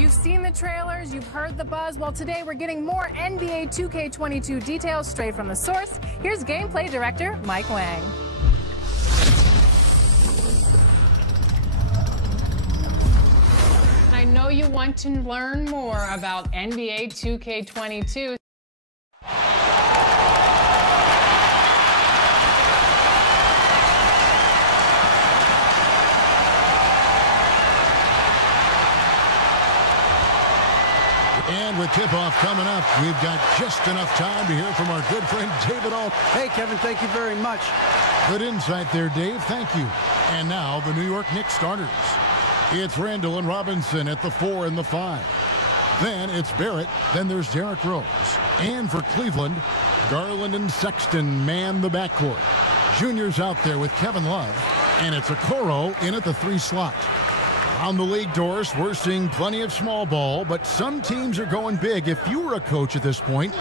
You've seen the trailers, you've heard the buzz. Well, today we're getting more NBA 2K22 details straight from the source. Here's gameplay director Mike Wang. I know you want to learn more about NBA 2K22. And with tip-off coming up, we've got just enough time to hear from our good friend David Alt. Hey, Kevin, thank you very much. Good insight there, Dave. Thank you. And now the New York Knicks starters. It's Randle and Robinson at the 4 and the 5. Then it's Barrett. Then there's Derrick Rose. And for Cleveland, Garland and Sexton man the backcourt. Junior's out there with Kevin Love. And it's Okoro in at the 3 slot. On the league, Doris, we're seeing plenty of small ball, but some teams are going big. If you were a coach at this point,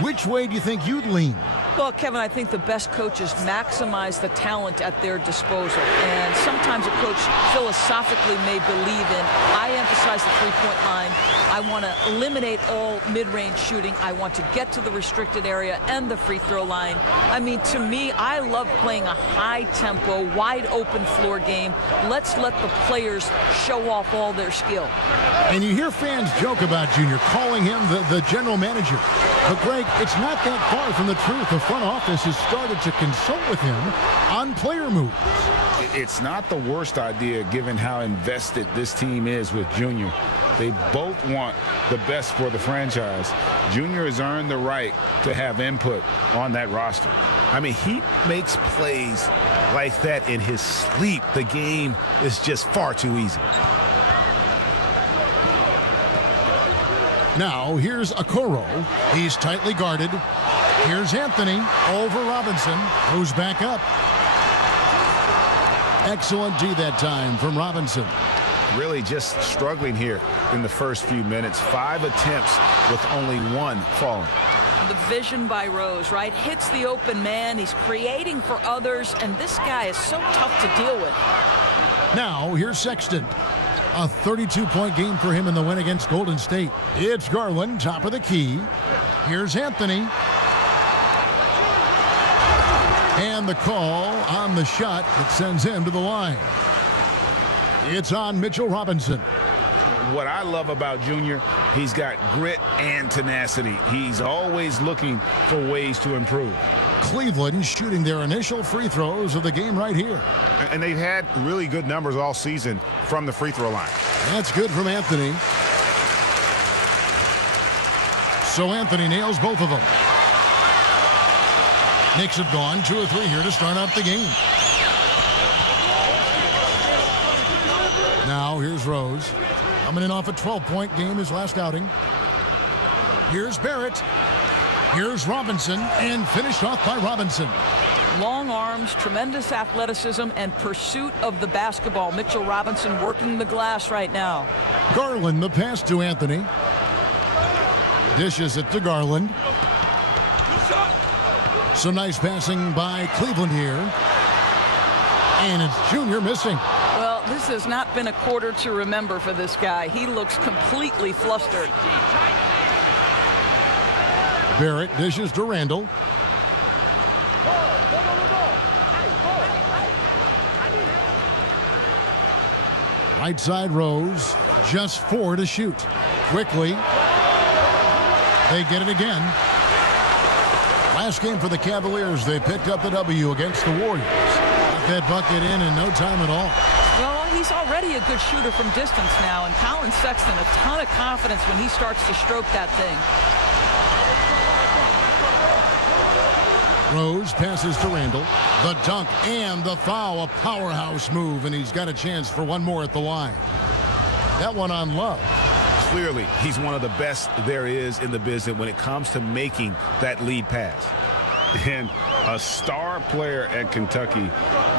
which way do you think you'd lean? Well, Kevin, I think the best coaches maximize the talent at their disposal. And sometimes a coach philosophically may believe in, I emphasize the three-point line. I want to eliminate all mid-range shooting. I want to get to the restricted area and the free throw line. I mean, to me, I love playing a high-tempo, wide-open floor game. Let's let the players show off all their skill. And you hear fans joke about Junior, calling him the general manager. But, Greg, it's not that far from the truth. The front office has started to consult with him on player moves. It's not the worst idea given how invested this team is with Junior. They both want the best for the franchise. Junior has earned the right to have input on that roster. I mean, he makes plays like that in his sleep. The game is just far too easy. Now, here's Okoro. He's tightly guarded. Here's Anthony over Robinson, who's back up. Excellent D that time from Robinson. Really just struggling here in the first few minutes. 5 attempts with only 1 falling. The vision by Rose, right? Hits the open man. He's creating for others, and this guy is so tough to deal with. Now, here's Sexton. A 32-point game for him in the win against Golden State. It's Garland, top of the key. Here's Anthony. And the call on the shot that sends him to the line. It's on Mitchell Robinson. What I love about Junior, he's got grit and tenacity. He's always looking for ways to improve. Cleveland shooting their initial free throws of the game right here. And they've had really good numbers all season from the free throw line. That's good from Anthony. So Anthony nails both of them. Knicks have gone 2 or 3 here to start out the game. Now here's Rose. Coming in off a 12-point game his last outing. Here's Barrett. Here's Robinson, and finished off by Robinson. Long arms, tremendous athleticism, and pursuit of the basketball. Mitchell Robinson working the glass right now. Garland, the pass to Anthony. Dishes it to Garland. Some nice passing by Cleveland here. And it's Junior missing. Well, this has not been a quarter to remember for this guy. He looks completely flustered. Barrett dishes to Randle. Right side Rose. Just 4 to shoot. Quickly. They get it again. Last game for the Cavaliers, they picked up the W against the Warriors. Got that bucket in no time at all. Well, he's already a good shooter from distance now, and Colin Sexton, a ton of confidence when he starts to stroke that thing. Rose passes to Randle. The dunk and the foul, a powerhouse move, and he's got a chance for one more at the line. That one on Love. Clearly, he's one of the best there is in the business when it comes to making that lead pass. And a star player at Kentucky,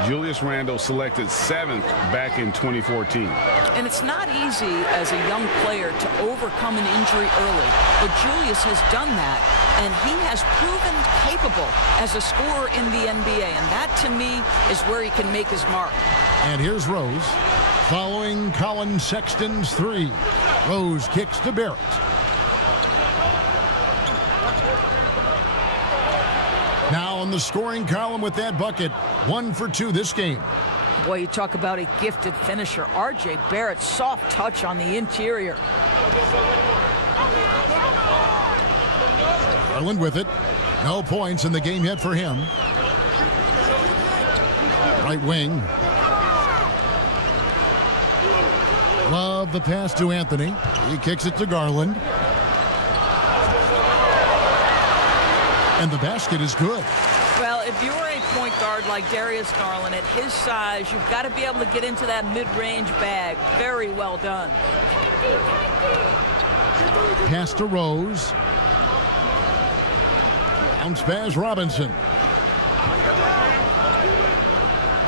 Julius Randle, selected 7th back in 2014. And it's not easy as a young player to overcome an injury early, but Julius has done that, and he has proven capable as a scorer in the NBA, and that to me is where he can make his mark. And here's Rose following Colin Sexton's three. Rose kicks to Barrett. Now on the scoring column with that bucket. 1 for 2 this game. Boy, you talk about a gifted finisher. R.J. Barrett, soft touch on the interior. Garland with it. No points in the game yet for him. Right wing. Love the pass to Anthony. He kicks it to Garland. And the basket is good. Well, if you're a point guard like Darius Garland, at his size, you've got to be able to get into that mid-range bag. Very well done. Pass to Rose. Bounce pass Robinson.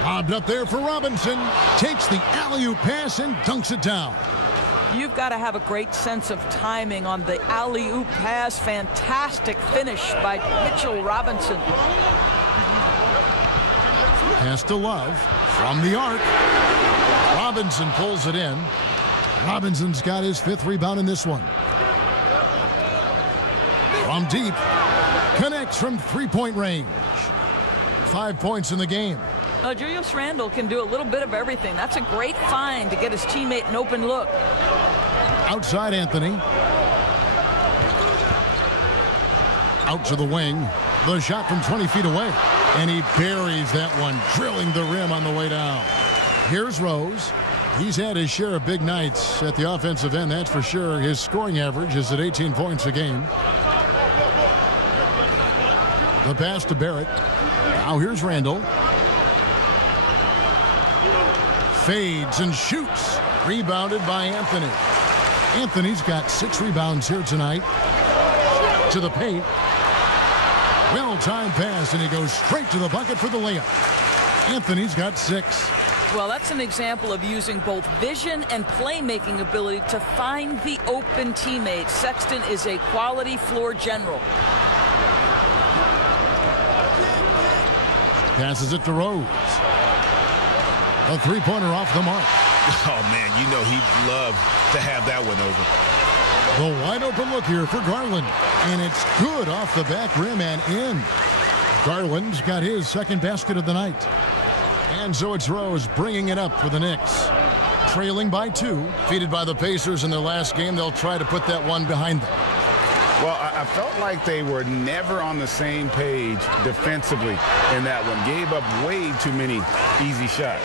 Lobbed up there for Robinson. Takes the alley-oop pass and dunks it down. You've got to have a great sense of timing on the alley-oop pass. Fantastic finish by Mitchell Robinson. Pass to Love from the arc. Robinson pulls it in. Robinson's got his 5th rebound in this one. From deep. Connects from 3-point range. 5 points in the game. Julius Randle can do a little bit of everything. That's a great find to get his teammate an open look. Outside Anthony. Out to the wing. The shot from 20 feet away. And he buries that one, drilling the rim on the way down. Here's Rose. He's had his share of big nights at the offensive end, that's for sure. His scoring average is at 18 points a game. The pass to Barrett. Now here's Randle. Fades and shoots. Rebounded by Anthony. Anthony's got 6 rebounds here tonight. To the paint. Well-timed pass, and he goes straight to the bucket for the layup. Anthony's got 6. Well, that's an example of using both vision and playmaking ability to find the open teammate. Sexton is a quality floor general. Passes it to Rose. A 3-pointer off the mark. Oh, man, you know he'd love to have that one over. The wide open look here for Garland. And it's good off the back rim and in. Garland's got his 2nd basket of the night. And so it's Rose bringing it up for the Knicks. Trailing by 2. Defeated by the Pacers in their last game. They'll try to put that one behind them. Well, I felt like they were never on the same page defensively in that one. Gave up way too many easy shots.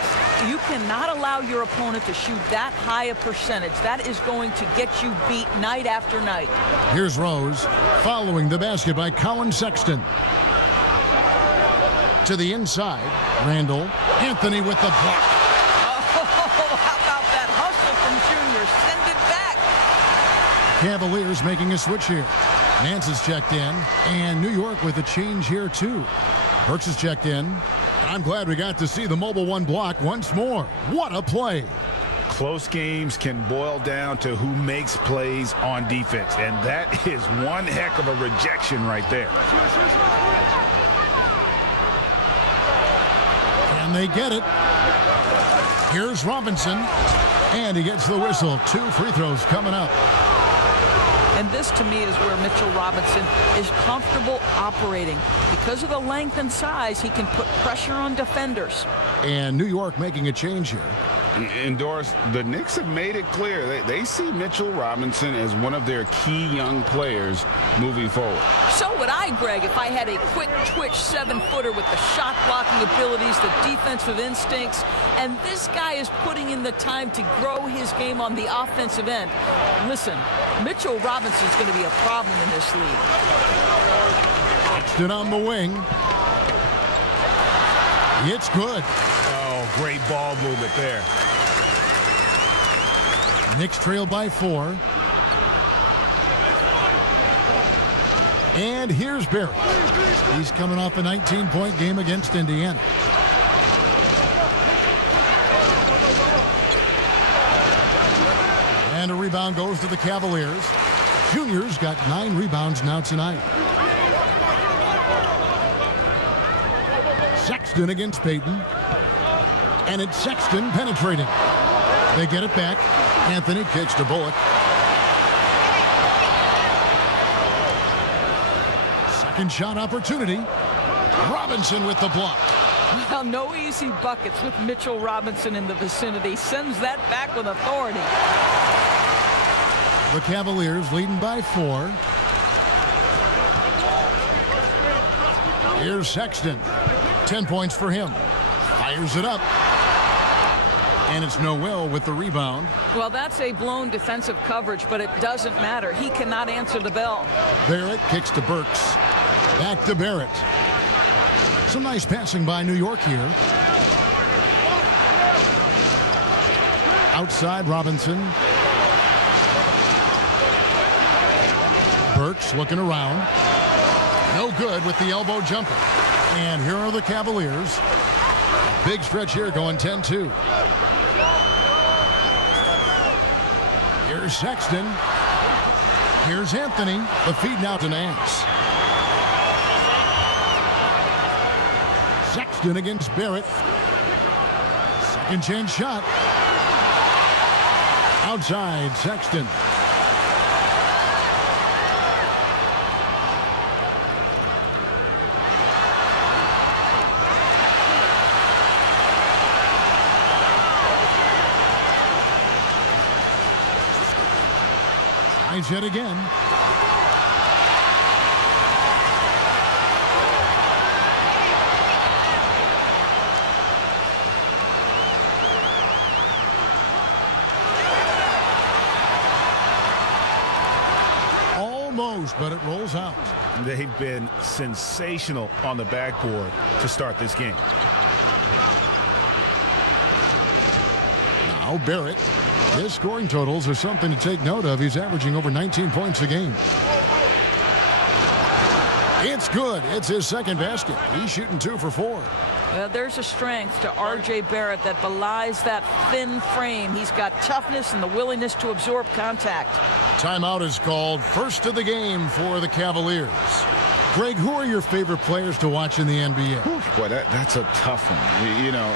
You cannot allow your opponent to shoot that high a percentage. That is going to get you beat night after night. Here's Rose following the basket by Colin Sexton. To the inside. Randle. Anthony with the block. Oh, how about that hustle from Junior? Send it back. Cavaliers making a switch here. Nance is checked in. And New York with a change here, too. Burks is checked in. I'm glad we got to see the mobile 1 block once more. What a play. Close games can boil down to who makes plays on defense, and that is one heck of a rejection right there. And they get it. Here's Robinson, and he gets the whistle. 2 free throws coming up. And this, to me, is where Mitchell Robinson is comfortable operating. Because of the length and size, he can put pressure on defenders. And New York making a change here. And Doris, the Knicks have made it clear they see Mitchell Robinson as one of their key young players moving forward. So would I, Greg, if I had a quick twitch 7-footer with the shot blocking abilities, the defensive instincts, and this guy is putting in the time to grow his game on the offensive end. Listen, Mitchell Robinson is going to be a problem in this league. Sexton on the wing. It's good. Oh, great ball movement there. Knicks trail by 4. And here's Barrett. He's coming off a 19-point game against Indiana. And a rebound goes to the Cavaliers. Junior's got 9 rebounds now tonight. Sexton against Payton. And it's Sexton penetrating. They get it back. Anthony kicks to Bullock. Second shot opportunity. Robinson with the block. Well, no easy buckets with Mitchell Robinson in the vicinity. Sends that back with authority. The Cavaliers leading by 4. Here's Sexton. 10 points for him. Fires it up. And it's Noel with the rebound. Well, that's a blown defensive coverage, but it doesn't matter. He cannot answer the bell. Barrett kicks to Burks. Back to Barrett. Some nice passing by New York here. Outside Robinson. Burks looking around. No good with the elbow jumper. And here are the Cavaliers. Big stretch here going 10-2. Here's Sexton. Here's Anthony. The feed now to Nance. Sexton against Barrett. Second chance shot. Outside Sexton. Nice hit again. Almost, but it rolls out. They've been sensational on the backboard to start this game. Now Barrett. His scoring totals are something to take note of. He's averaging over 19 points a game. It's good. It's his second basket. He's shooting 2 for 4. Well, there's a strength to R.J. Barrett that belies that thin frame. He's got toughness and the willingness to absorb contact. Timeout is called. First of the game for the Cavaliers. Greg, who are your favorite players to watch in the NBA? Boy, that's a tough one. You know,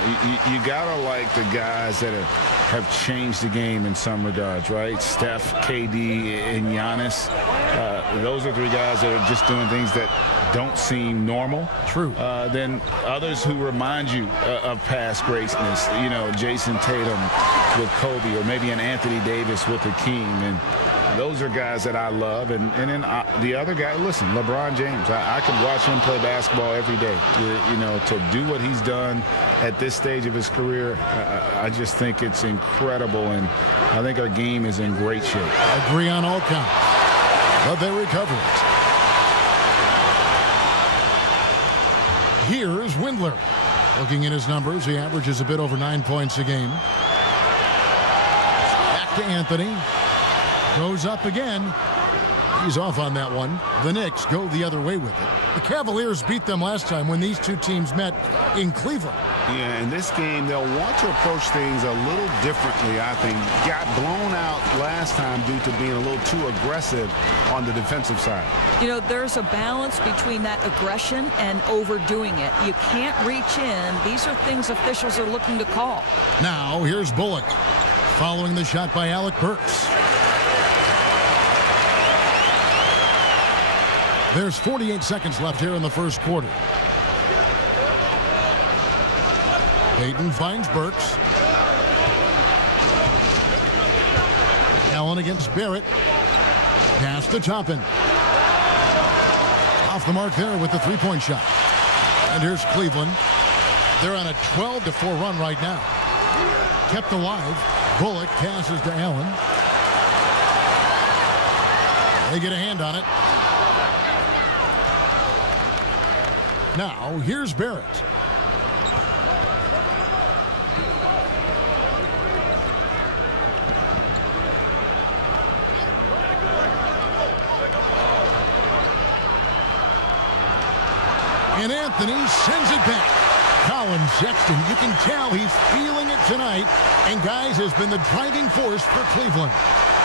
you gotta like the guys that have changed the game in some regards, right? Steph, KD, and Giannis. Those are 3 guys that are just doing things that don't seem normal. True. Then others who remind you of past greatness. You know, Jason Tatum with Kobe, or maybe an Anthony Davis with Hakeem. And those are guys that I love. And then the other guy, listen, LeBron James. I could watch him play basketball every day. You know, to do what he's done at this stage of his career, I just think it's incredible. And I think our game is in great shape. Agree on all counts, but they recover it. Here's Windler. Looking at his numbers, he averages a bit over 9 points a game. Back to Anthony. Goes up again. He's off on that one. The Knicks go the other way with it. The Cavaliers beat them last time when these 2 teams met in Cleveland. Yeah, in this game, they'll want to approach things a little differently, I think. Got blown out last time due to being a little too aggressive on the defensive side. You know, there's a balance between that aggression and overdoing it. You can't reach in. These are things officials are looking to call. Now, here's Bullock. Following the shot by Alec Burks. There's 48 seconds left here in the first quarter. Payton finds Burks. Allen against Barrett. Pass to Toppin. Off the mark there with the 3-point shot. And here's Cleveland. They're on a 12-4 run right now. Kept alive. Bullock passes to Allen. They get a hand on it. Now, here's Barrett. And Anthony sends it back. Colin Sexton, you can tell he's feeling it tonight. And, guys, has been the driving force for Cleveland.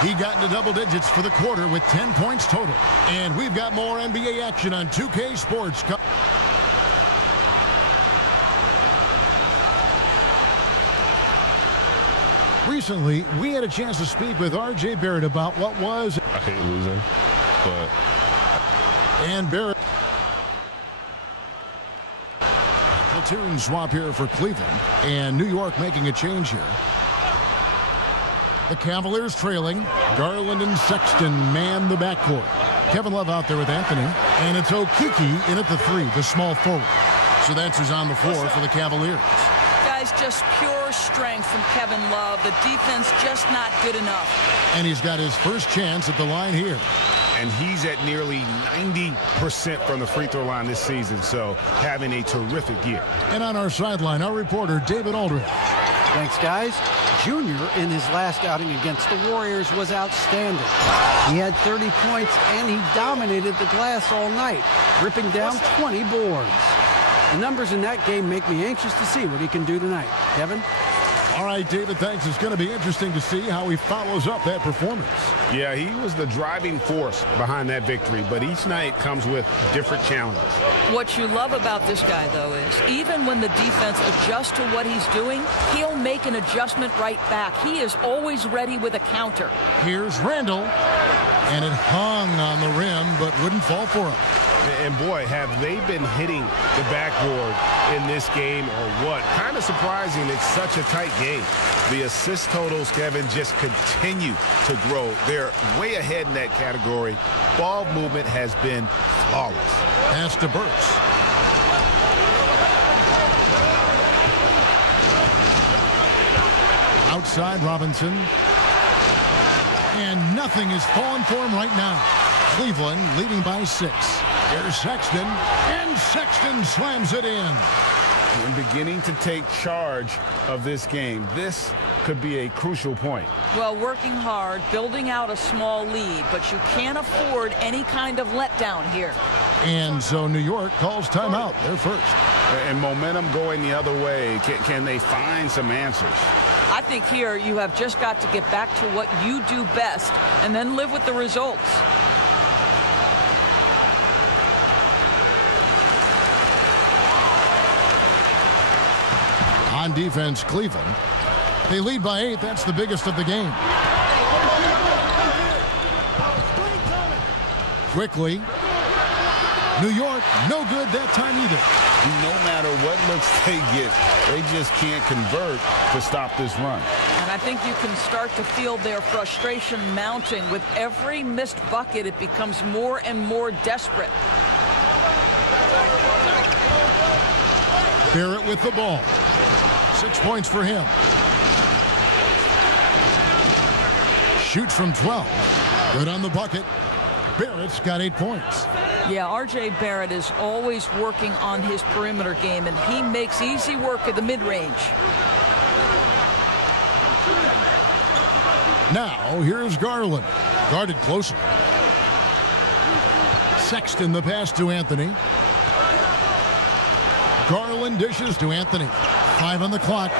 He got into double digits for the quarter with 10 points total. And we've got more NBA action on 2K Sports. Recently, we had a chance to speak with R.J. Barrett about what was... I hate losing, but... And Barrett... Platoon swap here for Cleveland, and New York making a change here. The Cavaliers trailing. Garland and Sexton man the backcourt. Kevin Love out there with Anthony, and it's Okeke in at the 3, the small forward. So that's who's on the floor for the Cavaliers. Guys, just pure strength from Kevin Love. The defense just not good enough. And he's got his first chance at the line here. And he's at nearly 90% from the free throw line this season, so having a terrific year. And on our sideline, our reporter, David Aldridge. Thanks, guys. Junior, in his last outing against the Warriors, was outstanding. He had 30 points, and he dominated the glass all night, ripping down 20 boards. The numbers in that game make me anxious to see what he can do tonight. Kevin? All right, David, thanks. It's going to be interesting to see how he follows up that performance. Yeah, he was the driving force behind that victory, but each night comes with different challenges. What you love about this guy, though, is even when the defense adjusts to what he's doing, he'll make an adjustment right back. He is always ready with a counter. Here's Randle, and it hung on the rim, but wouldn't fall for him. And boy, have they been hitting the backboard in this game or what? Kind of surprising it's such a tight game. The assist totals, Kevin, just continue to grow. They're way ahead in that category. Ball movement has been flawless. Pass to Burks. Outside Robinson. And nothing is falling for him right now. Cleveland leading by 6. Here's Sexton, and Sexton slams it in. And beginning to take charge of this game. This could be a crucial point. Well, working hard, building out a small lead, but you can't afford any kind of letdown here. And so New York calls timeout. They're first. And momentum going the other way. Can they find some answers? I think here you have just got to get back to what you do best and then live with the results. On defense, Cleveland. They lead by 8. That's the biggest of the game. Quickly. New York, no good that time either. No matter what looks they get, they just can't convert to stop this run. And I think you can start to feel their frustration mounting. With every missed bucket, it becomes more and more desperate. Barrett with the ball. 6 points for him. Shoots from 12. Good on the bucket. Barrett's got 8 points. Yeah, R.J. Barrett is always working on his perimeter game, and he makes easy work at the mid-range. Now, here's Garland. Guarded closer. Sexton the pass to Anthony. Garland dishes to Anthony. 5 on the clock.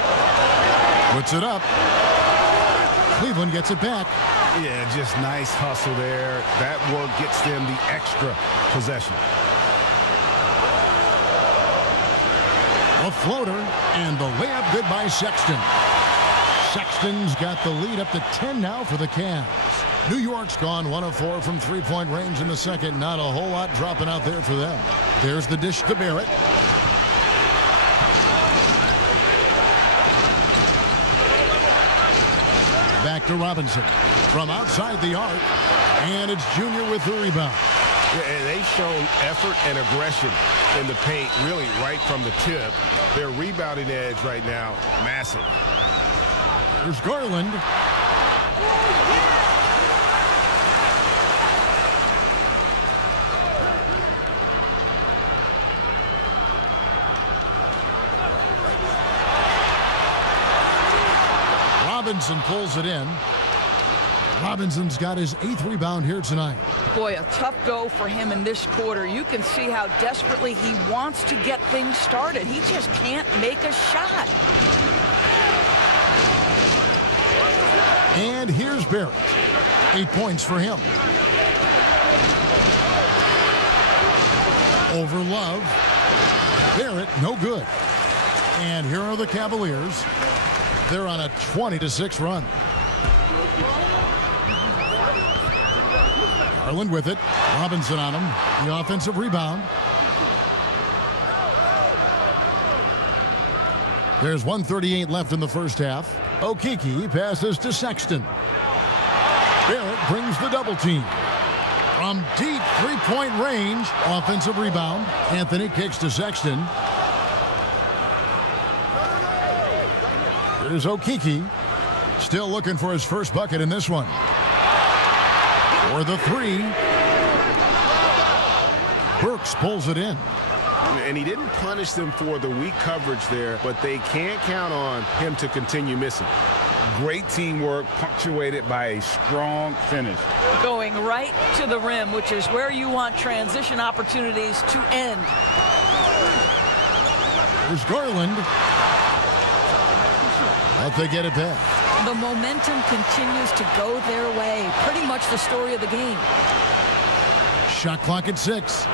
Puts it up. Cleveland gets it back. Yeah, just nice hustle there. That work gets them the extra possession. A floater and the layup good by Sexton. Sexton's got the lead up to 10 now for the Cavs. New York's gone 1 of 4 from three-point range in the second. Not a whole lot dropping out there for them. There's the dish to Barrett. Back to Robinson from outside the arc, and it's Junior with the rebound. Yeah, and they've shown effort and aggression in the paint, really right from the tip. Their rebounding edge right now, massive. There's Garland. Robinson pulls it in. Robinson's got his 8th rebound here tonight. Boy, a tough go for him in this quarter. You can see how desperately he wants to get things started. He just can't make a shot. And here's Barrett. 8 points for him. Over Love. Barrett, no good. And here are the Cavaliers. They're on a 20-6 run. Garland with it. Robinson on him. The offensive rebound. There's 1:38 left in the first half. Okeke passes to Sexton. Barrett brings the double team. From deep three-point range, offensive rebound. Anthony kicks to Sexton. Here's Okeke. Still looking for his first bucket in this one. For the three. Burks pulls it in. And he didn't punish them for the weak coverage there, but they can't count on him to continue missing. Great teamwork punctuated by a strong finish. Going right to the rim, which is where you want transition opportunities to end. There's Garland. But they get it back. The momentum continues to go their way. Pretty much the story of the game. Shot clock at 6.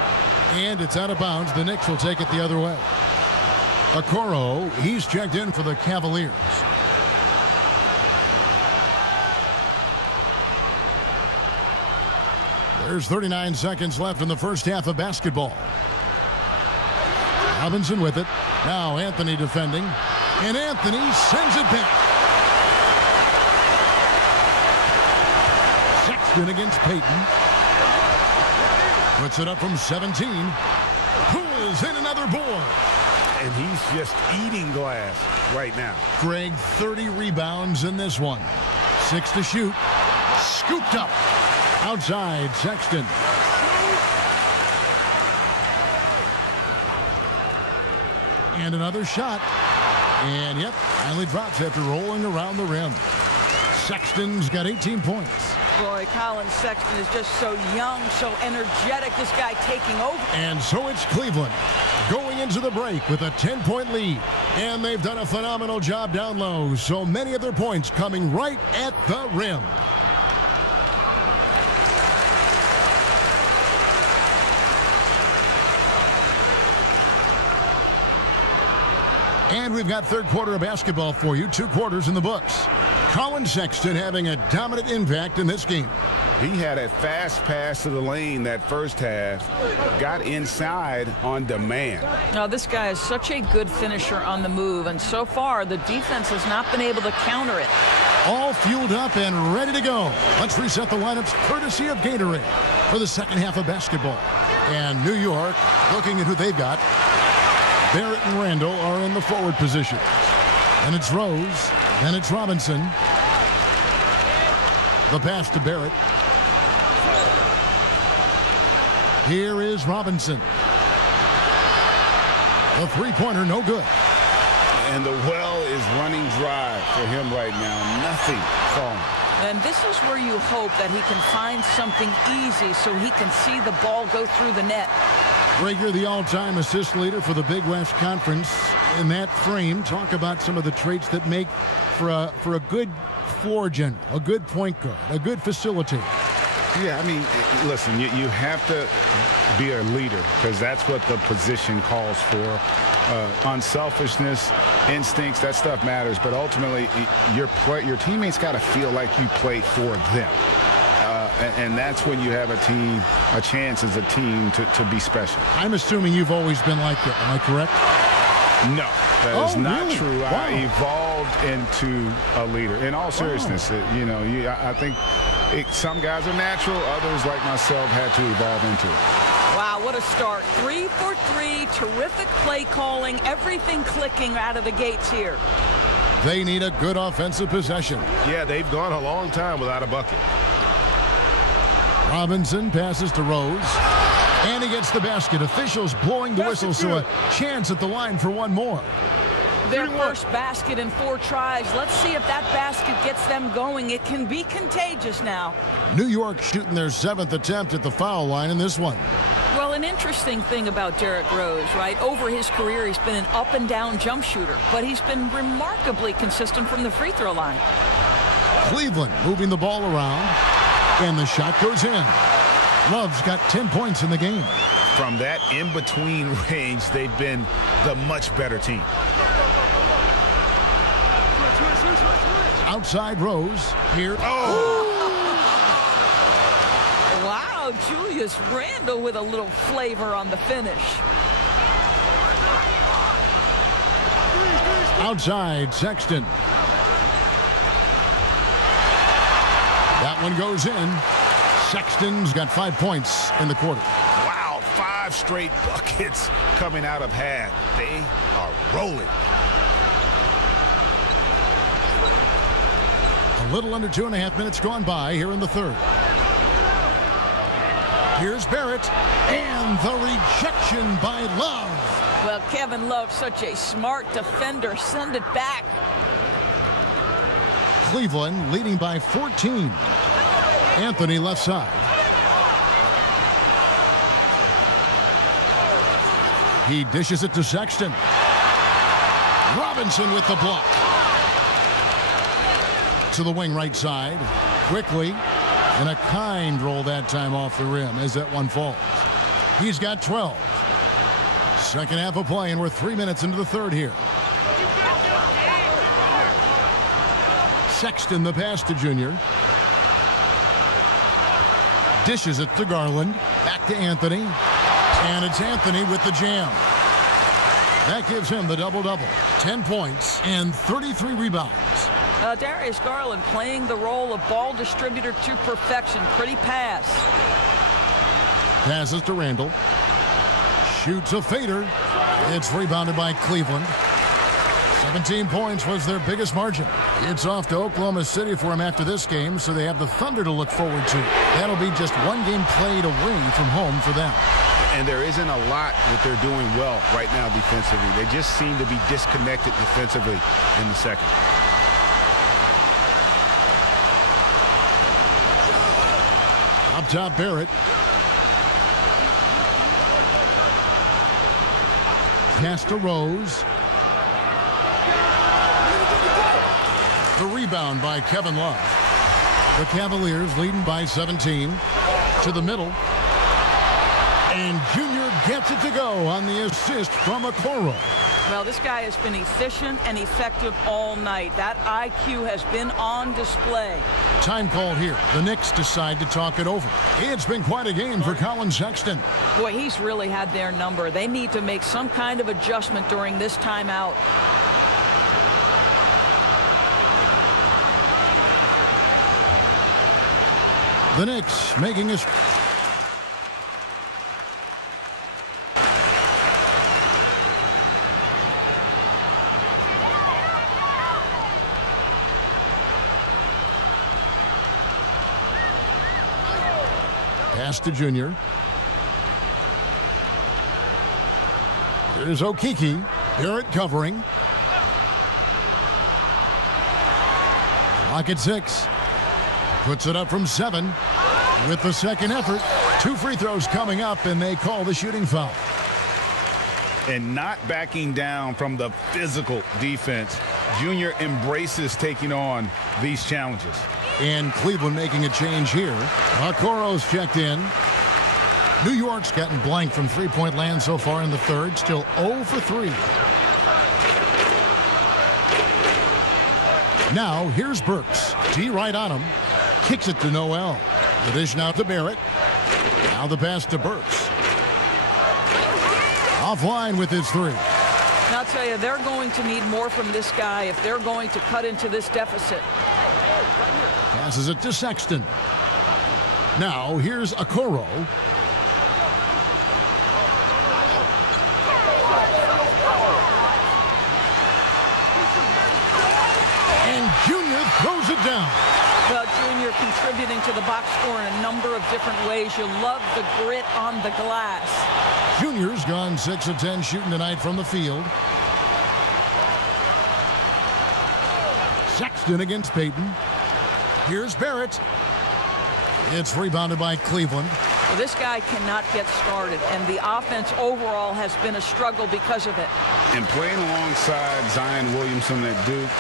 And it's out of bounds. The Knicks will take it the other way. Okoro, he's checked in for the Cavaliers. There's 39 seconds left in the first half of basketball. Robinson with it. Now Anthony defending. And Anthony sends it back. Sexton against Payton. Puts it up from 17. Pulls in another board. And he's just eating glass right now. Greg, 30 rebounds in this one. 6 to shoot. Scooped up. Outside, Sexton. And another shot. And, yep, finally drops after rolling around the rim. Sexton's got 18 points. Boy, Colin Sexton is just so young, so energetic. This guy taking over. And so it's Cleveland going into the break with a 10-point lead. And they've done a phenomenal job down low. So many of their points coming right at the rim. And we've got third quarter of basketball for you. 2 quarters in the books. Colin Sexton having a dominant impact in this game. He had a fast pass to the lane that first half. Got inside on demand. Now, this guy is such a good finisher on the move. And so far, the defense has not been able to counter it. All fueled up and ready to go. Let's reset the lineups courtesy of Gatorade for the second half of basketball. And New York, looking at who they've got. Barrett and Randle are in the forward position. And it's Rose. Then it's Robinson. The pass to Barrett. Here is Robinson. The three-pointer, no good. And the well is running dry for him right now. Nothing falling. And this is where you hope that he can find something easy so he can see the ball go through the net. Rager, the all-time assist leader for the Big West Conference. In that frame, talk about some of the traits that make for a good floor general, a good point guard, a good facilitator. Yeah, I mean, listen, you have to be a leader because that's what the position calls for. Unselfishness, instincts, that stuff matters. But ultimately, your teammates got to feel like you play for them. And that's when you have a chance as a team to be special. I'm assuming you've always been like that. Am I correct? No, that is not really? true. Wow. I evolved into a leader. In all seriousness, I think some guys are natural. Others, like myself, had to evolve into it. Wow, what a start. 3 for 3, terrific play calling, everything clicking out of the gates here. They need a good offensive possession. Yeah, they've gone a long time without a bucket. Robinson passes to Rose. And he gets the basket. Officials blowing the whistle, so a chance at the line for one more. Their first basket in 4 tries. Let's see if that basket gets them going. It can be contagious now. New York shooting their 7th attempt at the foul line in this one. Well, an interesting thing about Derrick Rose, right? Over his career, he's been an up-and-down jump shooter, but he's been remarkably consistent from the free throw line. Cleveland moving the ball around, and the shot goes in. Love's got 10 points in the game. From that in-between range, they've been the much better team. Outside Rose. Here. Wow, Julius Randle with a little flavor on the finish. Outside Sexton. That one goes in. Sexton's got 5 points in the quarter. Wow, 5 straight buckets coming out of half. They are rolling. A little under 2.5 minutes gone by here in the third. Here's Barrett, and the rejection by Love. Well, Kevin Love, such a smart defender. Send it back. Cleveland leading by 14. Anthony left side. He dishes it to Sexton. Robinson with the block. To the wing right side. Quickly. And a kind roll that time off the rim as that one falls. He's got 12. Second half of play, and we're 3 minutes into the third here. Sexton the pass to Junior. Dishes it to Garland. Back to Anthony. And it's Anthony with the jam. That gives him the double-double. 10 points and 33 rebounds. Darius Garland playing the role of ball distributor to perfection. Pretty pass. Passes to Randle. Shoots a fader. It's rebounded by Cleveland. 17 points was their biggest margin. It's off to Oklahoma City for him after this game, so they have the Thunder to look forward to. That'll be just one game played away from home for them. And there isn't a lot that they're doing well right now defensively. They just seem to be disconnected defensively in the second. Up top, Barrett. Pass to Rose. The rebound by Kevin Love. The Cavaliers leading by 17. To the middle. And Junior gets it to go on the assist from Okoro. Well, this guy has been efficient and effective all night. That IQ has been on display. Time called here. The Knicks decide to talk it over. It's been quite a game for Colin Sexton. Boy, he's really had their number. They need to make some kind of adjustment during this timeout. The Knicks making a... Pass to Junior. There's Okiki. Barrett covering. Clock at 6. Puts it up from 7. With the second effort. 2 free throws coming up, and they call the shooting foul. And not backing down from the physical defense. Junior embraces taking on these challenges. And Cleveland making a change here. Okoro's checked in. New York's gotten blank from three-point land so far in the third. Still 0 for 3. Now here's Burks. D right on him. Kicks it to Noel. The dish now to Barrett. Now the pass to Burks. Offline with his 3. And I'll tell you, they're going to need more from this guy if they're going to cut into this deficit. Passes it to Sexton. Now here's Okoro. And Junior throws it down. Well, Junior contributing to the box score in a number of different ways. You love the grit on the glass. Junior's gone 6 of 10 shooting tonight from the field. Sexton against Payton. Here's Barrett. It's rebounded by Cleveland. Well, this guy cannot get started, and the offense overall has been a struggle because of it. And playing alongside Zion Williamson at Duke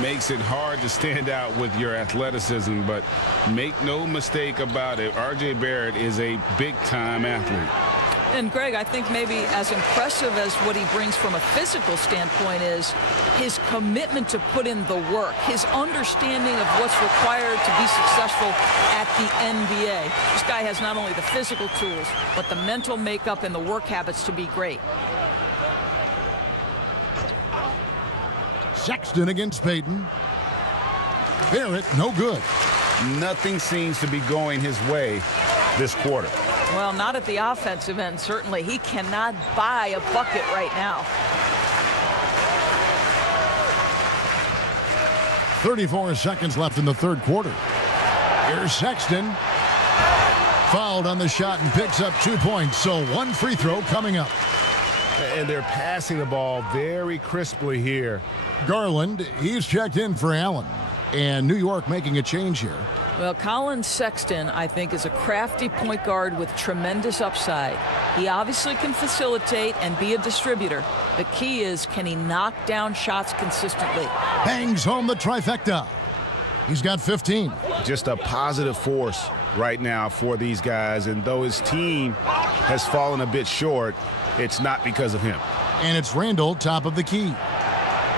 makes it hard to stand out with your athleticism, but make no mistake about it, R.J. Barrett is a big-time athlete. And Greg, I think maybe as impressive as what he brings from a physical standpoint is his commitment to put in the work, his understanding of what's required to be successful at the NBA. This guy has not only the physical tools, but the mental makeup and the work habits to be great. Sexton against Payton. Barrett, no good. Nothing seems to be going his way this quarter. Well, not at the offensive end, certainly. He cannot buy a bucket right now. 34 seconds left in the third quarter. Here's Sexton. Fouled on the shot and picks up 2 points, so one free throw coming up. And they're passing the ball very crisply here. Garland, he's checked in for Allen. And New York making a change here. Well, Colin Sexton, I think, is a crafty point guard with tremendous upside. He obviously can facilitate and be a distributor. The key is, can he knock down shots consistently? Bangs home the trifecta. He's got 15. Just a positive force right now for these guys. And though his team has fallen a bit short, it's not because of him. And it's Randle, top of the key.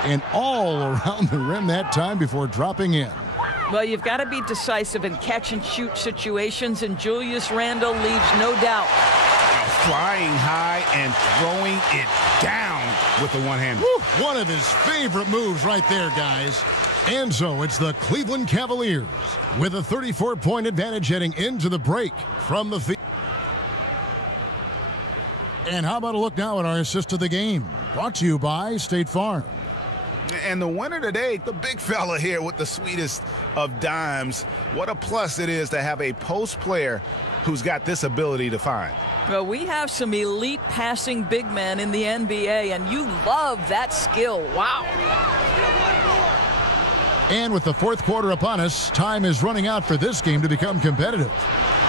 And all around the rim that time before dropping in. Well, you've got to be decisive in catch-and-shoot situations, and Julius Randle leaves no doubt. Flying high and throwing it down with the one-hander. One of his favorite moves right there, guys. And so it's the Cleveland Cavaliers with a 34-point advantage heading into the break from the field. And how about a look now at our assist of the game? Brought to you by State Farm. And the winner today, the big fella here with the sweetest of dimes. What a plus it is to have a post player who's got this ability to find. Well, we have some elite passing big men in the NBA, and you love that skill. Wow. And with the fourth quarter upon us, time is running out for this game to become competitive.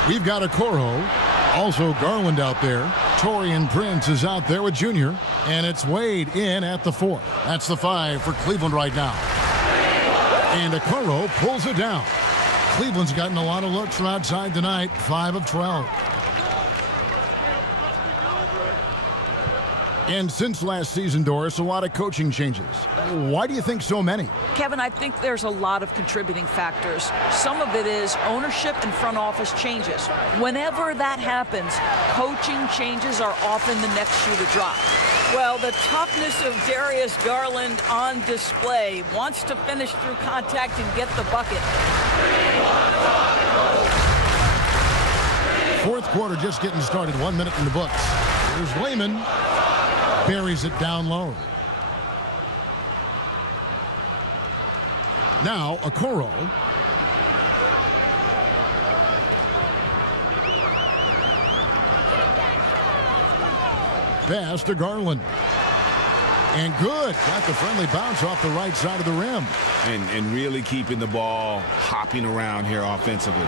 We've got Okoro, also Garland out there. Taurean Prince is out there with Junior, and it's Wade in at the 4. That's the 5 for Cleveland right now. And Okoro pulls it down. Cleveland's gotten a lot of looks from outside tonight, 5 of 12. And since last season, Doris, a lot of coaching changes. Why do you think so many? Kevin, I think there's a lot of contributing factors. Some of it is ownership and front office changes. Whenever that happens, coaching changes are often the next shoe to drop. Well, the toughness of Darius Garland on display. Wants to finish through contact and get the bucket. Fourth quarter just getting started, 1 minute in the books. Here's Wayman. Buries it down low. Now Okoro. Pass to Garland. And good. Got the friendly bounce off the right side of the rim. And really keeping the ball hopping around here offensively.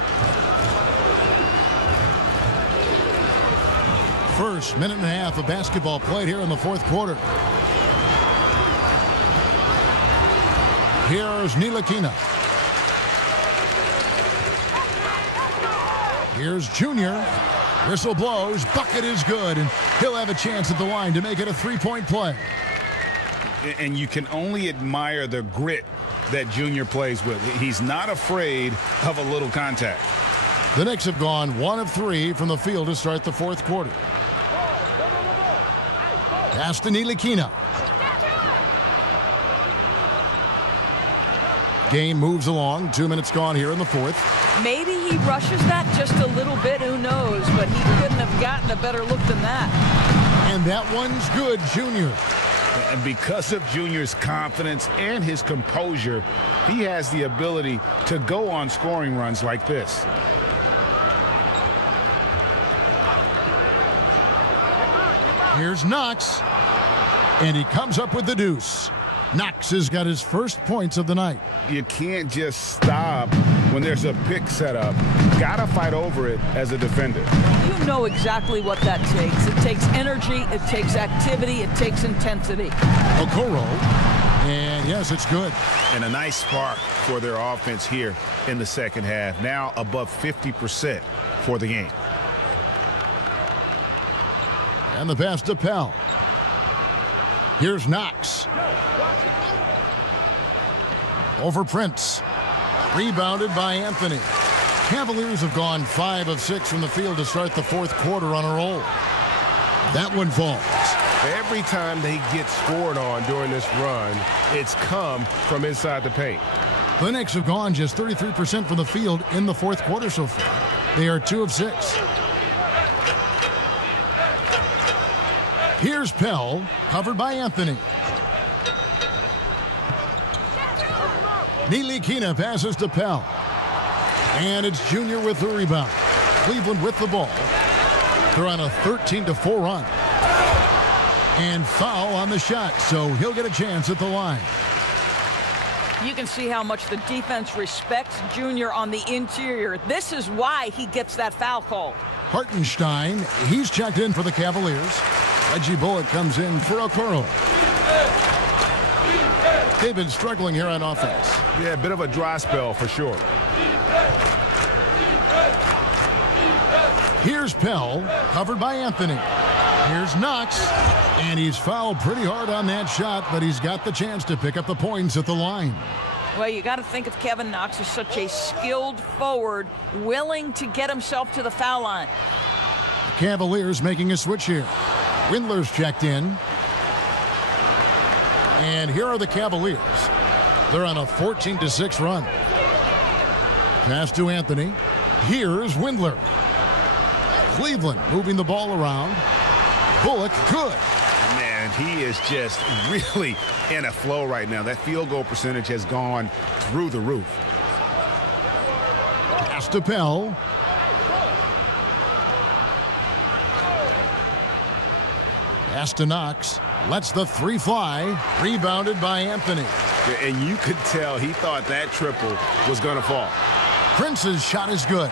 First minute and a half of basketball played here in the fourth quarter. Here's Ntilikina. Here's Junior. Whistle blows. Bucket is good. And he'll have a chance at the line to make it a three-point play. And you can only admire the grit that Junior plays with. He's not afraid of a little contact. The Knicks have gone 1 of 3 from the field to start the fourth quarter. Pass to Ntilikina. Game moves along. 2 minutes gone here in the fourth. Maybe he rushes that just a little bit. Who knows? But he couldn't have gotten a better look than that. And that one's good, Junior. And because of Junior's confidence and his composure, he has the ability to go on scoring runs like this. Here's Knox, and he comes up with the deuce. Knox has got his first points of the night. You can't just stop when there's a pick set up. Gotta fight over it as a defender. You know exactly what that takes. It takes energy, it takes activity, it takes intensity. Okoro, and yes, it's good. And a nice spark for their offense here in the second half. Now above 50% for the game. And the pass to Pell. Here's Knox. Over Prince. Rebounded by Anthony. Cavaliers have gone 5 of 6 from the field to start the fourth quarter on a roll. That one falls. Every time they get scored on during this run, it's come from inside the paint. The Knicks have gone just 33% from the field in the fourth quarter so far. They are 2 of 6. Here's Pell, covered by Anthony. Ntilikina passes to Pell. And it's Junior with the rebound. Cleveland with the ball. They're on a 13-4 run. And foul on the shot, so he'll get a chance at the line. You can see how much the defense respects Junior on the interior. This is why he gets that foul called. Hartenstein, he's checked in for the Cavaliers. Reggie Bullock comes in for Okoro. They've been struggling here on offense. Yeah, a bit of a dry spell for sure. Here's Pell, covered by Anthony. Here's Knox, and he's fouled pretty hard on that shot, but he's got the chance to pick up the points at the line. Well, you got to think of Kevin Knox as such a skilled forward, willing to get himself to the foul line. The Cavaliers making a switch here. Windler's checked in. And here are the Cavaliers. They're on a 14-6 run. Pass to Anthony. Here's Windler. Cleveland moving the ball around. Bullock, good. Man, he is just really in a flow right now. That field goal percentage has gone through the roof. Pass to Pell. Pass to Knox. Lets the three fly. Rebounded by Anthony. Yeah, and you could tell he thought that triple was going to fall. Prince's shot is good.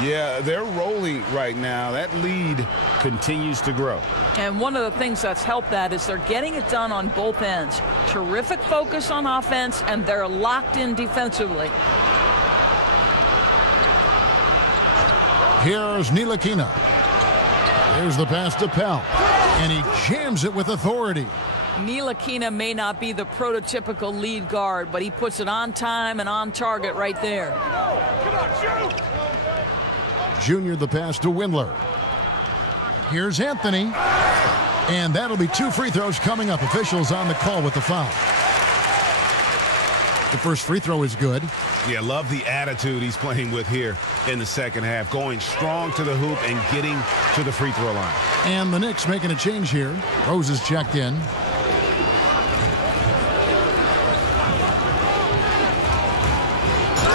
Yeah, they're rolling right now. That lead continues to grow. And one of the things that's helped that is they're getting it done on both ends. Terrific focus on offense, and they're locked in defensively. Here's Ntilikina. Here's the pass to Pell. And he jams it with authority. Ntilikina may not be the prototypical lead guard, but he puts it on time and on target right there. Junior the pass to Windler. Here's Anthony. And that'll be 2 free throws coming up. Officials on the call with the foul. The first free throw is good. Yeah, love the attitude he's playing with here in the second half. Going strong to the hoop and getting to the free throw line. And the Knicks making a change here. Rose is checked in.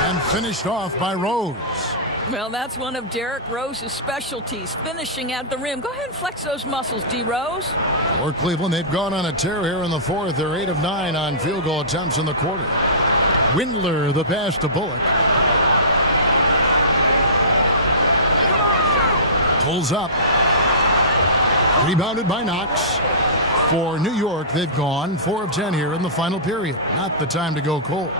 And finished off by Rose. Well, that's one of Derrick Rose's specialties, finishing at the rim. Go ahead and flex those muscles, D. Rose. For Cleveland, they've gone on a tear here in the fourth. They're 8 of 9 on field goal attempts in the quarter. Windler, the pass to Bullock. Pulls up. Rebounded by Knox. For New York, they've gone 4 of 10 here in the final period. Not the time to go cold.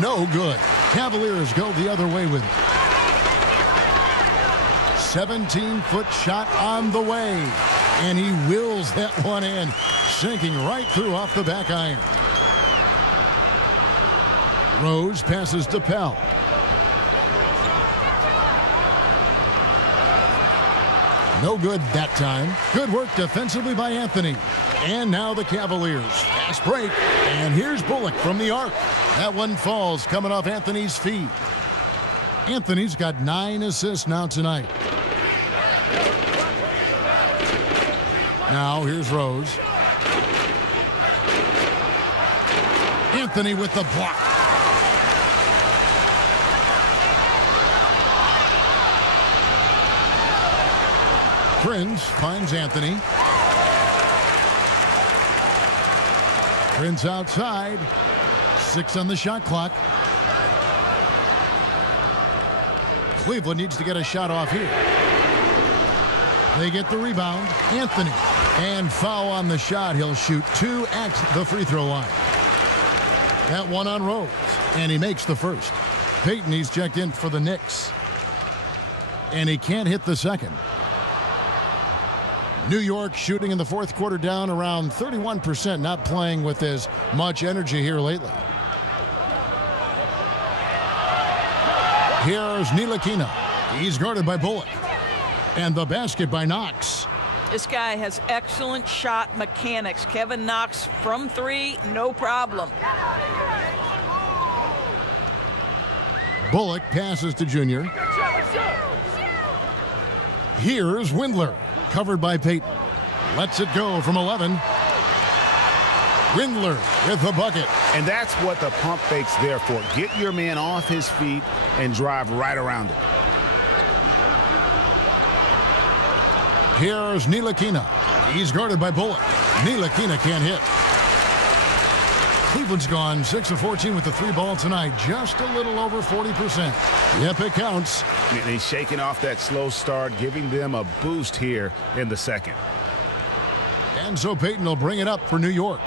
No good. Cavaliers go the other way with it. 17-foot shot on the way. And he wills that one in, sinking right through off the back iron. Rose passes to Pell. No good that time. Good work defensively by Anthony. And now the Cavaliers. Fast break. And here's Bullock from the arc. That one falls coming off Anthony's feet. Anthony's got 9 assists now tonight. Now here's Rose. Anthony with the block. Prince finds Anthony. Prince outside. 6 on the shot clock. Cleveland needs to get a shot off here. They get the rebound. Anthony. And foul on the shot. He'll shoot 2 at the free throw line. That one on Rose. And he makes the first. Payton, he's checked in for the Knicks. And he can't hit the second. New York shooting in the fourth quarter down around 31%, not playing with as much energy here lately. Here's Ntilikina. He's guarded by Bullock. And the basket by Knox. This guy has excellent shot mechanics. Kevin Knox from three, no problem. Bullock passes to Junior. Here's Windler, covered by Payton. Lets it go from 11. Windler with the bucket. And that's what the pump fake's there for. Get your man off his feet and drive right around it. Here's Ntilikina. He's guarded by Bullock. Ntilikina can't hit. Cleveland's gone 6 of 14 with the three ball tonight, just a little over 40%. Yep, it counts. And he's shaking off that slow start, giving them a boost here in the second. And so Payton will bring it up for New York.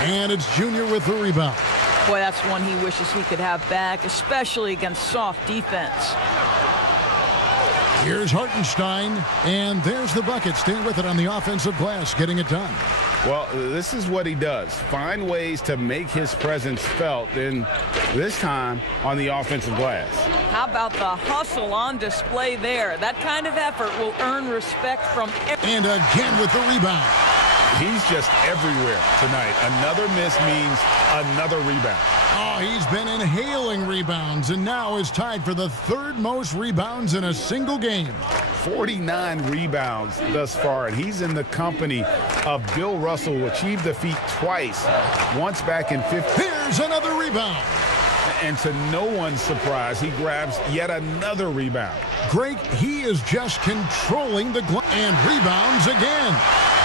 And it's Junior with the rebound. Boy, that's one he wishes he could have back, especially against soft defense. Here's Hartenstein, and there's the bucket. Staying with it on the offensive glass, getting it done. Well, this is what he does. Find ways to make his presence felt, and this time on the offensive glass. How about the hustle on display there? That kind of effort will earn respect from everyone. And again with the rebound. He's just everywhere tonight. Another miss means another rebound. Oh, he's been inhaling rebounds and now is tied for the third most rebounds in a single game. 49 rebounds thus far, and he's in the company of Bill Russell, who achieved the feat twice, once back in 50. Here's another rebound. And to no one's surprise, he grabs yet another rebound. Greg, he is just controlling the and rebounds again.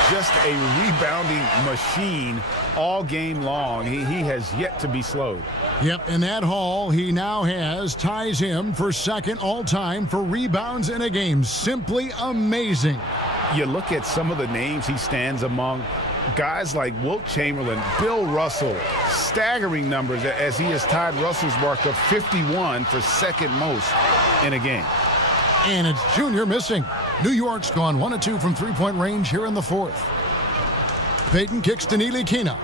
Just a rebounding machine all game long. He has yet to be slowed. Yep, and that haul he now has ties him for second all-time for rebounds in a game. Simply amazing. You look at some of the names he stands among. Guys like Wilt Chamberlain, Bill Russell, staggering numbers as he has tied Russell's mark of 51 for second most in a game. And it's Junior missing. New York's gone 1 of 2 from three-point range here in the fourth. Payton kicks to Ntilikina.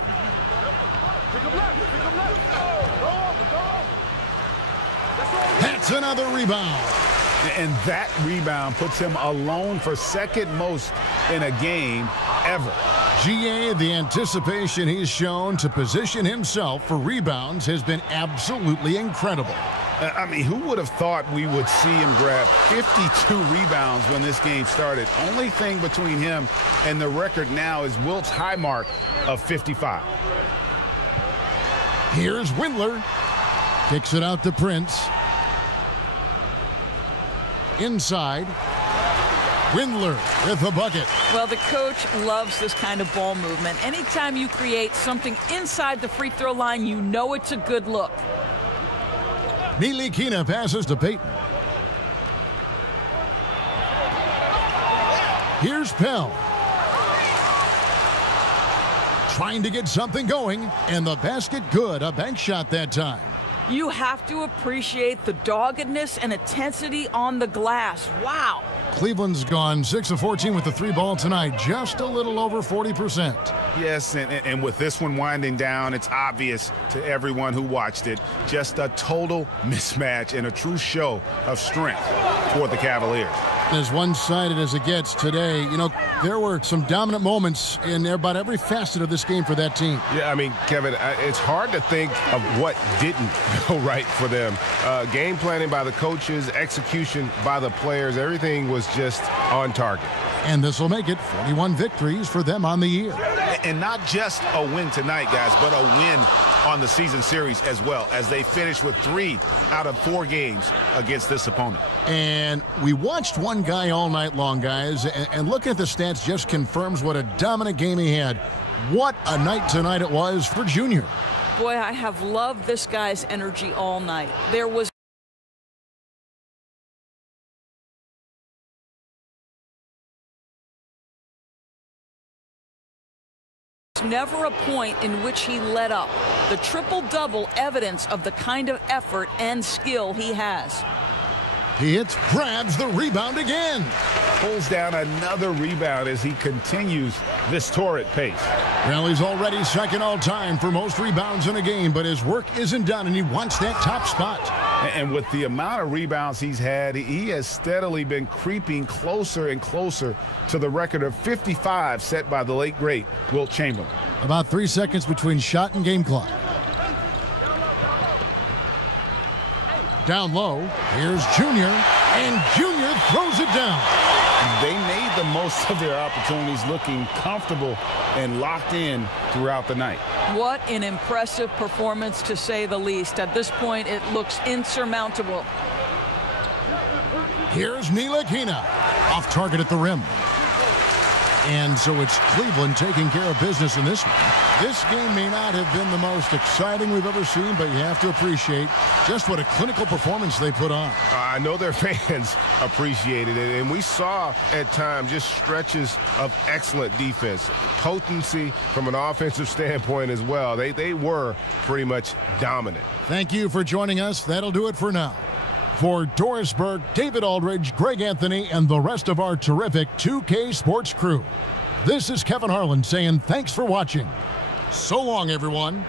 That's another rebound. And that rebound puts him alone for second most in a game ever. GA, the anticipation he's shown to position himself for rebounds has been absolutely incredible. I mean, who would have thought we would see him grab 52 rebounds when this game started? Only thing between him and the record now is Wilt's high mark of 55. Here's Windler. Kicks it out to Prince. Inside. Windler with the bucket. Well, the coach loves this kind of ball movement. Anytime you create something inside the free throw line, you know it's a good look. Ntilikina passes to Payton. Here's Pell. Trying to get something going, and the basket good. A bank shot that time. You have to appreciate the doggedness and intensity on the glass. Wow. Cleveland's gone 6 of 14 with the three ball tonight, just a little over 40%. Yes, and with this one winding down, it's obvious to everyone who watched it, just a total mismatch and a true show of strength for the Cavaliers. As one-sided as it gets today, you know, there were some dominant moments in about every facet of this game for that team. Yeah, I mean, Kevin, it's hard to think of what didn't go right for them. Game planning by the coaches, execution by the players, everything was just on target. And this will make it 41 victories for them on the year. And not just a win tonight, guys, but a win on the season series as well, as they finish with 3 out of 4 games against this opponent. And we watched one guy all night long, guys, and looking at the stats just confirms what a dominant game he had. What a night tonight it was for Junior. Boy, I have loved this guy's energy all night. There was never a point in which he let up. The triple-double evidence of the kind of effort and skill he has. He hits, grabs the rebound again. Pulls down another rebound as he continues this torrid pace. Well, he's already second all-time for most rebounds in a game, but his work isn't done, and he wants that top spot. And with the amount of rebounds he's had, he has steadily been creeping closer and closer to the record of 55 set by the late, great Wilt Chamberlain. About 3 seconds between shot and game clock. Down low, here's Junior, and Junior throws it down. They made the most of their opportunities, looking comfortable and locked in throughout the night. What an impressive performance, to say the least. At this point, it looks insurmountable. Here's Ntilikina, off target at the rim. And so it's Cleveland taking care of business in this one. This game may not have been the most exciting we've ever seen, but you have to appreciate just what a clinical performance they put on. I know their fans appreciated it, and we saw at times just stretches of excellent defense. Potency from an offensive standpoint as well. They were pretty much dominant. Thank you for joining us. That'll do it for now. For Doris Burke, David Aldridge, Greg Anthony, and the rest of our terrific 2K Sports crew, this is Kevin Harlan saying thanks for watching. So long, everyone.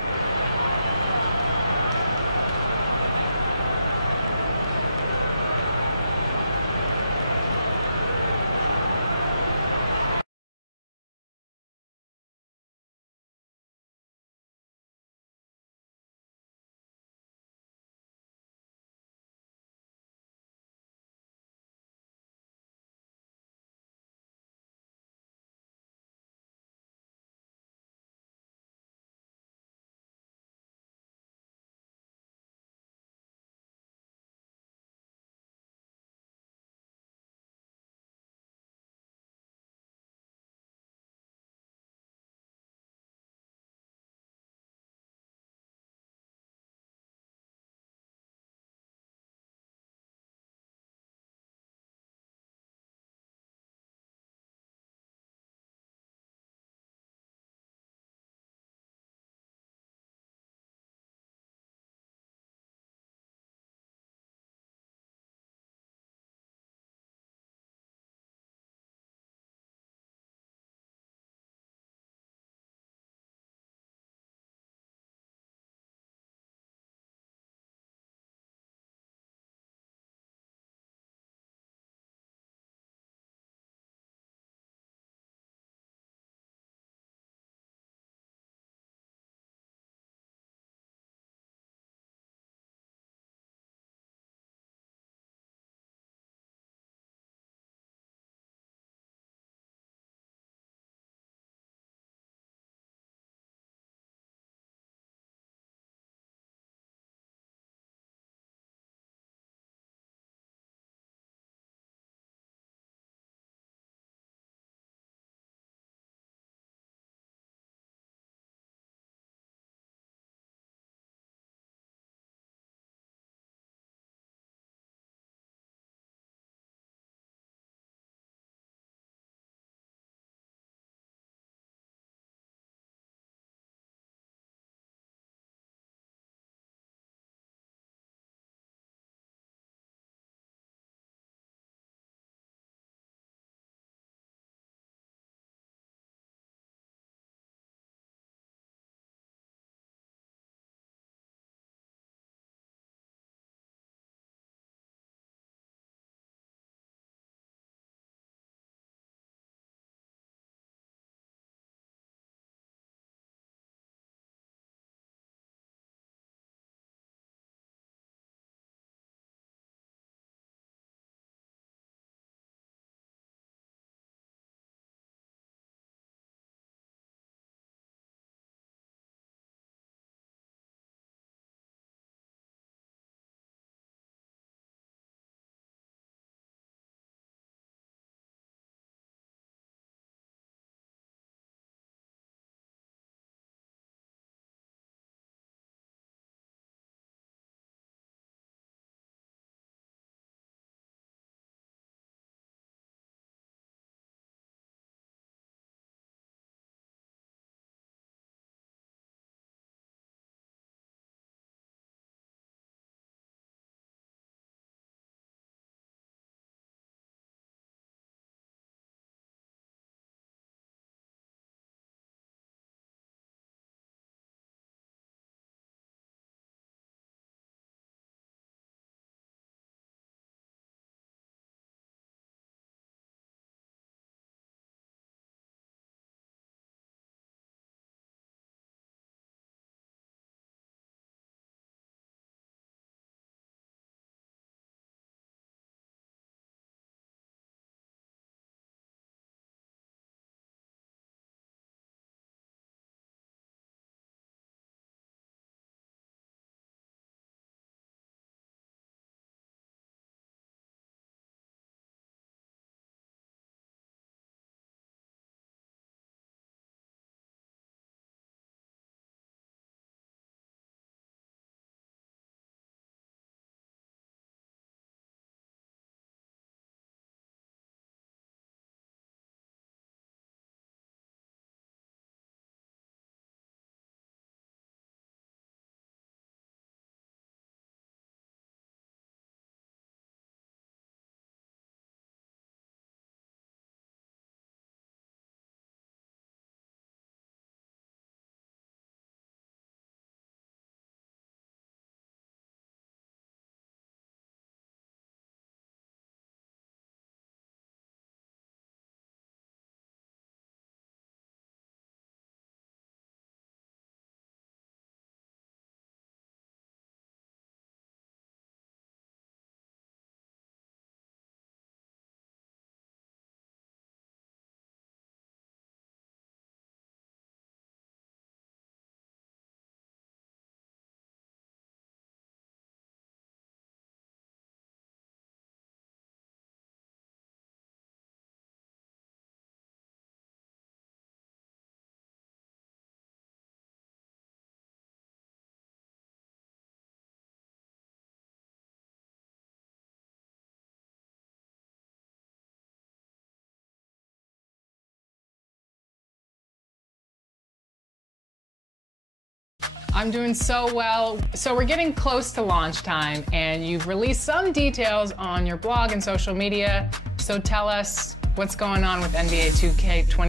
I'm doing so well. So we're getting close to launch time, and you've released some details on your blog and social media. So tell us what's going on with NBA 2K20.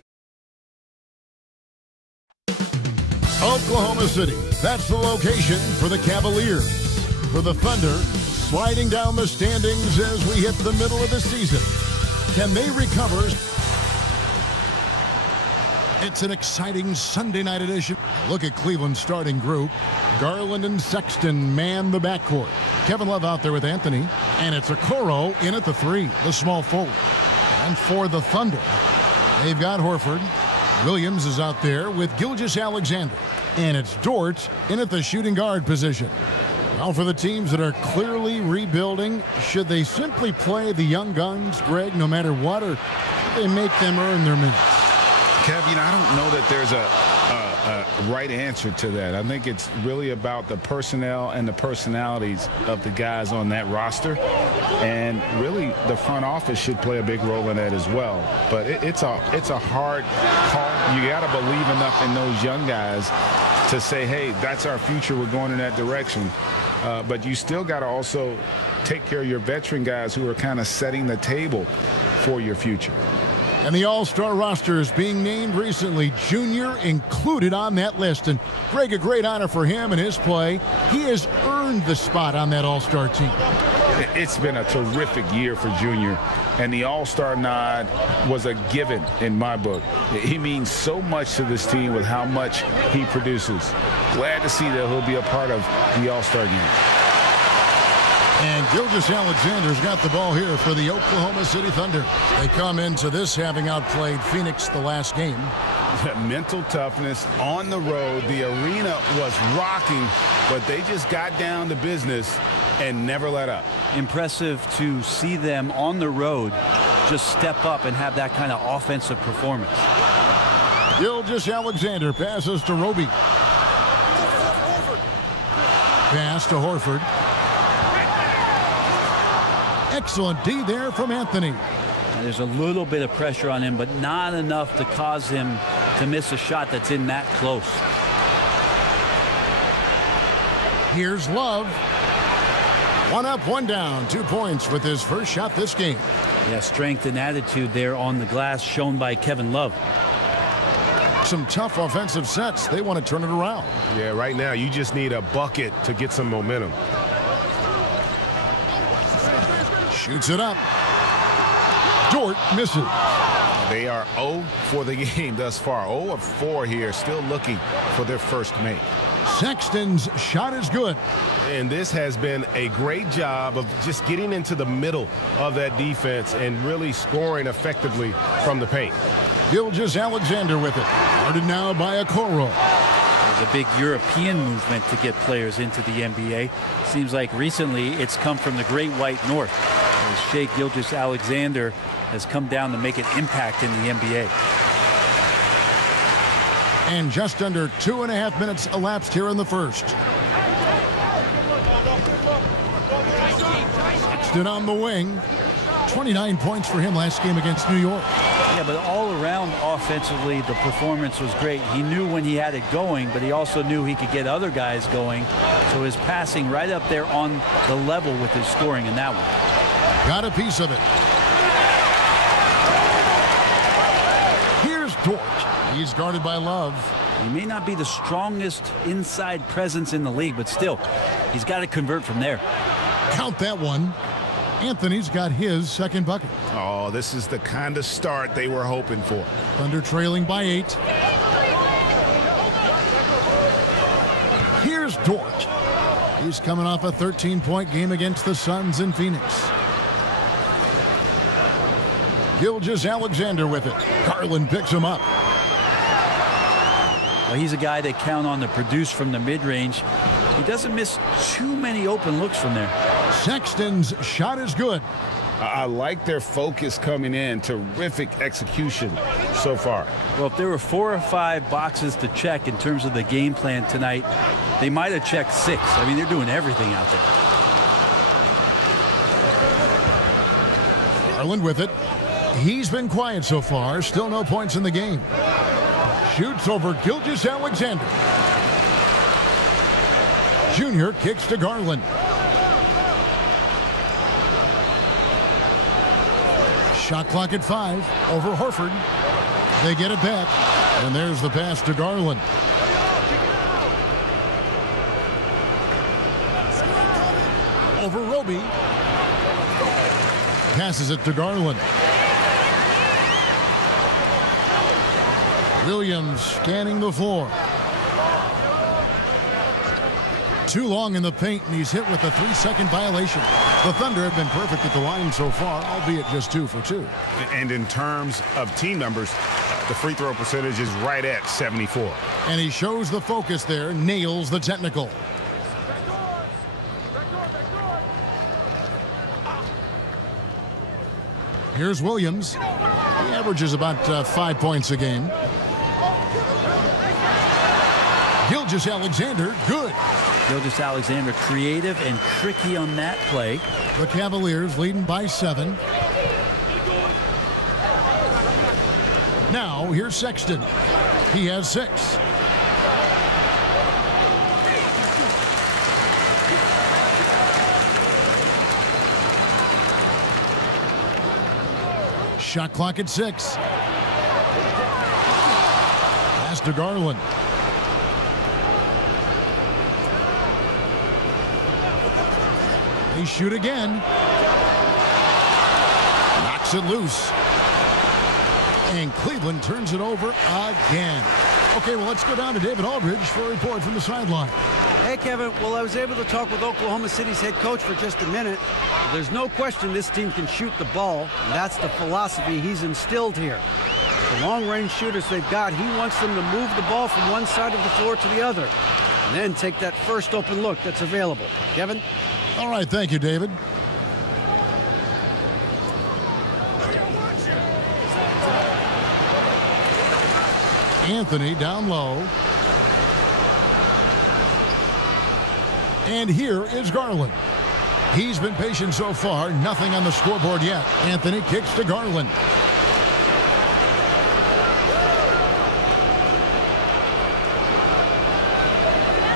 Oklahoma City, that's the location for the Cavaliers. For the Thunder, sliding down the standings as we hit the middle of the season. Can they recover? It's an exciting Sunday night edition. Look at Cleveland's starting group. Garland and Sexton man the backcourt. Kevin Love out there with Anthony. And it's Okoro in at the 3, the small forward. And for the Thunder, they've got Horford. Williams is out there with Gilgeous-Alexander. And it's Dort in at the shooting guard position. Now for the teams that are clearly rebuilding, should they simply play the young guns, Greg, no matter what, or should they make them earn their minutes? Kev, I don't know that there's a right answer to that. I think it's really about the personnel and the personalities of the guys on that roster. And really, the front office should play a big role in that as well. But it's a hard call. You got to believe enough in those young guys to say, hey, that's our future. We're going in that direction. But you still got to also take care of your veteran guys who are kind of setting the table for your future. And the All-Star roster is being named recently. Junior included on that list. And, Greg, a great honor for him and his play. He has earned the spot on that All-Star team. It's been a terrific year for Junior. And the All-Star nod was a given in my book. He means so much to this team with how much he produces. Glad to see that he'll be a part of the All-Star game. And Gilgeous-Alexander's got the ball here for the Oklahoma City Thunder. They come into this having outplayed Phoenix the last game. Mental toughness on the road. The arena was rocking, but they just got down to business and never let up. Impressive to see them on the road just step up and have that kind of offensive performance. Gilgeous-Alexander passes to Roby. Pass to Horford. Excellent D there from Anthony. There's a little bit of pressure on him, but not enough to cause him to miss a shot that's in that close. Here's Love. 1 up, 1 down. 2 points with his first shot this game. Yeah, strength and attitude there on the glass shown by Kevin Love. Some tough offensive sets. They want to turn it around. Yeah, right now you just need a bucket to get some momentum. Shoots it up. Dort misses. They are 0 for the game thus far. 0 of 4 here, still looking for their first make. Sexton's shot is good. And this has been a great job of just getting into the middle of that defense and really scoring effectively from the paint. Gilgeous-Alexander with it. Guarded now by Okoro. There's a big European movement to get players into the NBA. Seems like recently it's come from the Great White North. As Shai Gilgeous-Alexander has come down to make an impact in the NBA. And just under 2.5 minutes elapsed here in the first. Sexton on the wing. 29 points for him last game against New York. Yeah, but all around offensively, the performance was great. He knew when he had it going, but he also knew he could get other guys going. So his passing right up there on the level with his scoring in that one. Got a piece of it. Here's Dort. He's guarded by Love. He may not be the strongest inside presence in the league, but still, he's got to convert from there. Count that one. Anthony's got his second bucket. Oh, this is the kind of start they were hoping for. Thunder trailing by 8. Here's Dort. He's coming off a 13-point game against the Suns in Phoenix. Gilgeous-Alexander with it. Garland picks him up. Well, he's a guy they count on to produce from the mid-range. He doesn't miss too many open looks from there. Sexton's shot is good. I like their focus coming in. Terrific execution so far. Well, if there were 4 or 5 boxes to check in terms of the game plan tonight, they might have checked 6. I mean, they're doing everything out there. Garland with it. He's been quiet so far. Still no points in the game. Shoots over Gilgeous-Alexander. Junior kicks to Garland. Shot clock at 5 over Horford. They get it back, and there's the pass to Garland. Over Roby. Passes it to Garland. Williams scanning the floor. Too long in the paint, and he's hit with a 3-second violation. The Thunder have been perfect at the line so far, albeit just 2 for 2. And in terms of team numbers, the free throw percentage is right at 74. And he shows the focus there, nails the technical. Here's Williams. He averages about 5 points a game. Gilgeous-Alexander, good. Gilgeous-Alexander creative and tricky on that play. The Cavaliers leading by 7. Now here's Sexton. He has 6. Shot clock at 6. Pass to Garland. They shoot again. Knocks it loose. And Cleveland turns it over again. Okay, well, let's go down to David Aldridge for a report from the sideline. Hey, Kevin. Well, I was able to talk with Oklahoma City's head coach for just a minute. There's no question this team can shoot the ball. And that's the philosophy he's instilled here. The long-range shooters they've got, he wants them to move the ball from one side of the floor to the other. And then take that first open look that's available. Kevin? All right, thank you, David. Anthony down low. And here is Garland. He's been patient so far. Nothing on the scoreboard yet. Anthony kicks to Garland.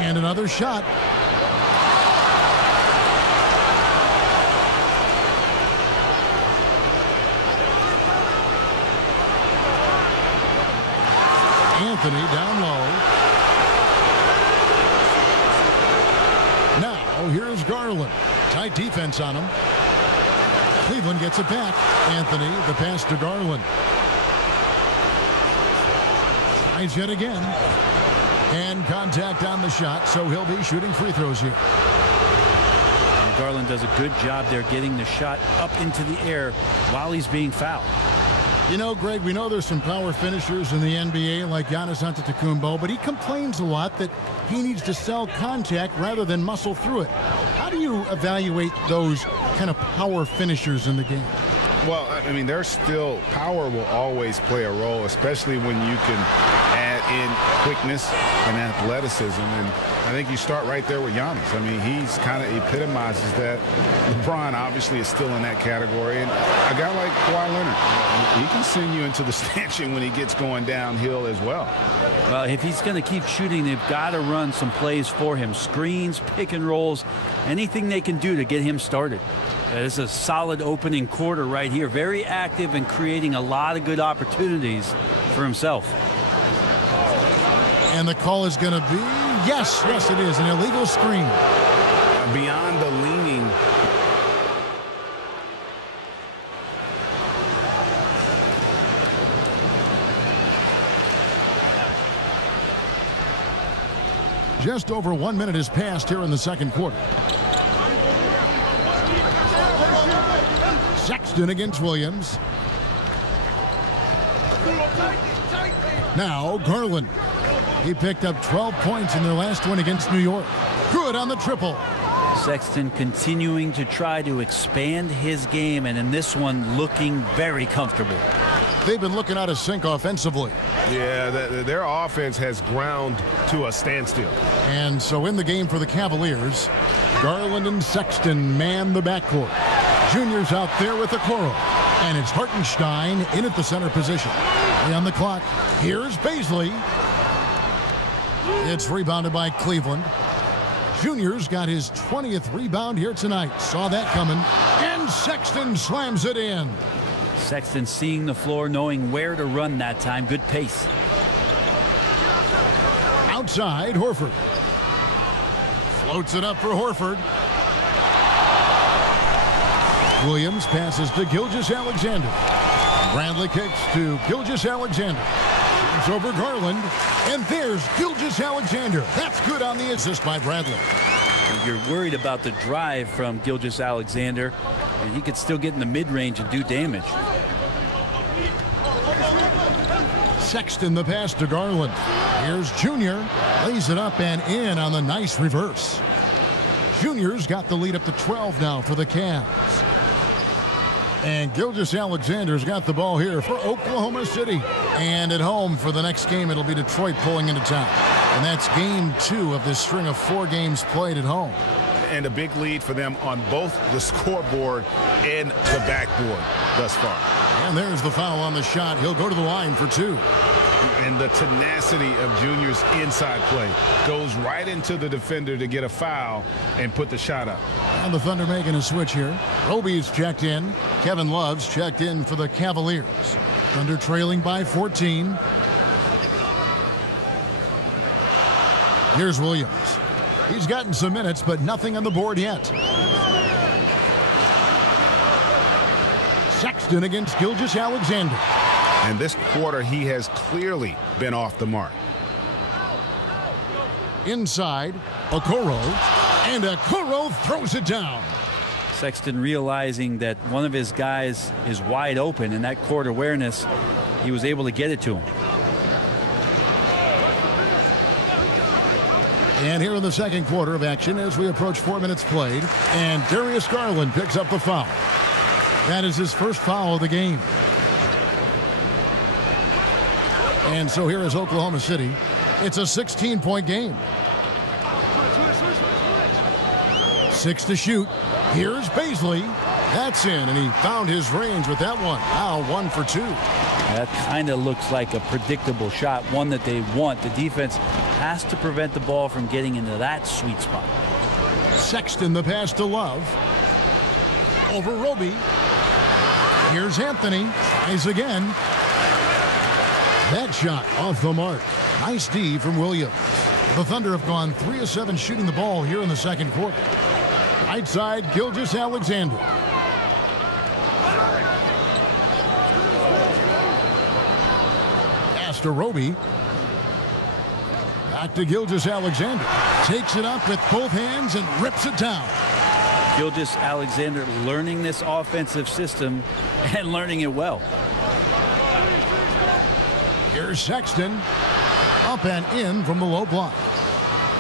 And another shot. Anthony down low. Now here's Garland. Tight defense on him. Cleveland gets it back. Anthony, the pass to Garland. Tries yet again. And contact on the shot, so he'll be shooting free throws here. And Garland does a good job there getting the shot up into the air while he's being fouled. You know, Greg, we know there's some power finishers in the NBA like Giannis Antetokounmpo, but he complains a lot that he needs to sell contact rather than muscle through it. How do you evaluate those kind of power finishers in the game? Well, I mean, there's still power will always play a role, especially when you can add in quickness and athleticism. And I think you start right there with Giannis. I mean, he's kind of epitomizes that. LeBron obviously is still in that category. And a guy like Kawhi Leonard, he can send you into the stanchion when he gets going downhill as well. Well, if he's going to keep shooting, they've got to run some plays for him. Screens, pick and rolls, anything they can do to get him started. It's a solid opening quarter right here. Very active and creating a lot of good opportunities for himself. And the call is going to be, yes, it is, an illegal screen. Beyond the leaning. Just over 1 minute has passed here in the second quarter. Sexton against Williams. Now Garland. He picked up 12 points in their last one against New York. Good on the triple. Sexton continuing to try to expand his game, and in this one looking very comfortable. They've been looking out of sync offensively. Yeah, their offense has ground to a standstill. And so in the game for the Cavaliers, Garland and Sexton man the backcourt. Junior's out there with the Coro. And it's Hartenstein in at the center position. On the clock, here's Baisley. It's rebounded by Cleveland. Junior's got his 20th rebound here tonight. Saw that coming. And Sexton slams it in. Sexton seeing the floor, knowing where to run that time. Good pace. Outside, Horford. Floats it up for Horford. Williams passes to Gilgeous-Alexander. Bradley kicks to Gilgeous-Alexander. It's over Garland. And there's Gilgeous-Alexander. That's good on the assist by Bradley. You're worried about the drive from Gilgeous-Alexander, and he could still get in the mid-range and do damage. Sexton the pass to Garland. Here's Junior. Lays it up and in on the nice reverse. Junior's got the lead up to 12 now for the Cavs. And Gilgeous-Alexander's got the ball here for Oklahoma City. And at home for the next game, it'll be Detroit pulling into town. And that's game 2 of this string of 4 games played at home. And a big lead for them on both the scoreboard and the backboard thus far. And there's the foul on the shot. He'll go to the line for 2. And the tenacity of Junior's inside play goes right into the defender to get a foul and put the shot up. And the Thunder making a switch here. Roby's checked in. Kevin Love's checked in for the Cavaliers. Thunder trailing by 14. Here's Williams. He's gotten some minutes, but nothing on the board yet. Sexton against Gilgeous-Alexander. And this quarter, he has clearly been off the mark. Inside, Okoro. And Okoro throws it down. Sexton realizing that one of his guys is wide open, and that court awareness, he was able to get it to him. And here in the second quarter of action as we approach 4 minutes played. And Darius Garland picks up the foul. That is his first foul of the game. And so here is Oklahoma City. It's a 16-point game. 6 to shoot. Here's Baisley. That's in, and he found his range with that one. Now 1 for 2. That kind of looks like a predictable shot, one that they want. The defense has to prevent the ball from getting into that sweet spot. Sexton the pass to Love. Over Roby. Here's Anthony. Tries again. That shot off the mark. Nice D from Williams. The Thunder have gone 3 of 7 shooting the ball here in the second quarter. Right side, Gilgeous-Alexander. Pass to Roby. Back to Gilgeous-Alexander. Takes it up with both hands and rips it down. Gilgeous-Alexander learning this offensive system and learning it well. Here's Sexton. Up and in from the low block.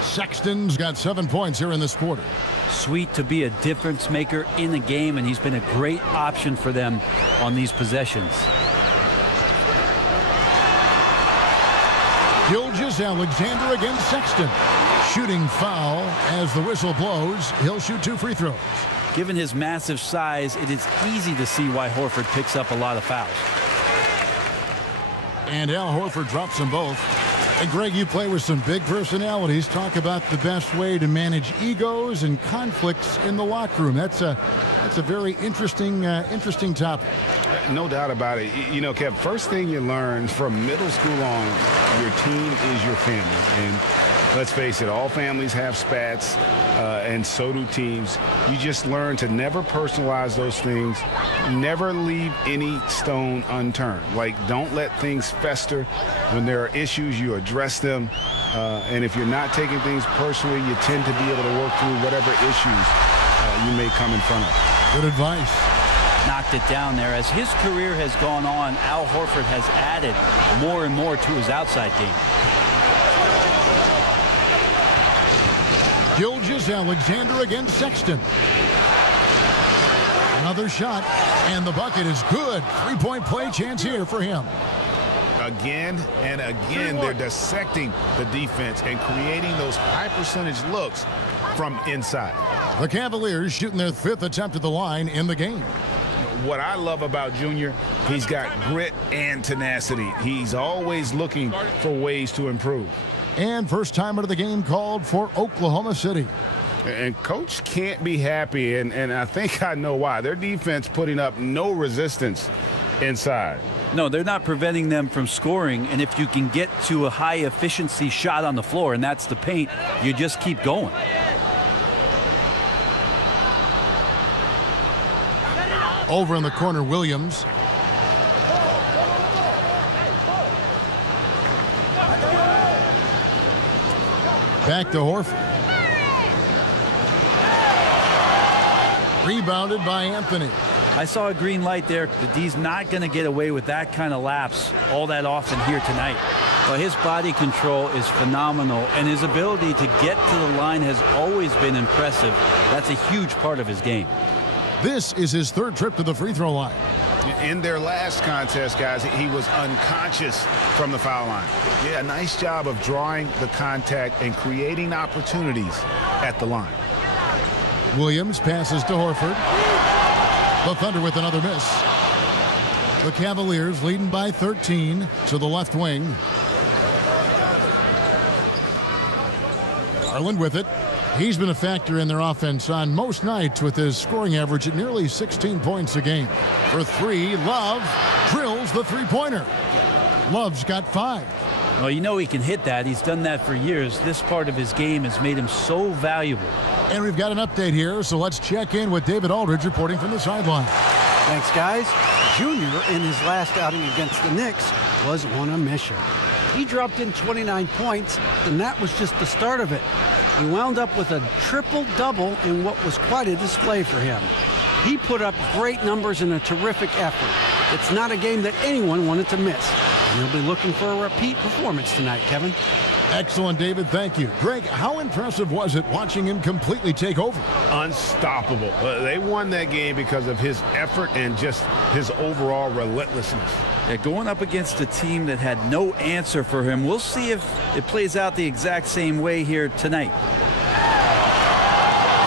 Sexton's got 7 points here in this quarter. Sweet to be a difference maker in the game, and he's been a great option for them on these possessions. Gilgeous-Alexander against Sexton. Shooting foul as the whistle blows. He'll shoot 2 free throws. Given his massive size, it is easy to see why Horford picks up a lot of fouls. And Al Horford drops them both. And Greg, you play with some big personalities. Talk about the best way to manage egos and conflicts in the locker room. That's a very interesting topic. No doubt about it. You know, Kev, first thing you learn from middle school on, your team is your family. And let's face it, all families have spats, and so do teams. You just learn to never personalize those things. Never leave any stone unturned. Like, don't let things fester. When there are issues, you address them. And if you're not taking things personally, you tend to be able to work through whatever issues you may come in front of. Good advice. Knocked it down there. As his career has gone on, Al Horford has added more and more to his outside game. Gilgeous-Alexander against Sexton. Another shot, and the bucket is good. 3-point play chance here for him. Again and again, they're dissecting the defense and creating those high percentage looks from inside. The Cavaliers shooting their 5th attempt at the line in the game. What I love about Junior, he's got grit and tenacity. He's always looking for ways to improve. And first time out of the game called for Oklahoma City. And Coach can't be happy, and I think I know why. Their defense putting up no resistance inside. No, they're not preventing them from scoring, and if you can get to a high-efficiency shot on the floor, and that's the paint, you just keep going. Over in the corner, Williams. Back to Horford. Rebounded by Anthony. I saw a green light there. The D's not going to get away with that kind of lapse all that often here tonight. But his body control is phenomenal, and his ability to get to the line has always been impressive. That's a huge part of his game. This is his third trip to the free throw line. In their last contest, guys, he was unconscious from the foul line. Yeah, nice job of drawing the contact and creating opportunities at the line. Williams passes to Horford. The Thunder with another miss. The Cavaliers leading by 13 to the left wing. Garland with it. He's been a factor in their offense on most nights with his scoring average at nearly 16 points a game. For three, Love drills the three-pointer. Love's got 5. Well, you know he can hit that. He's done that for years. This part of his game has made him so valuable. And we've got an update here, so let's check in with David Aldridge reporting from the sideline. Thanks, guys. Junior, in his last outing against the Knicks, was on a mission. He dropped in 29 points, and that was just the start of it. He wound up with a triple-double in what was quite a display for him. He put up great numbers and a terrific effort. It's not a game that anyone wanted to miss. And he'll be looking for a repeat performance tonight, Kevin. Excellent, David. Thank you. Greg, how impressive was it watching him completely take over? Unstoppable. They won that game because of his effort and just his overall relentlessness. Yeah, going up against a team that had no answer for him. We'll see if it plays out the exact same way here tonight.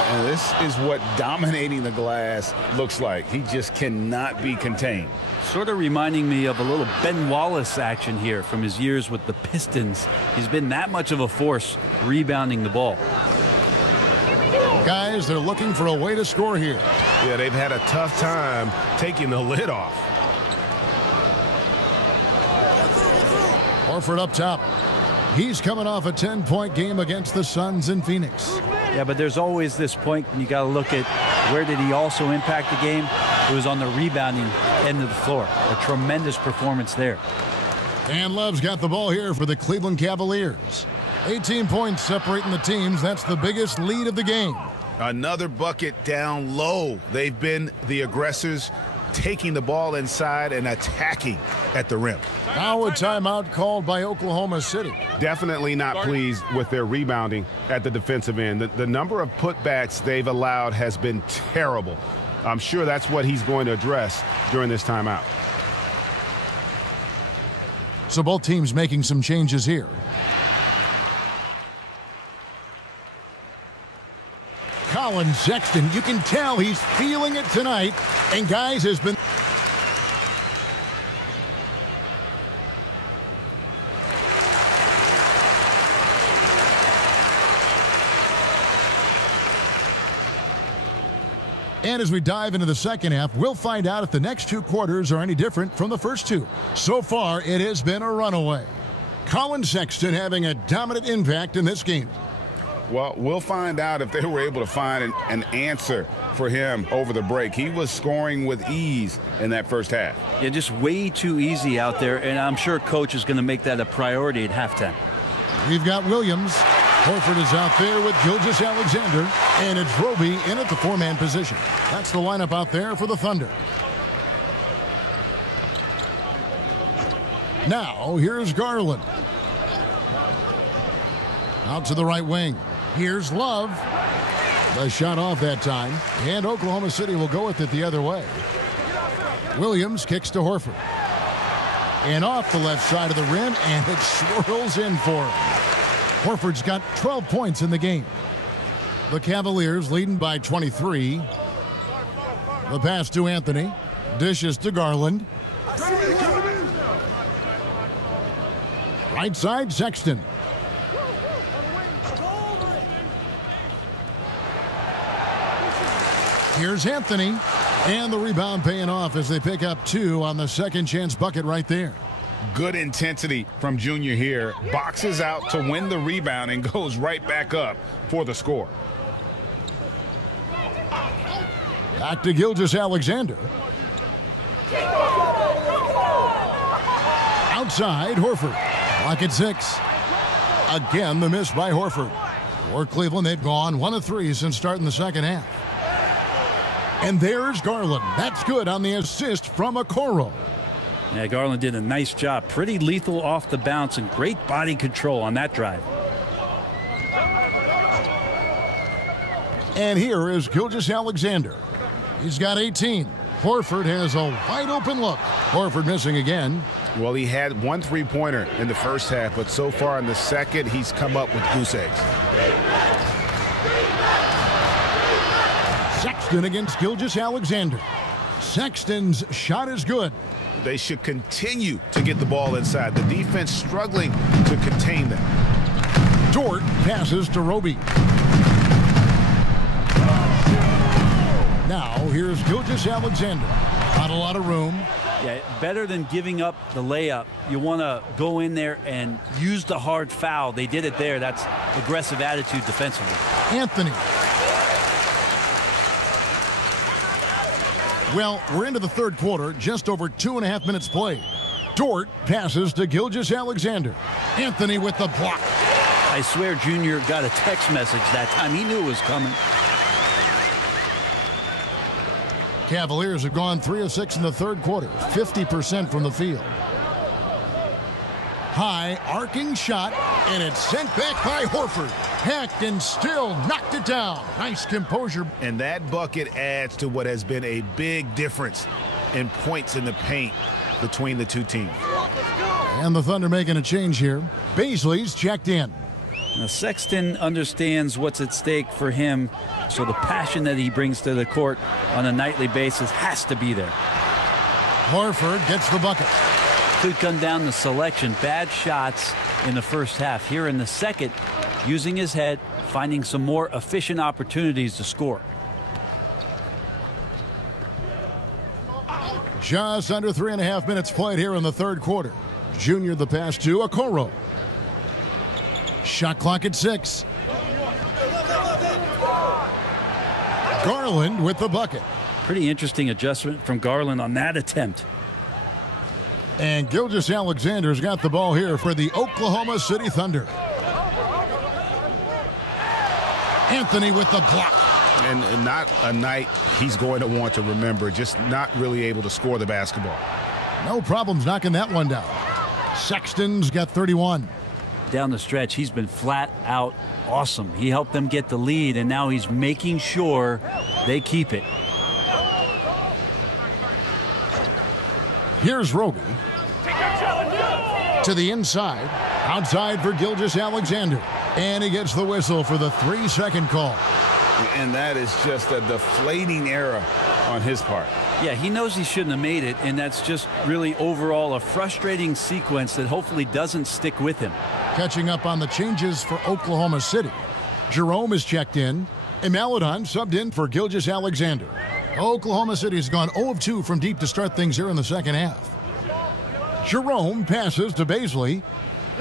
And this is what dominating the glass looks like. He just cannot be contained. Sort of reminding me of a little Ben Wallace action here from his years with the Pistons. He's been that much of a force rebounding the ball. Guys, they're looking for a way to score here. Yeah, they've had a tough time taking the lid off. Horford up top. He's coming off a 10-point game against the Suns in Phoenix. Yeah, but there's always this point, and you got to look at where did he also impact the game. It was on the rebounding end of the floor. A tremendous performance there. And Love's got the ball here for the Cleveland Cavaliers. 18 points separating the teams. That's the biggest lead of the game. Another bucket down low. They've been the aggressors, taking the ball inside and attacking at the rim. Now a timeout called by Oklahoma City. Definitely not pleased with their rebounding at the defensive end. The number of putbacks they've allowed has been terrible. I'm sure that's what he's going to address during this timeout. So both teams making some changes here. Colin Sexton, you can tell he's feeling it tonight. And guys, has been And as we dive into the second half, we'll find out if the next two quarters are any different from the first two. So far, it has been a runaway. Colin Sexton having a dominant impact in this game. Well, we'll find out if they were able to find an answer for him over the break. He was scoring with ease in that first half. Yeah, just way too easy out there, and I'm sure Coach is going to make that a priority at halftime. We've got Williams. Horford is out there with Julius Alexander, and it's Roby in at the four-man position. That's the lineup out there for the Thunder. Now, here's Garland. Out to the right wing. Here's Love. The shot off that time, and Oklahoma City will go with it the other way. Williams kicks to Horford. And off the left side of the rim, and it swirls in for him. Horford's got 12 points in the game. The Cavaliers leading by 23. The pass to Anthony. Dishes to Garland. Right side, Sexton. Here's Anthony. And the rebound paying off as they pick up 2 on the second chance bucket right there. Good intensity from Junior here. Boxes out to win the rebound and goes right back up for the score. Back to Gilgeous-Alexander. Outside, Horford. Clock at 6. Again, the miss by Horford. For Cleveland, they've gone 1 of 3 since starting the second half. And there's Garland. That's good on the assist from Okoro. Yeah, Garland did a nice job. Pretty lethal off the bounce and great body control on that drive. And here is Gilgeous-Alexander. He's got 18. Horford has a wide open look. Horford missing again. Well, he had 1 3-pointer in the first half, but so far in the second, he's come up with goose eggs. Sexton against Gilgeous-Alexander. Sexton's shot is good. They should continue to get the ball inside. The defense struggling to contain them. Dort passes to Roby. Now here's Gilgeous-Alexander. Not a lot of room. Yeah, better than giving up the layup. You want to go in there and use the hard foul. They did it there. That's aggressive attitude defensively. Anthony. Well, we're into the third quarter, just over 2.5 minutes played. Dort passes to Gilgeous-Alexander. Anthony with the block. I swear Junior got a text message that time. He knew it was coming. Cavaliers have gone 3 of 6 in the third quarter, 50% from the field. High arcing shot, and it's sent back by Horford. Hacked and still knocked it down. Nice composure. And that bucket adds to what has been a big difference in points in the paint between the two teams. And the Thunder making a change here. Baisley's checked in. Now, Sexton understands what's at stake for him, so the passion that he brings to the court on a nightly basis has to be there. Horford gets the bucket. Could come down to selection. Bad shots in the first half. Here in the second, using his head, finding some more efficient opportunities to score. Just under 3.5 minutes played here in the third quarter. Junior the pass to Okoro. Shot clock at 6. Garland with the bucket. Pretty interesting adjustment from Garland on that attempt. And Gilgeous-Alexander's got the ball here for the Oklahoma City Thunder. Anthony with the block. And not a night he's going to want to remember, just not really able to score the basketball. No problems knocking that one down. Sexton's got 31. Down the stretch, he's been flat out awesome. He helped them get the lead, and now he's making sure they keep it. Here's Roby. To the inside. Outside for Gilgeous-Alexander. And he gets the whistle for the 3-second call. And that is just a deflating error on his part. Yeah, he knows he shouldn't have made it, and that's just really overall a frustrating sequence that hopefully doesn't stick with him. Catching up on the changes for Oklahoma City. Jerome is checked in, and Maladon subbed in for Gilgeous-Alexander. Oklahoma City has gone 0 of 2 from deep to start things here in the second half. Jerome passes to Baisley.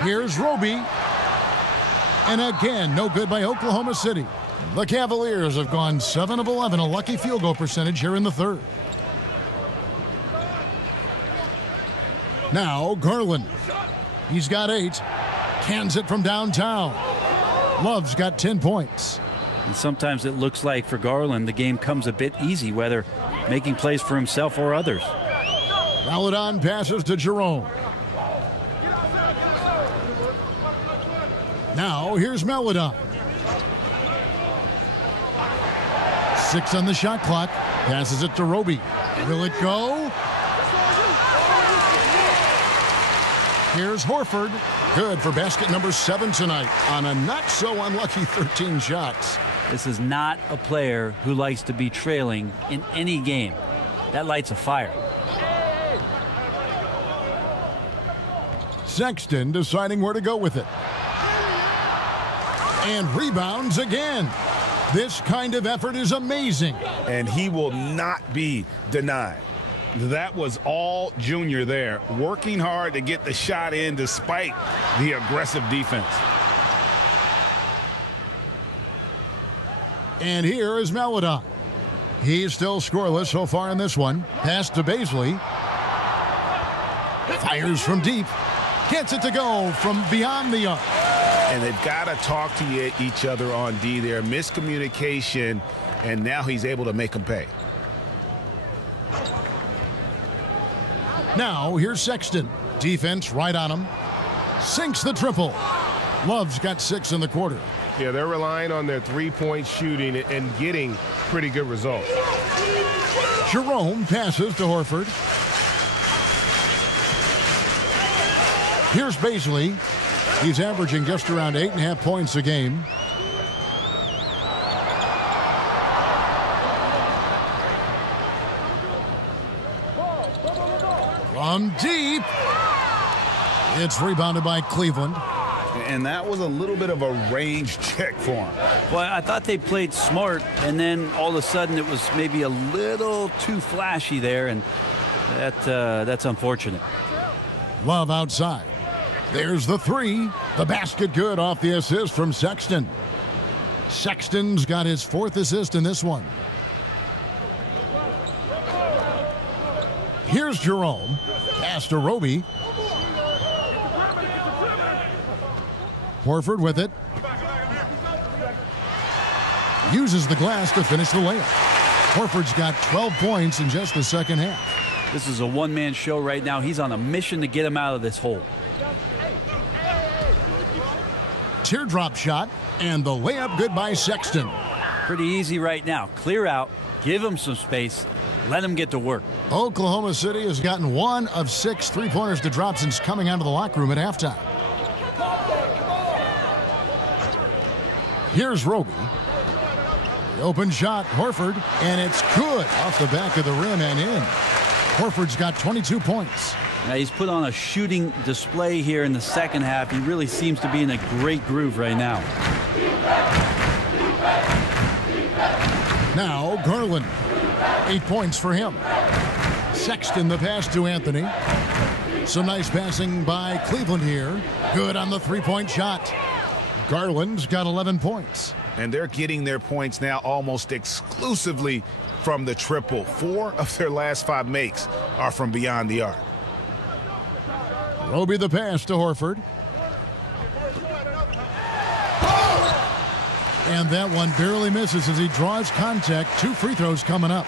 Here's Roby. And again, no good by Oklahoma City. The Cavaliers have gone 7 of 11, a lucky field goal percentage here in the third. Now Garland. He's got 8. Cans it from downtown. Love's got 10 points. And sometimes it looks like for Garland the game comes a bit easy, whether making plays for himself or others. Maladon passes to Jerome. Now here's Maladon. 6 on the shot clock. Passes it to Roby. Will it go? Here's Horford. Good for basket number 7 tonight on a not so unlucky 13 shots. This is not a player who likes to be trailing in any game. That lights a fire. Sexton deciding where to go with it. And rebounds again. This kind of effort is amazing. And he will not be denied. That was all Junior there, working hard to get the shot in despite the aggressive defense. And here is Maladon. He's still scoreless so far in this one. Pass to Baisley. Fires from deep. Gets it to go from beyond the arc. And they've got to talk to each other on D there. Miscommunication, and now he's able to make them pay. Now, here's Sexton. Defense right on him. Sinks the triple. Love's got 6 in the quarter. Yeah, they're relying on their three-point shooting and getting pretty good results. Jerome passes to Horford. Here's Baisley. He's averaging just around 8.5 points a game. From deep. It's rebounded by Cleveland. And that was a little bit of a range check for him. Well, I thought they played smart, and then all of a sudden it was maybe a little too flashy there, and that's unfortunate. Love outside. There's the 3. The basket good off the assist from Sexton. Sexton's got his 4th assist in this one. Here's Jerome. Pass to Roby. Horford with it. Uses the glass to finish the layup. Horford's got 12 points in just the second half. This is a one-man show right now. He's on a mission to get him out of this hole. Teardrop shot, and the layup good by Sexton. Pretty easy right now. Clear out, give him some space, let him get to work. Oklahoma City has gotten 1 of 6 three-pointers to drop since coming out of the locker room at halftime. Here's Roby. The open shot, Horford, and it's good off the back of the rim and in. Horford's got 22 points. Now he's put on a shooting display here in the second half. He really seems to be in a great groove right now. Now Garland. 8 points for him. Sexton the pass to Anthony. Some nice passing by Cleveland here. Good on the three-point shot. Garland's got 11 points. And they're getting their points now almost exclusively from the triple. 4 of their last 5 makes are from beyond the arc. Roby the pass to Horford. And that one barely misses as he draws contact. 2 free throws coming up.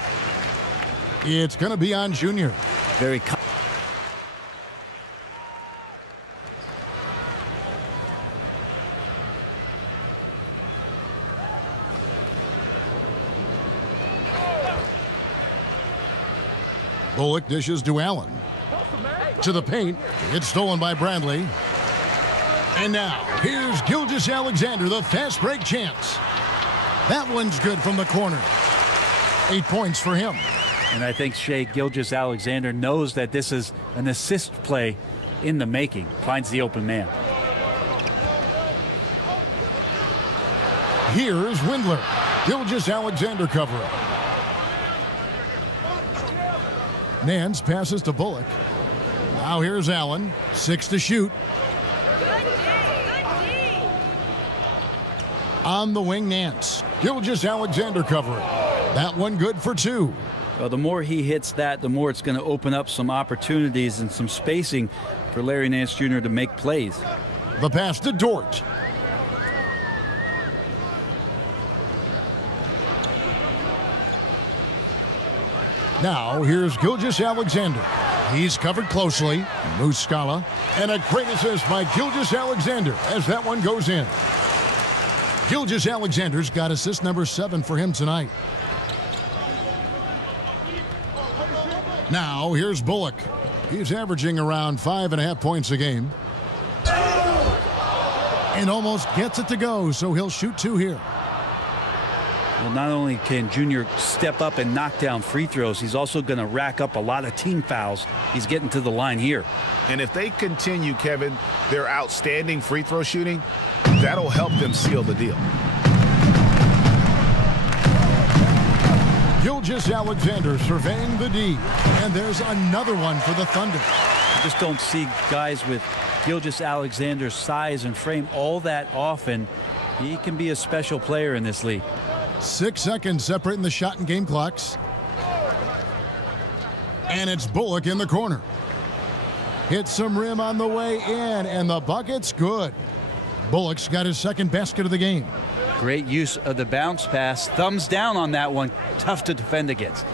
It's going to be on Junior. Very Bullock dishes to Allen. To the paint. It's stolen by Bradley. And now, here's Gilgeous-Alexander, the fast break chance. That one's good from the corner. 8 points for him. And I think Shai Gilgeous-Alexander knows that this is an assist play in the making. Finds the open man. Here's Windler. Gilgeous-Alexander covering. Nance passes to Bullock. Now here's Allen. 6 to shoot. On the wing, Nance. Gilgeous-Alexander covering. That one good for 2. Well, the more he hits that, the more it's going to open up some opportunities and some spacing for Larry Nance Jr. to make plays. The pass to Dort. Now here's Gilgeous-Alexander. He's covered closely. Muscala. And a great assist by Gilgeous-Alexander as that one goes in. Gilgeous-Alexander's got assist number 7 for him tonight. Now here's Bullock. He's averaging around 5.5 points a game. And almost gets it to go, so he'll shoot 2 here. Well, not only can Junior step up and knock down free throws, he's also going to rack up a lot of team fouls. He's getting to the line here. And if they continue, Kevin, their outstanding free throw shooting, that'll help them seal the deal. Gilgeous Alexander surveying the D. And there's another one for the Thunder. I just don't see guys with Gilgeous Alexander's size and frame all that often. He can be a special player in this league. 6 seconds separating the shot and game clocks. And it's Bullock in the corner. Hits some rim on the way in, and the bucket's good. Bullock's got his second basket of the game. Great use of the bounce pass. Thumbs down on that one. Tough to defend against.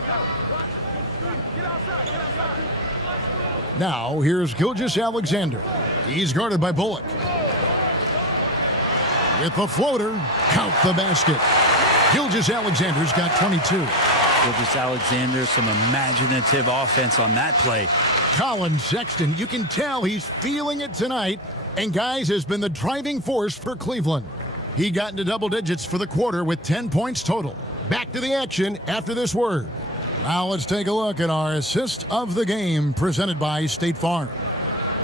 Now, here's Gilgeous Alexander. He's guarded by Bullock. With the floater, count the basket. Gilgeous Alexander's got 22. Julius Randle, some imaginative offense on that play. Colin Sexton, you can tell he's feeling it tonight, and guys, has been the driving force for Cleveland. He got into double digits for the quarter with 10 points total. Back to the action after this word. Now let's take a look at our assist of the game presented by State Farm.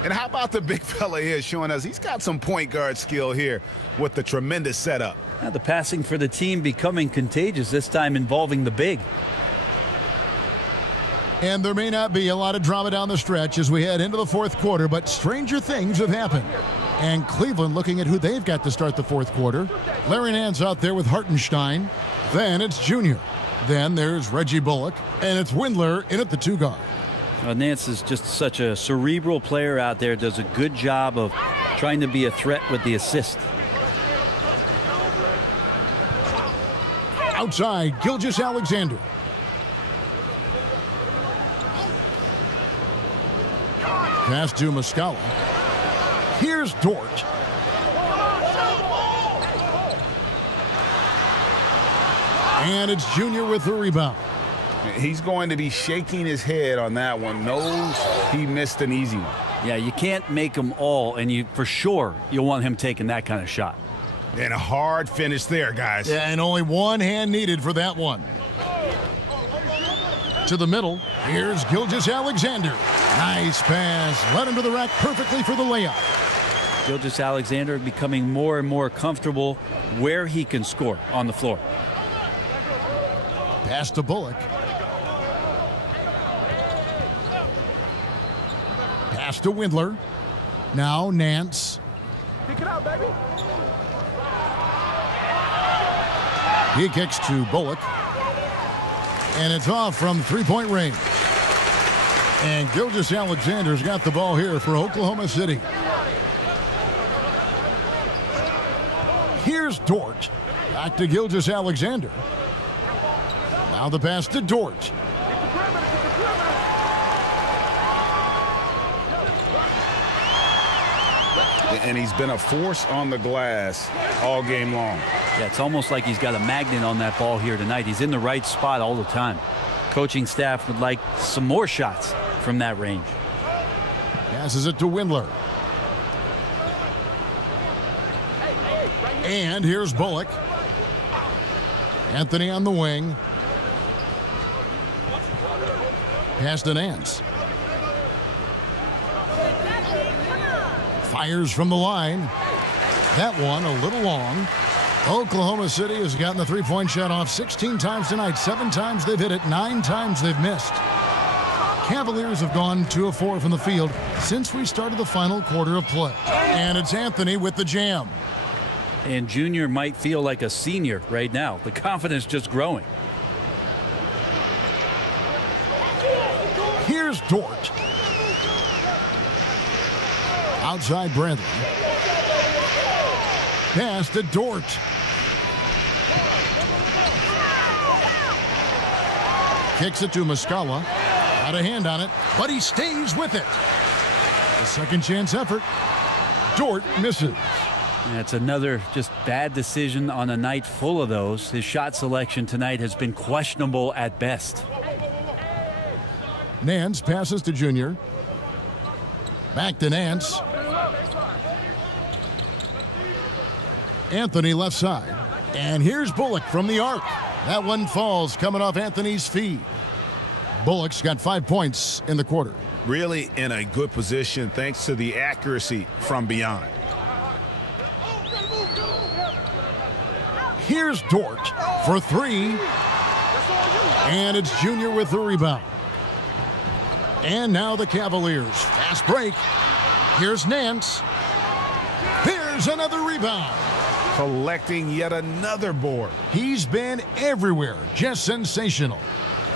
And how about the big fella here showing us he's got some point guard skill here with the tremendous setup. Now the passing for the team becoming contagious, this time involving the big. And there may not be a lot of drama down the stretch as we head into the fourth quarter, but stranger things have happened. And Cleveland looking at who they've got to start the fourth quarter. Larry Nance out there with Hartenstein. Then it's Junior. Then there's Reggie Bullock. And it's Windler in at the 2 guard. Nance is just such a cerebral player out there, does a good job of trying to be a threat with the assist. Outside, Gilgeous Alexander. Pass to Muscala. Here's Dort. And it's Junior with the rebound. He's going to be shaking his head on that one. Knows he missed an easy one. Yeah, you can't make them all, and for sure you'll want him taking that kind of shot. And a hard finish there, guys. Yeah, and only one hand needed for that one. To the middle, here's Gilgeous Alexander. Nice pass, led him to the rack perfectly for the layup. Gilgeous Alexander becoming more and more comfortable where he can score on the floor. Pass to Bullock. Pass to Windler. Now Nance. Kick it out, baby. He kicks to Bullock. And it's off from three-point range. And Gilgeous Alexander's got the ball here for Oklahoma City. Here's Dort. Back to Gilgeous Alexander. Now the pass to Dort. And he's been a force on the glass all game long. Yeah, it's almost like he's got a magnet on that ball here tonight. He's in the right spot all the time. Coaching staff would like some more shots from that range. Passes it to Windler. And here's Bullock. Anthony on the wing. Pass to Nance. Fires from the line. That one a little long. Oklahoma City has gotten the three-point shot off 16 times tonight. 7 times they've hit it. 9 times they've missed. Cavaliers have gone 2 of 4 from the field since we started the final quarter of play. And it's Anthony with the jam. And Junior might feel like a senior right now. The confidence just growing. Here's Dort. Outside Bradley. Pass to Dort. Kicks it to Muscala. Got a hand on it, but he stays with it. A second chance effort. Dort misses. That's another just bad decision on a night full of those. His shot selection tonight has been questionable at best. Nance passes to Junior. Back to Nance. Anthony left side. And here's Bullock from the arc. That one falls coming off Anthony's feed. Bullock's got 5 points in the quarter. Really in a good position thanks to the accuracy from beyond. Here's Dort for 3. And it's Junior with the rebound. And now the Cavaliers. Fast break. Here's Nance. Here's another rebound. Collecting yet another board. He's been everywhere. Just sensational.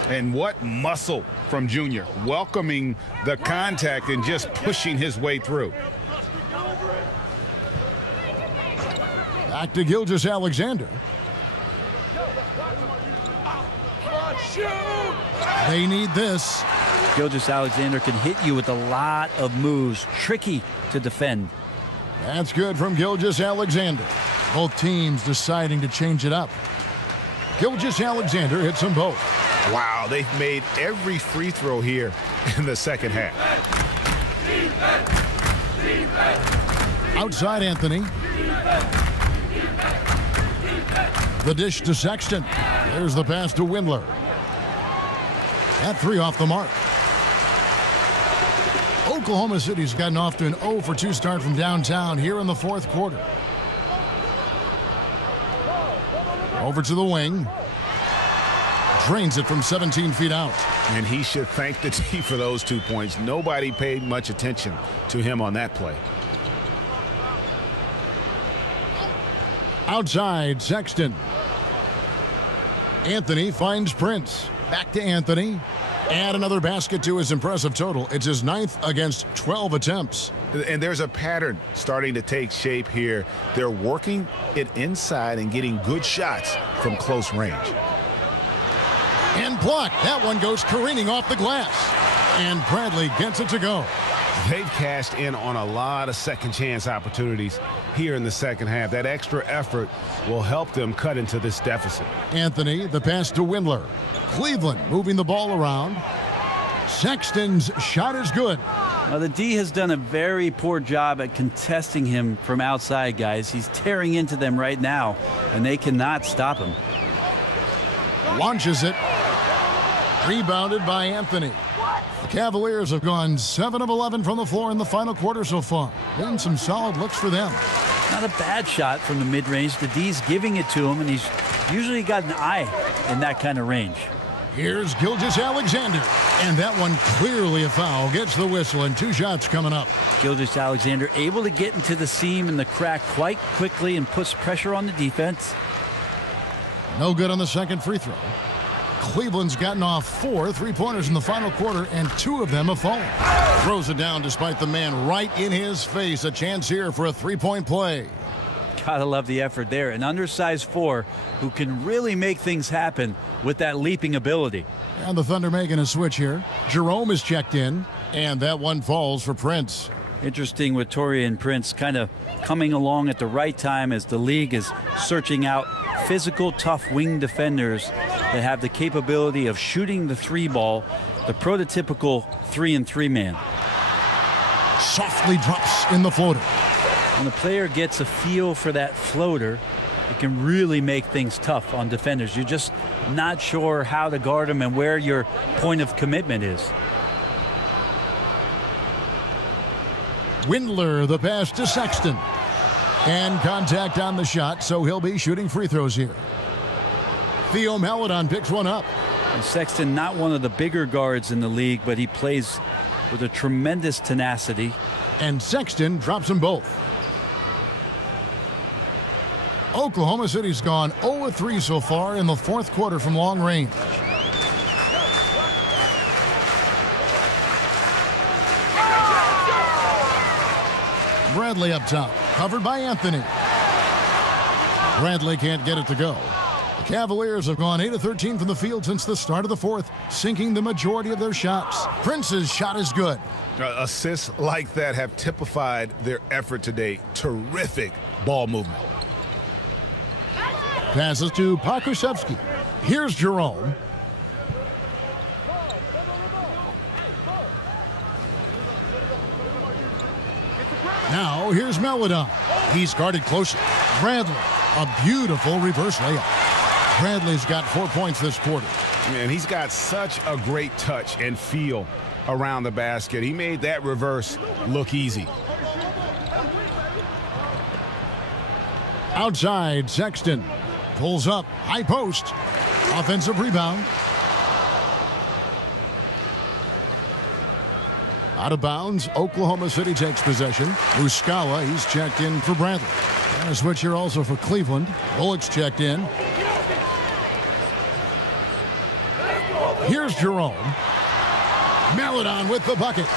And what muscle from Junior. Welcoming the contact and just pushing his way through. Back to Gilgeous-Alexander. They need this. Gilgeous-Alexander can hit you with a lot of moves. Tricky to defend. That's good from Gilgeous-Alexander. Both teams deciding to change it up. Gilgeous-Alexander hits them both. Wow, they've made every free throw here in the second half. Outside Anthony. The dish to Sexton. There's the pass to Windler. That three off the mark. Oklahoma City's gotten off to an 0-for-2 start from downtown here in the fourth quarter. Over to the wing. Drains it from 17 feet out. And he should thank the D for those 2 points. Nobody paid much attention to him on that play. Outside, Sexton. Anthony finds Prince. Back to Anthony. Add another basket to his impressive total. It's his 9th against 12 attempts. And there's a pattern starting to take shape here. They're working it inside and getting good shots from close range. And blocked. That one goes careening off the glass. And Bradley gets it to go. They've cashed in on a lot of second chance opportunities here in the second half. That extra effort will help them cut into this deficit. Anthony, the pass to Windler. Cleveland moving the ball around. Sexton's shot is good. Now, the D has done a very poor job at contesting him from outside, guys. He's tearing into them right now, and they cannot stop him. Launches it. Rebounded by Anthony. The Cavaliers have gone 7 of 11 from the floor in the final quarter so far. Been some solid looks for them. Not a bad shot from the mid-range. The D's giving it to him, and he's usually got an eye in that kind of range. Here's Gilgeous-Alexander. And that one clearly a foul. Gets the whistle, and 2 shots coming up. Gilgeous-Alexander able to get into the seam and the crack quite quickly and puts pressure on the defense. No good on the second free throw. Cleveland's gotten off 4 three-pointers in the final quarter, and 2 of them have fallen. Throws it down despite the man right in his face. A chance here for a 3-point play. Gotta love the effort there. An undersized 4 who can really make things happen with that leaping ability. And the Thunder making a switch here. Jerome is checked in, and that one falls for Prince. Interesting with Taurean Prince kind of coming along at the right time as the league is searching out physical, tough wing defenders that have the capability of shooting the 3 ball, the prototypical 3-and-3 man. Softly drops in the floater. When the player gets a feel for that floater, it can really make things tough on defenders. You're just not sure how to guard them and where your point of commitment is. Windler, the pass to Sexton. And contact on the shot, so he'll be shooting free throws here. Theo Maledon picks one up. And Sexton, not one of the bigger guards in the league, but he plays with a tremendous tenacity. And Sexton drops them both. Oklahoma City's gone 0-3 so far in the fourth quarter from long range. Bradley up top, covered by Anthony. Bradley can't get it to go. The Cavaliers have gone 8-13 from the field since the start of the fourth, sinking the majority of their shots. Prince's shot is good. Assists like that have typified their effort today. Terrific ball movement. Passes to Pokusevski. Here's Jerome. Now here's Maledon. He's guarded closely. Bradley, a beautiful reverse layup. Bradley's got 4 points this quarter. Man, he's got such a great touch and feel around the basket. He made that reverse look easy. Outside, Sexton pulls up, high post. Offensive rebound. Out of bounds, Oklahoma City takes possession. Muscala, he's checked in for Bradley. And a switch here also for Cleveland. Bullock's checked in. Here's Jerome. Maladon with the bucket.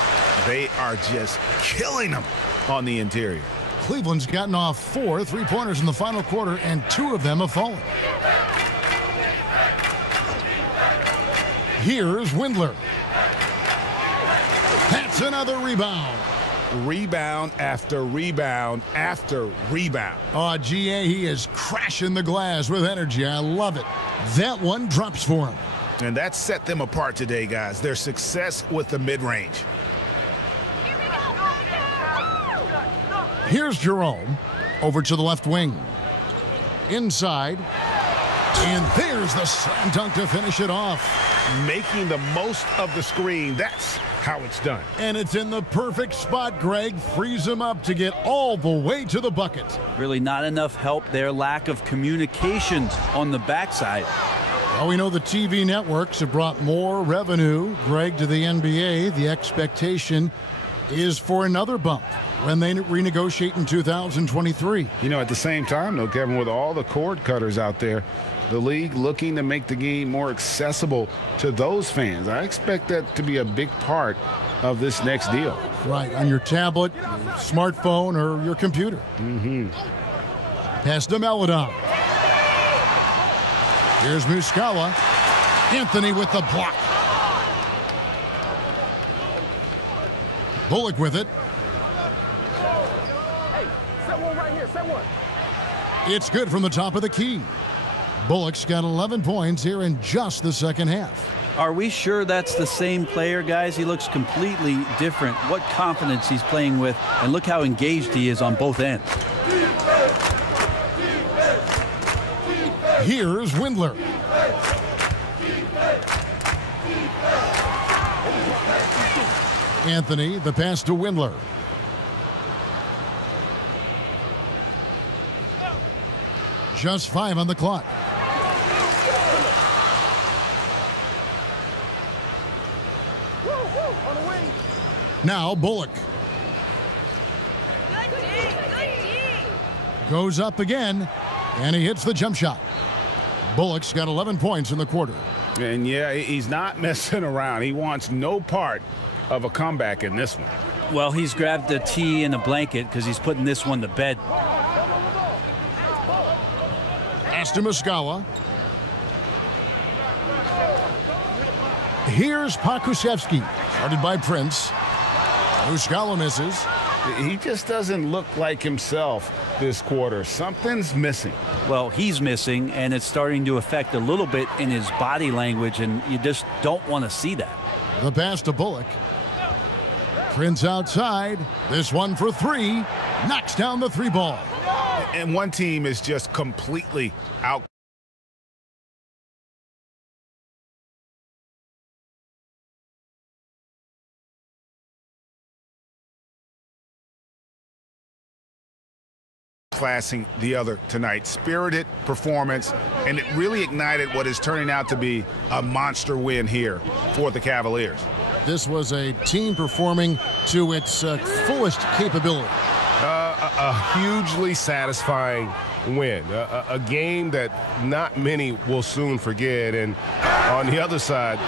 They are just killing them on the interior. Cleveland's gotten off 4 3-pointers in the final quarter, and 2 of them have fallen. Here's Windler. That's another rebound. Rebound after rebound after rebound. Oh, GA, he is crashing the glass with energy. I love it. That one drops for him. And that set them apart today, guys. Their success with the mid-range. Here's Jerome. Over to the left wing. Inside. And there's the slam dunk to finish it off. Making the most of the screen. That's how it's done. And it's in the perfect spot, Greg. Frees him up to get all the way to the bucket. Really not enough help there. Lack of communication on the backside. Well, we know the TV networks have brought more revenue, Greg, to the NBA. The expectation is for another bump when they renegotiate in 2023. You know, at the same time, though, Kevin, with all the cord cutters out there, the league looking to make the game more accessible to those fans. I expect that to be a big part of this next deal. Right, on your tablet, your smartphone, or your computer. Pass to Maladon. Here's Muscala. Anthony with the block. Bullock with it. Hey, set one right here, set one. It's good from the top of the key. Bullock's got 11 points here in just the second half. Are we sure that's the same player, guys? He looks completely different. What confidence he's playing with, and look how engaged he is on both ends. Here's Windler. Anthony, the pass to Windler. Just 5 on the clock. Now Bullock. Goes up again, and he hits the jump shot. Bullock's got 11 points in the quarter. And yeah, he's not messing around. He wants no part of a comeback in this one. Well, he's grabbed a tee and a blanket because he's putting this one to bed. Pass to Muscala. Here's Pokusevski. Started by Prince. Muscala misses. He just doesn't look like himself this quarter. Something's missing. Well, he's missing, and it's starting to affect a little bit in his body language, and you just don't want to see that. The pass to Bullock. Prince outside. This one for 3. Knocks down the 3 ball. And one team is just completely out. Classing the other tonight. Spirited performance, and it really ignited what is turning out to be a monster win here for the Cavaliers. This was a team performing to its fullest capability. A hugely satisfying win, a game that not many will soon forget, and on the other side,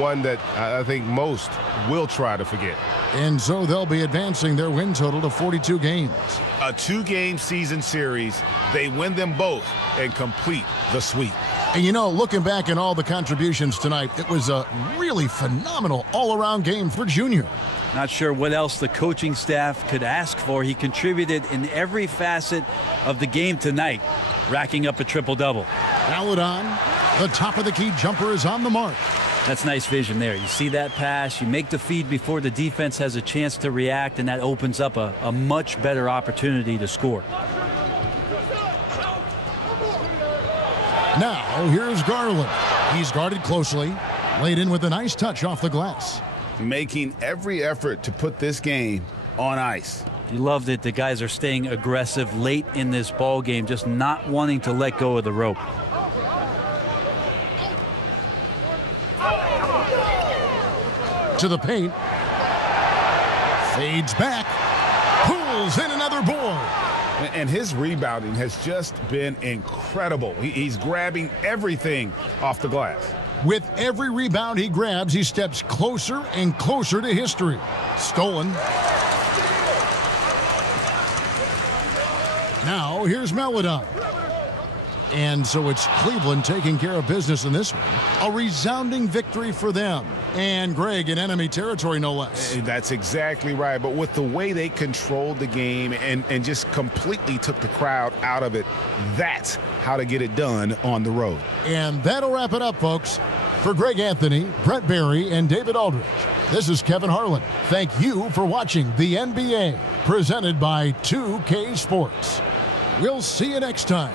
one that I think most will try to forget. And so they'll be advancing their win total to 42 games. A 2-game season series, they win them both and complete the sweep. And you know, looking back at all the contributions tonight, it was a really phenomenal all-around game for Junior. Not sure what else the coaching staff could ask for. He contributed in every facet of the game tonight, racking up a triple-double. Maladon, the top of the key jumper is on the mark. That's nice vision there. You see that pass, you make the feed before the defense has a chance to react, and that opens up a much better opportunity to score. Now, here's Garland. He's guarded closely, laid in with a nice touch off the glass. Making every effort to put this game on ice. You love that the guys are staying aggressive late in this ball game, just not wanting to let go of the rope. To the paint. Fades back. Pulls in another board. And his rebounding has just been incredible. He's grabbing everything off the glass. With every rebound he grabs, he steps closer and closer to history. Stolen. Now, here's Melodon. And so it's Cleveland taking care of business in this one. A resounding victory for them. And Greg in enemy territory, no less. That's exactly right. But with the way they controlled the game and just completely took the crowd out of it, that's how to get it done on the road. And that'll wrap it up, folks. For Greg Anthony, Brett Barry, and David Aldridge, this is Kevin Harlan. Thank you for watching the NBA, presented by 2K Sports. We'll see you next time.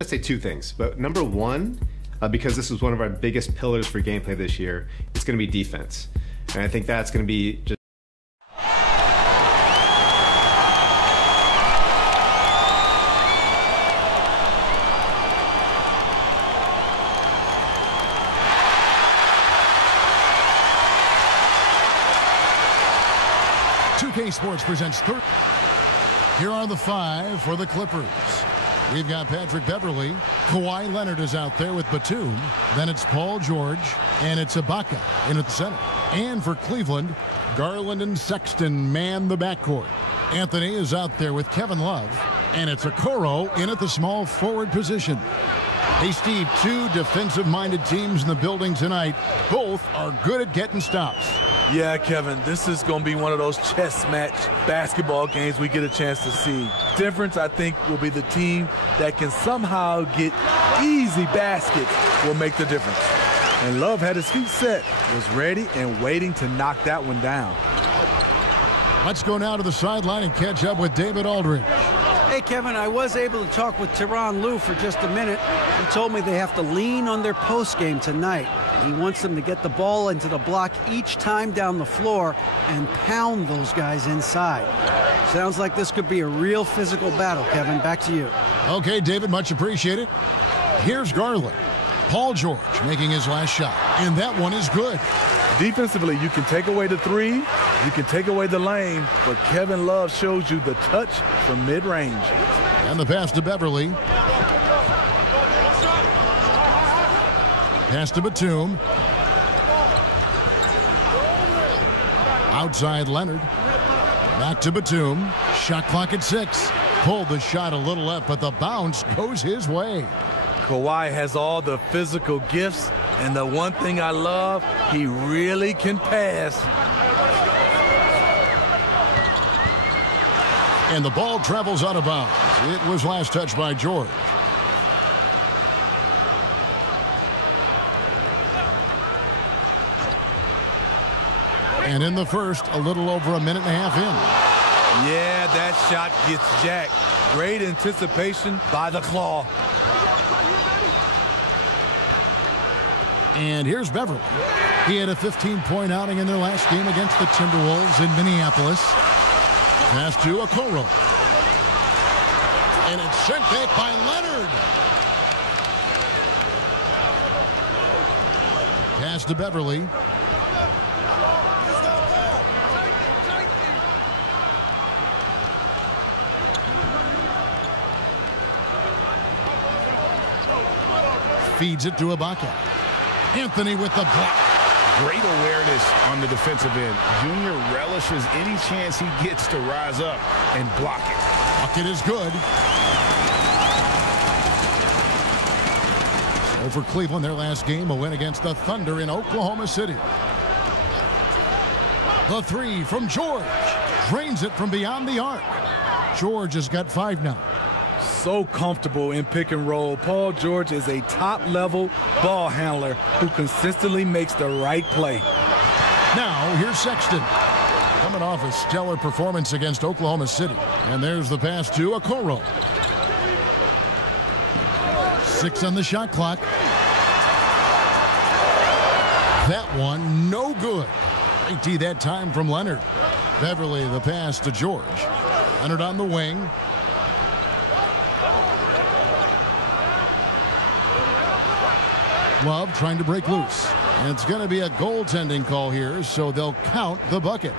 I'd say two things, but number one, because this was one of our biggest pillars for gameplay this year, it's going to be defense. And I think that's going to be just Sports presents third. Here are the five for the Clippers. We've got Patrick Beverley. Kawhi Leonard is out there with Batum. Then it's Paul George. And it's Ibaka in at the center. And for Cleveland, Garland and Sexton man the backcourt. Anthony is out there with Kevin Love. And it's Okoro in at the small forward position. Hey, Steve, two defensive-minded teams in the building tonight. Both are good at getting stops. Yeah, Kevin, this is going to be one of those chess match basketball games we get a chance to see. Difference, I think, will be the team that can somehow get easy baskets will make the difference. And Love had his feet set, was ready and waiting to knock that one down. Let's go now to the sideline and catch up with David Aldridge. Hey, Kevin, I was able to talk with Tyronn Lue for just a minute. He told me they have to lean on their post game tonight. He wants them to get the ball into the block each time down the floor and pound those guys inside. Sounds like this could be a real physical battle, Kevin. Back to you. Okay, David, much appreciated. Here's Garland. Paul George making his last shot, and that one is good. Defensively, you can take away the three, you can take away the lane, but Kevin Love shows you the touch from mid-range. And the pass to Beverley. Pass to Batum. Outside Leonard. Back to Batum. Shot clock at 6. Pulled the shot a little left, but the bounce goes his way. Kawhi has all the physical gifts, and the one thing I love, he really can pass. And the ball travels out of bounds. It was last touched by George. And in the first, a little over a minute and a half in. Yeah, that shot gets jacked. Great anticipation by the claw. And here's Beverly. He had a 15-point outing in their last game against the Timberwolves in Minneapolis. Pass to Okoro. And it's sent back by Leonard. Pass to Beverly. Feeds it to Ibaka. Anthony with the block. Great awareness on the defensive end. Junior relishes any chance he gets to rise up and block it. Bucket is good. So for Cleveland, their last game, a win against the Thunder in Oklahoma City. The three from George. Drains it from beyond the arc. George has got 5 now. So comfortable in pick and roll. Paul George is a top-level ball handler who consistently makes the right play. Now, here's Sexton. Coming off a stellar performance against Oklahoma City. And there's the pass to Okoro. 6 on the shot clock. That one, no good. Great D that time from Leonard. Beverly, the pass to George. Leonard on the wing. Love trying to break loose. And it's going to be a goaltending call here, so they'll count the bucket.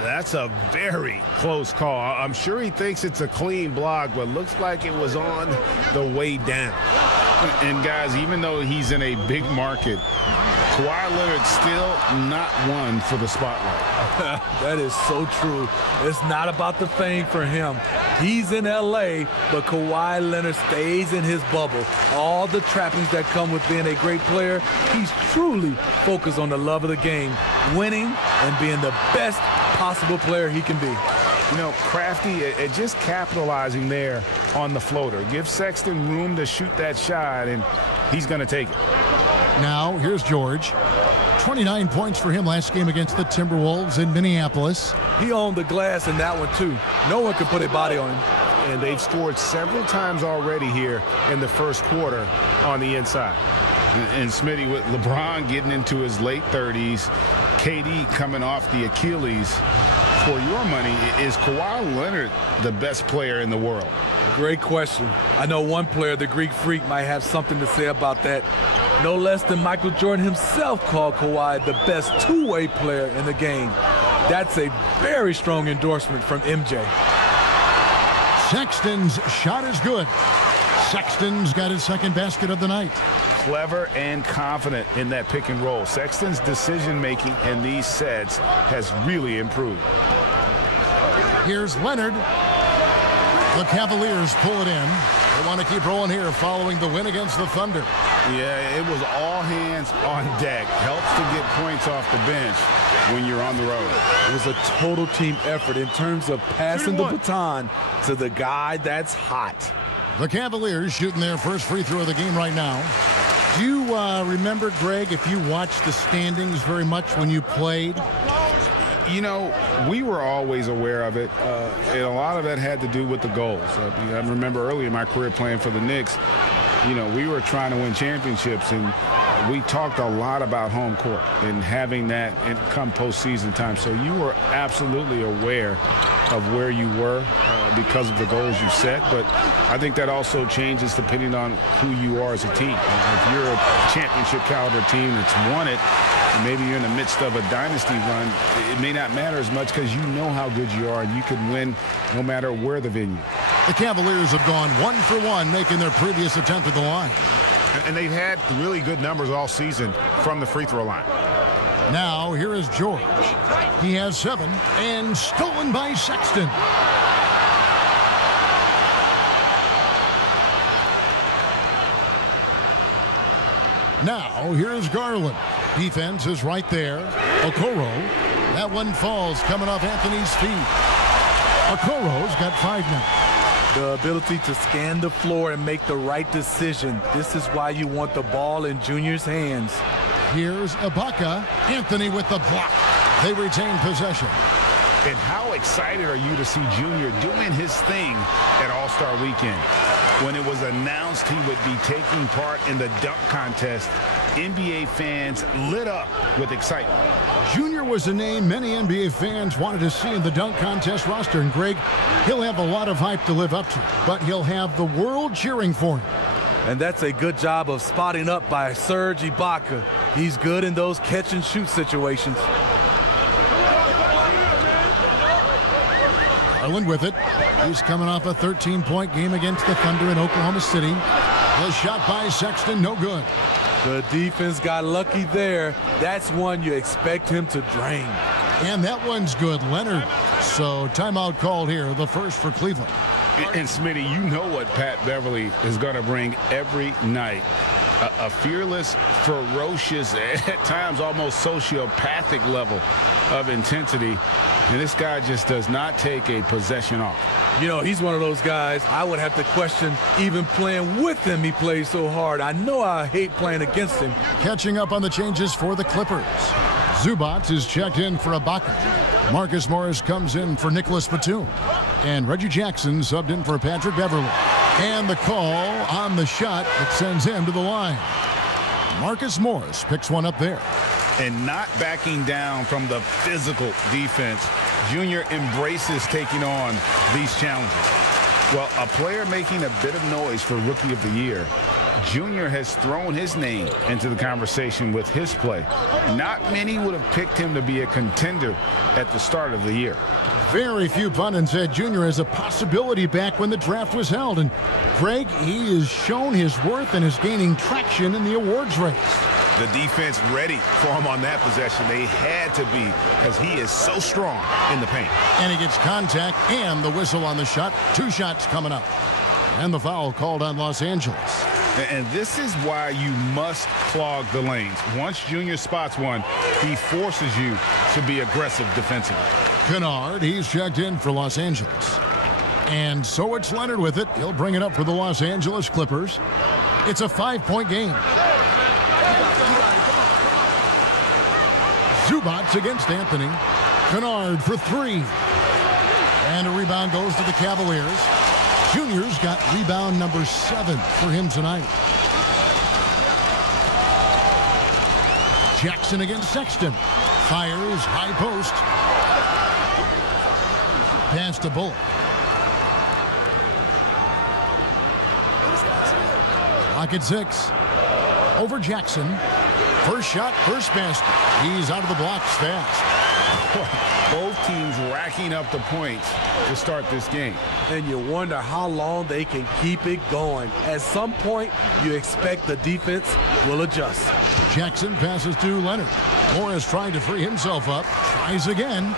That's a very close call. I'm sure he thinks it's a clean block, but looks like it was on the way down. And guys, even though he's in a big market, Kawhi Leonard still not one for the spotlight. That is so true. It's not about the fame for him. He's in L.A., but Kawhi Leonard stays in his bubble. All the trappings that come with being a great player, he's truly focused on the love of the game, winning and being the best possible player he can be. You know, crafty at just capitalizing there on the floater. Give Sexton room to shoot that shot, and he's going to take it. Now, here's George. 29 points for him last game against the Timberwolves in Minneapolis. He owned the glass in that one, too. No one could put a body on him. And they've scored several times already here in the first quarter on the inside. And Smitty, with LeBron getting into his late 30s, KD coming off the Achilles, for your money, is Kawhi Leonard the best player in the world? Great question. I know one player, the Greek Freak, might have something to say about that. No less than Michael Jordan himself called Kawhi the best two-way player in the game. That's a very strong endorsement from MJ. Sexton's shot is good. Sexton's got his second basket of the night. Clever and confident in that pick and roll. Sexton's decision-making in these sets has really improved. Here's Leonard. The Cavaliers pull it in. They want to keep rolling here following the win against the Thunder. Yeah, it was all hands on deck. Helps to get points off the bench when you're on the road. It was a total team effort in terms of passing the baton to the guy that's hot. The Cavaliers shooting their first free throw of the game right now. Do you remember, Greg, if you watched the standings very much when you played? You know, we were always aware of it, and a lot of that had to do with the goals. I remember early in my career playing for the Knicks, you know, we were trying to win championships, and we talked a lot about home court and having that come postseason time. So you were absolutely aware of where you were because of the goals you set. But I think that also changes depending on who you are as a team. If you're a championship caliber team that's won it, and maybe you're in the midst of a dynasty run, it may not matter as much because you know how good you are and you can win no matter where the venue. The Cavaliers have gone 1 for 1, making their previous attempt at the line. And they've had really good numbers all season from the free throw line. Now, here is George. He has 7 and stolen by Sexton. Now, here's Garland. Defense is right there. Okoro. That one falls coming off Anthony's feet. Okoro's got 5 now. The ability to scan the floor and make the right decision. This is why you want the ball in Junior's hands. Here's Ibaka. Anthony with the block. They retain possession. And how excited are you to see Junior doing his thing at All-Star Weekend? When it was announced he would be taking part in the dunk contest, NBA fans lit up with excitement. Junior was a name many NBA fans wanted to see in the dunk contest roster. And, Greg, he'll have a lot of hype to live up to, but he'll have the world cheering for him. And that's a good job of spotting up by Serge Ibaka. He's good in those catch-and-shoot situations. Garland with it. He's coming off a 13-point game against the Thunder in Oklahoma City. The shot by Sexton, no good. The defense got lucky there. That's one you expect him to drain. And that one's good, Leonard. So timeout called here, the first for Cleveland. And Smitty, you know what Pat Beverly is going to bring every night. A fearless, ferocious, at times almost sociopathic level of intensity. And this guy just does not take a possession off. You know, he's one of those guys I would have to question even playing with him. He plays so hard. I know I hate playing against him. Catching up on the changes for the Clippers. Zubac is checked in for Ibaka. Marcus Morris comes in for Nicholas Batum. And Reggie Jackson subbed in for Patrick Beverly. And the call on the shot that sends him to the line. Marcus Morris picks one up there. And not backing down from the physical defense, Junior embraces taking on these challenges. Well, a player making a bit of noise for Rookie of the Year, Junior has thrown his name into the conversation with his play. Not many would have picked him to be a contender at the start of the year. Very few pundits said Junior as a possibility back when the draft was held. And, Greg, he has shown his worth and is gaining traction in the awards race. The defense ready for him on that possession. They had to be because he is so strong in the paint. And he gets contact and the whistle on the shot. 2 shots coming up. And the foul called on Los Angeles. And this is why you must clog the lanes. Once Junior spots one, he forces you to be aggressive defensively. Kennard, he's checked in for Los Angeles. And so it's Leonard with it. He'll bring it up for the Los Angeles Clippers. It's a 5-point game. Zubac against Anthony. Kennard for 3. And a rebound goes to the Cavaliers. Junior's got rebound number 7 for him tonight. Jackson against Sexton. Fires, high post. Pass to Bullock. Clock at 6. Over Jackson. First shot, first basket. He's out of the blocks fast. Both teams racking up the points to start this game. And you wonder how long they can keep it going. At some point, you expect the defense will adjust. Jackson passes to Leonard. Morris trying to free himself up. Tries again.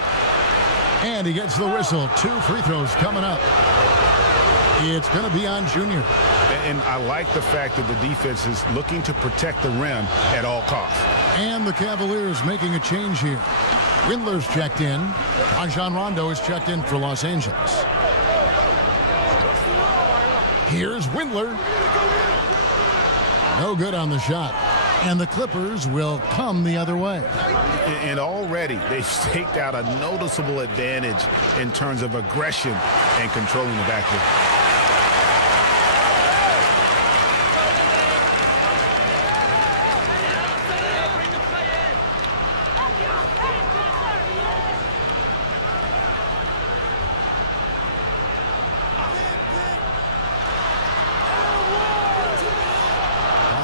And he gets the whistle. 2 free throws coming up. It's going to be on Junior. And I like the fact that the defense is looking to protect the rim at all costs. And the Cavaliers making a change here. Windler's checked in. Rajon Rondo is checked in for Los Angeles. Here's Windler. No good on the shot. And the Clippers will come the other way. And already they've staked out a noticeable advantage in terms of aggression and controlling the backcourt.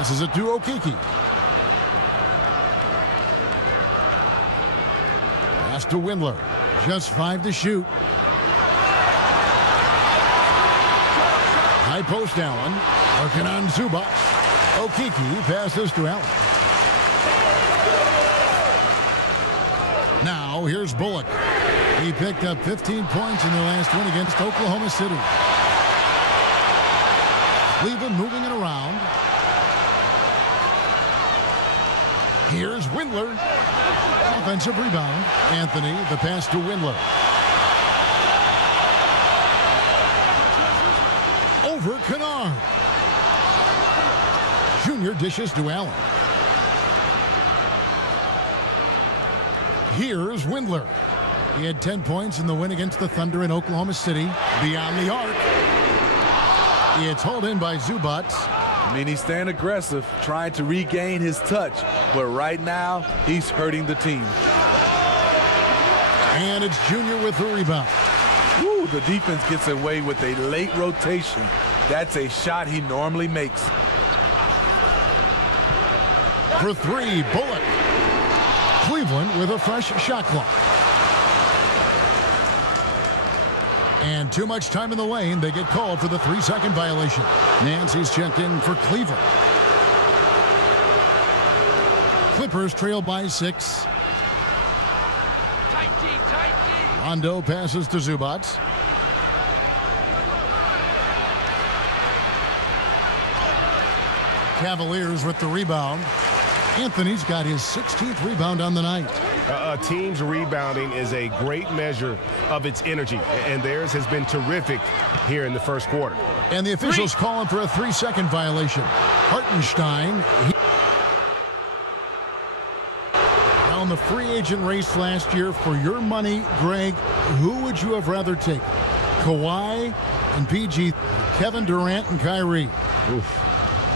Passes it to Okeke. Pass to Windler. Just 5 to shoot. High post Allen. Working on Zubac. Okeke passes to Allen. Now here's Bullock. He picked up 15 points in their last win against Oklahoma City. Cleveland moving it around. Here's Windler. Offensive rebound. Anthony, the pass to Windler. Over Kennard. Junior dishes to Allen. Here's Windler. He had 10 points in the win against the Thunder in Oklahoma City. Beyond the arc. It's hauled in by Zubac. I mean, he's staying aggressive, trying to regain his touch. But right now, he's hurting the team. And it's Junior with the rebound. Woo, the defense gets away with a late rotation. That's a shot he normally makes. For three, Bullock. Cleveland with a fresh shot clock. And too much time in the lane. They get called for the 3-second violation. Nancy's checked in for Cleveland. Clippers trail by 6. Tight D, tight D. Rondo passes to Zubac. Cavaliers with the rebound. Anthony's got his 16th rebound on the night. A team's rebounding is a great measure of its energy, and theirs has been terrific here in the first quarter. And the officials calling for a 3-second violation. Hartenstein. On the free agent race last year, for your money, Greg, who would you have rather take? Kawhi and PG, Kevin Durant and Kyrie. Oof.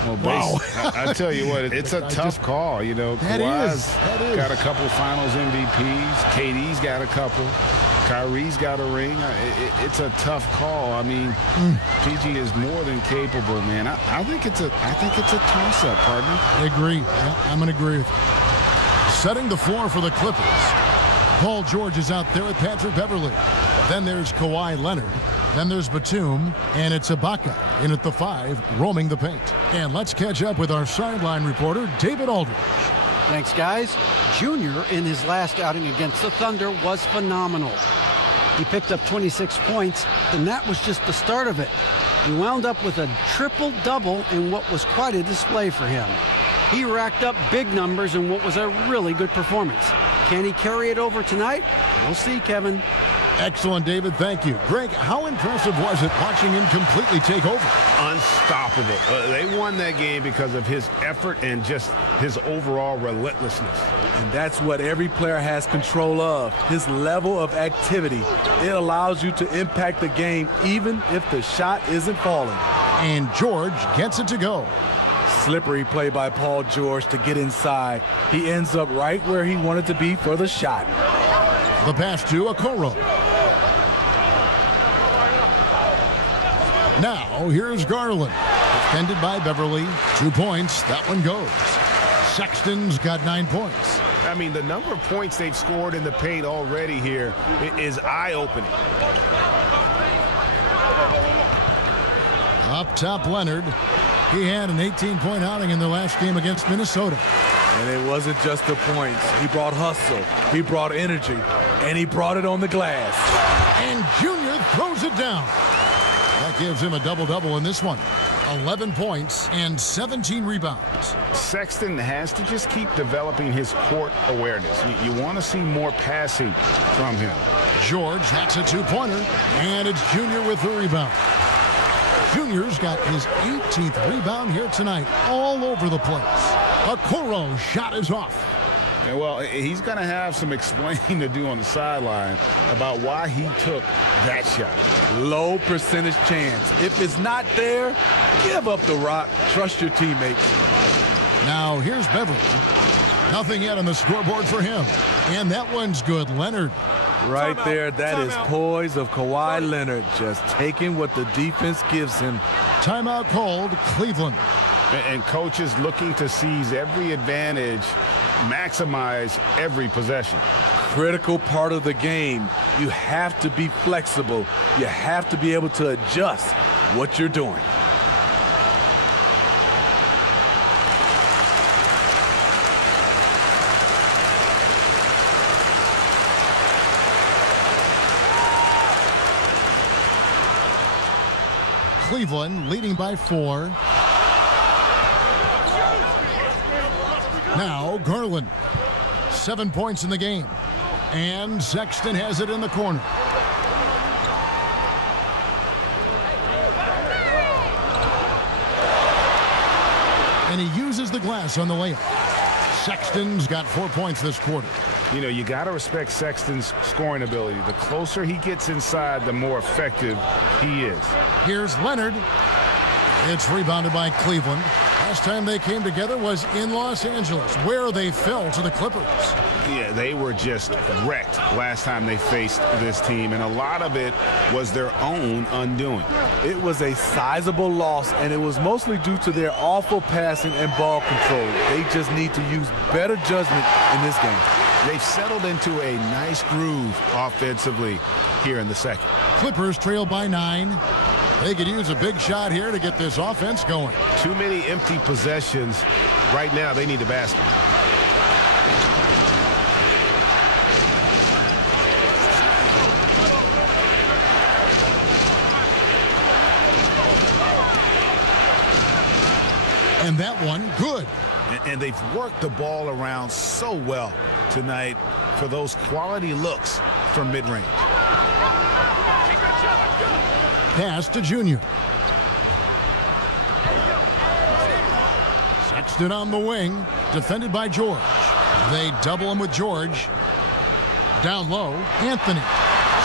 Well, wow. I tell you what, it's a tough call. You know, Kawhi's got a couple finals MVPs. KD's got a couple. Kyrie's got a ring. It's a tough call. I mean, PG is more than capable, man. I think it's a toss-up, partner. I agree. Yeah, I'm going to agree with you. Setting the floor for the Clippers. Paul George is out there with Patrick Beverley. Then there's Kawhi Leonard. Then there's Batum, and it's Ibaka in at the 5, roaming the paint. And let's catch up with our sideline reporter, David Aldridge. Thanks, guys. Junior, in his last outing against the Thunder, was phenomenal. He picked up 26 points, and that was just the start of it. He wound up with a triple-double in what was quite a display for him. He racked up big numbers in what was a really good performance. Can he carry it over tonight? We'll see, Kevin. Excellent, David. Thank you. Greg, how impressive was it watching him completely take over? Unstoppable. They won that game because of his effort and just his overall relentlessness. And that's what every player has control of, his level of activity. It allows you to impact the game even if the shot isn't falling. And George gets it to go. Slippery play by Paul George to get inside. He ends up right where he wanted to be for the shot. The pass to Okoro. Now, here's Garland. Defended by Beverly. 2 points. That one goes. Sexton's got 9 points. I mean, the number of points they've scored in the paint already here is eye-opening. Up top, Leonard. He had an 18-point outing in their last game against Minnesota. And it wasn't just the points. He brought hustle. He brought energy. And he brought it on the glass. And Junior throws it down. That gives him a double-double in this one. 11 points and 17 rebounds. Sexton has to just keep developing his court awareness. You want to see more passing from him. George, that's a 2-pointer. And it's Junior with the rebound. Junior's got his 18th rebound here tonight, all over the place. Okoro shot is off. And well, he's going to have some explaining to do on the sideline about why he took that shot. Low percentage chance. If it's not there, give up the rock. Trust your teammates. Now here's Beverly. Nothing yet on the scoreboard for him. And that one's good. Leonard. Right there, that is poise of Kawhi Leonard, just taking what the defense gives him. Timeout called, Cleveland. And coaches looking to seize every advantage, maximize every possession. Critical part of the game. You have to be flexible. You have to be able to adjust what you're doing. Cleveland leading by 4. Now Garland. 7 points in the game. And Sexton has it in the corner. And he uses the glass on the layup. Sexton's got 4 points this quarter. You know, you got to respect Sexton's scoring ability. The closer he gets inside, the more effective he is. Here's Leonard. It's rebounded by Cleveland. Last time they came together was in Los Angeles, where they fell to the Clippers. Yeah, they were just wrecked last time they faced this team, and a lot of it was their own undoing. It was a sizable loss, and it was mostly due to their awful passing and ball control. They just need to use better judgment in this game. They've settled into a nice groove offensively here in the second. Clippers trail by 9. They could use a big shot here to get this offense going. Too many empty possessions. Right now, they need a basket. And that one, good. And they've worked the ball around so well tonight for those quality looks from mid-range. Pass to Junior. Sexton on the wing, defended by George. They double him with George. Down low, Anthony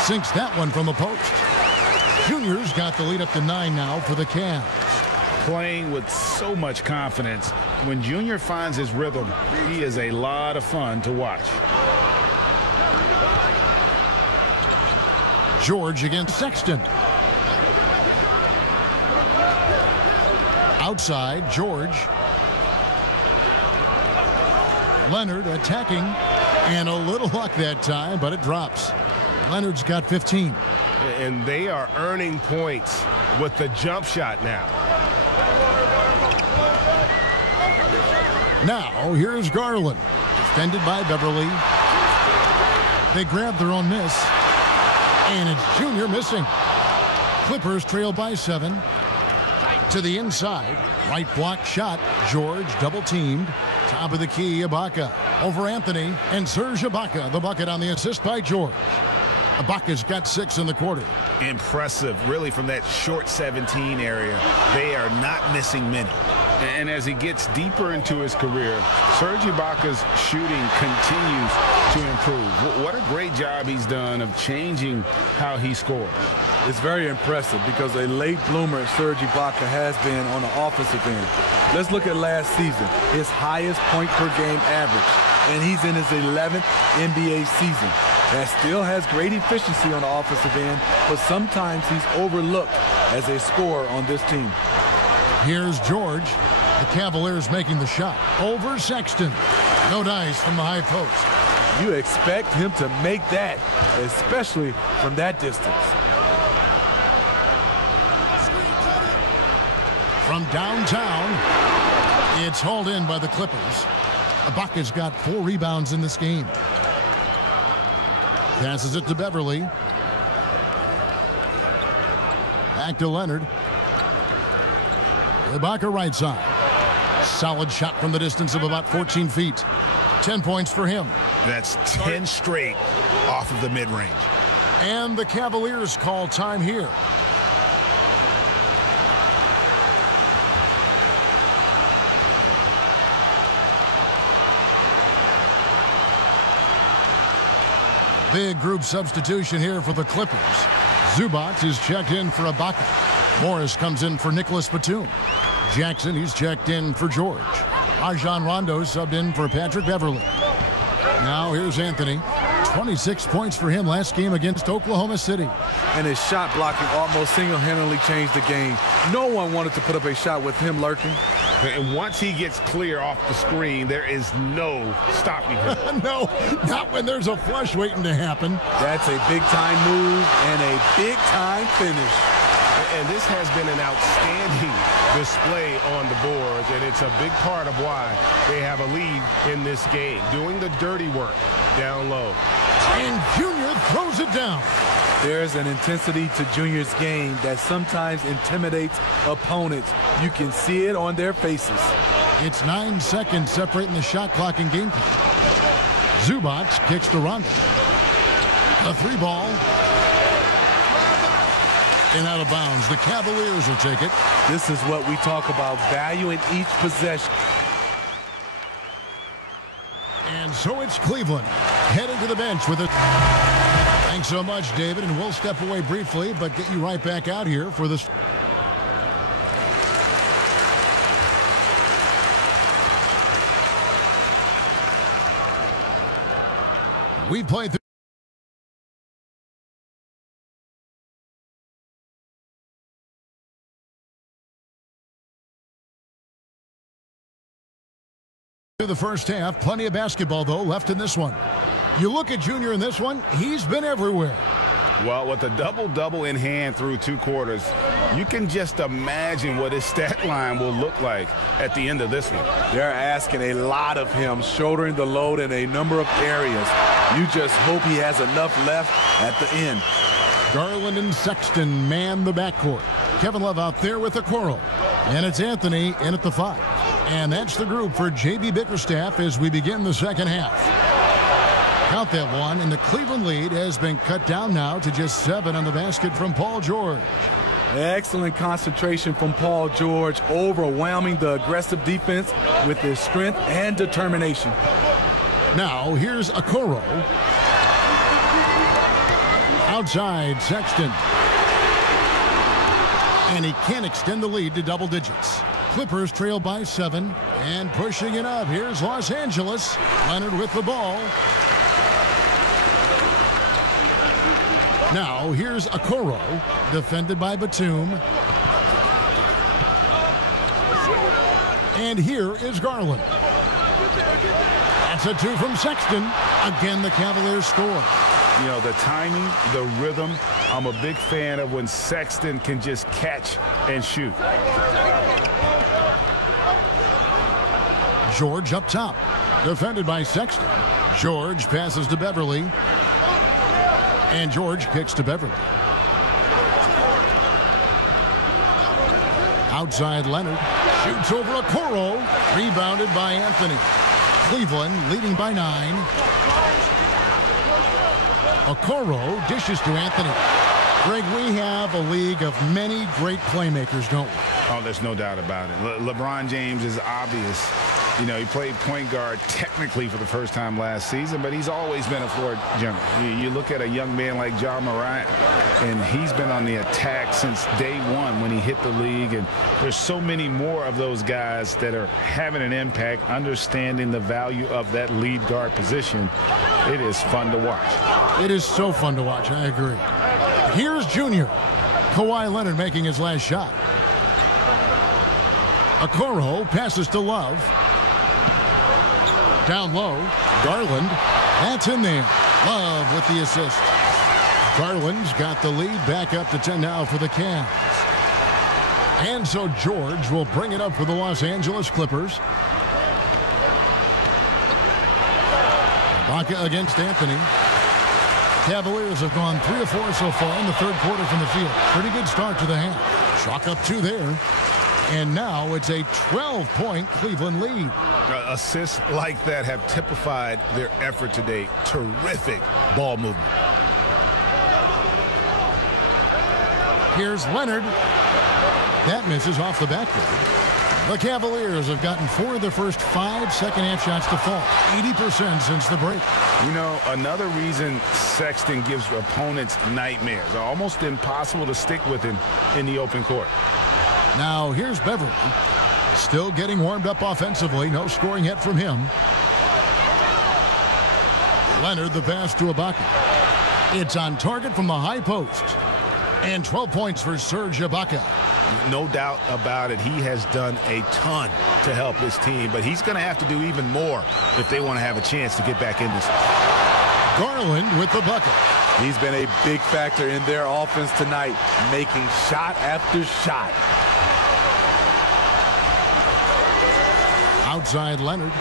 sinks that one from the post. Junior's got the lead up to 9 now for the Cavs. Playing with so much confidence. When Junior finds his rhythm, he is a lot of fun to watch. George against Sexton. Outside, George. Leonard attacking, and a little luck that time, but it drops. Leonard's got 15. And they are earning points with the jump shot now. Now, here's Garland. Defended by Beverly. They grab their own miss. And it's Junior missing. Clippers trail by 7. To the inside. Right block shot. George double teamed. Top of the key, Ibaka. Over Anthony. And Serge Ibaka, the bucket on the assist by George. Ibaka's got 6 in the quarter. Impressive, really, from that short 17 area. They are not missing many. And as he gets deeper into his career, Serge Ibaka's shooting continues to improve. What a great job he's done of changing how he scores. It's very impressive because a late bloomer Serge Ibaka has been on the offensive end. Let's look at last season, his highest point per game average, and he's in his 11th NBA season. That still has great efficiency on the offensive end, but sometimes he's overlooked as a scorer on this team. Here's George. The Cavaliers making the shot. Over Sexton. No dice from the high post. You expect him to make that, especially from that distance. From downtown, it's hauled in by the Clippers. Ibaka's got 4 rebounds in this game. Passes it to Beverly. Back to Leonard. Ibaka right side. Solid shot from the distance of about 14 feet. 10 points for him. That's 10 straight off of the mid-range. And the Cavaliers call time here. Big group substitution here for the Clippers. Zubac is checked in for Ibaka. Morris comes in for Nicholas Batum. Jackson, he's checked in for George. Rajon Rondo subbed in for Patrick Beverly. Now here's Anthony. 26 points for him last game against Oklahoma City. And his shot blocking almost single-handedly changed the game. No one wanted to put up a shot with him lurking. And once he gets clear off the screen, there is no stopping him. No, not when there's a flush waiting to happen. That's a big-time move and a big-time finish. And this has been an outstanding display on the boards, and it's a big part of why they have a lead in this game, doing the dirty work down low. And Junior throws it down. There's an intensity to Junior's game that sometimes intimidates opponents. You can see it on their faces. It's 9 seconds separating the shot clock and game clock. Zubac kicks to Rondo. A 3-ball. And out of bounds. The Cavaliers will take it. This is what we talk about, value in each possession. And so it's Cleveland heading to the bench with it. Thanks so much, David, and we'll step away briefly, but get you right back out here for this. We've played through the first half. Plenty of basketball, though, left in this one. You look at Junior in this one, he's been everywhere. Well, with a double-double in hand through 2 quarters, you can just imagine what his stat line will look like at the end of this one. They're asking a lot of him, shouldering the load in a number of areas. You just hope he has enough left at the end. Garland and Sexton man the backcourt. Kevin Love out there with Okoro. And it's Anthony in at the 5. And that's the group for J.B. Bickerstaff as we begin the second half. Count that one, and the Cleveland lead has been cut down now to just 7 on the basket from Paul George. Excellent concentration from Paul George, overwhelming the aggressive defense with his strength and determination. Now here's Okoro. Outside, Sexton. And he can't extend the lead to double digits. Clippers trail by 7 and pushing it up. Here's Los Angeles. Leonard with the ball. Now here's Okoro, defended by Batum. And here is Garland. That's a 2 from Sexton. Again, the Cavaliers score. You know, the timing, the rhythm, I'm a big fan of when Sexton can just catch and shoot. George up top, defended by Sexton. George passes to Beverly. And George kicks to Beverly. Outside Leonard. Shoots over Okoro. Rebounded by Anthony. Cleveland leading by 9. Okoro dishes to Anthony. Greg, we have a league of many great playmakers, don't we? Oh, there's no doubt about it. LeBron James is obvious. You know, he played point guard technically for the first time last season, but he's always been a floor general. You look at a young man like Ja Morant, and he's been on the attack since day 1 when he hit the league. And there's so many more of those guys that are having an impact, understanding the value of that lead guard position. It is fun to watch. It is so fun to watch. I agree. Here's Junior. Kawhi Leonard making his last shot. Okoro passes to Love. Down low, Garland. That's in there. Love with the assist. Garland's got the lead back up to 10 now for the Cavs. And so George will bring it up for the Los Angeles Clippers. Ibaka against Anthony. Cavaliers have gone 3 of 4 so far in the third quarter from the field. Pretty good start to the half. Chalk up 2 there. And now it's a 12-point Cleveland lead. Assists like that have typified their effort today. Terrific ball movement. Here's Leonard. That misses off the backboard. The Cavaliers have gotten 4 of their first 5 second-half shots to fall. 80% since the break. You know, another reason Sexton gives opponents nightmares. Almost impossible to stick with him in the open court. Now here's Beverly. Still getting warmed up offensively. No scoring yet from him. Leonard the pass to Ibaka. It's on target from the high post. And 12 points for Serge Ibaka. No doubt about it. He has done a ton to help his team, but he's going to have to do even more if they want to have a chance to get back in this. Garland with the bucket. He's been a big factor in their offense tonight, making shot after shot. Outside Leonard.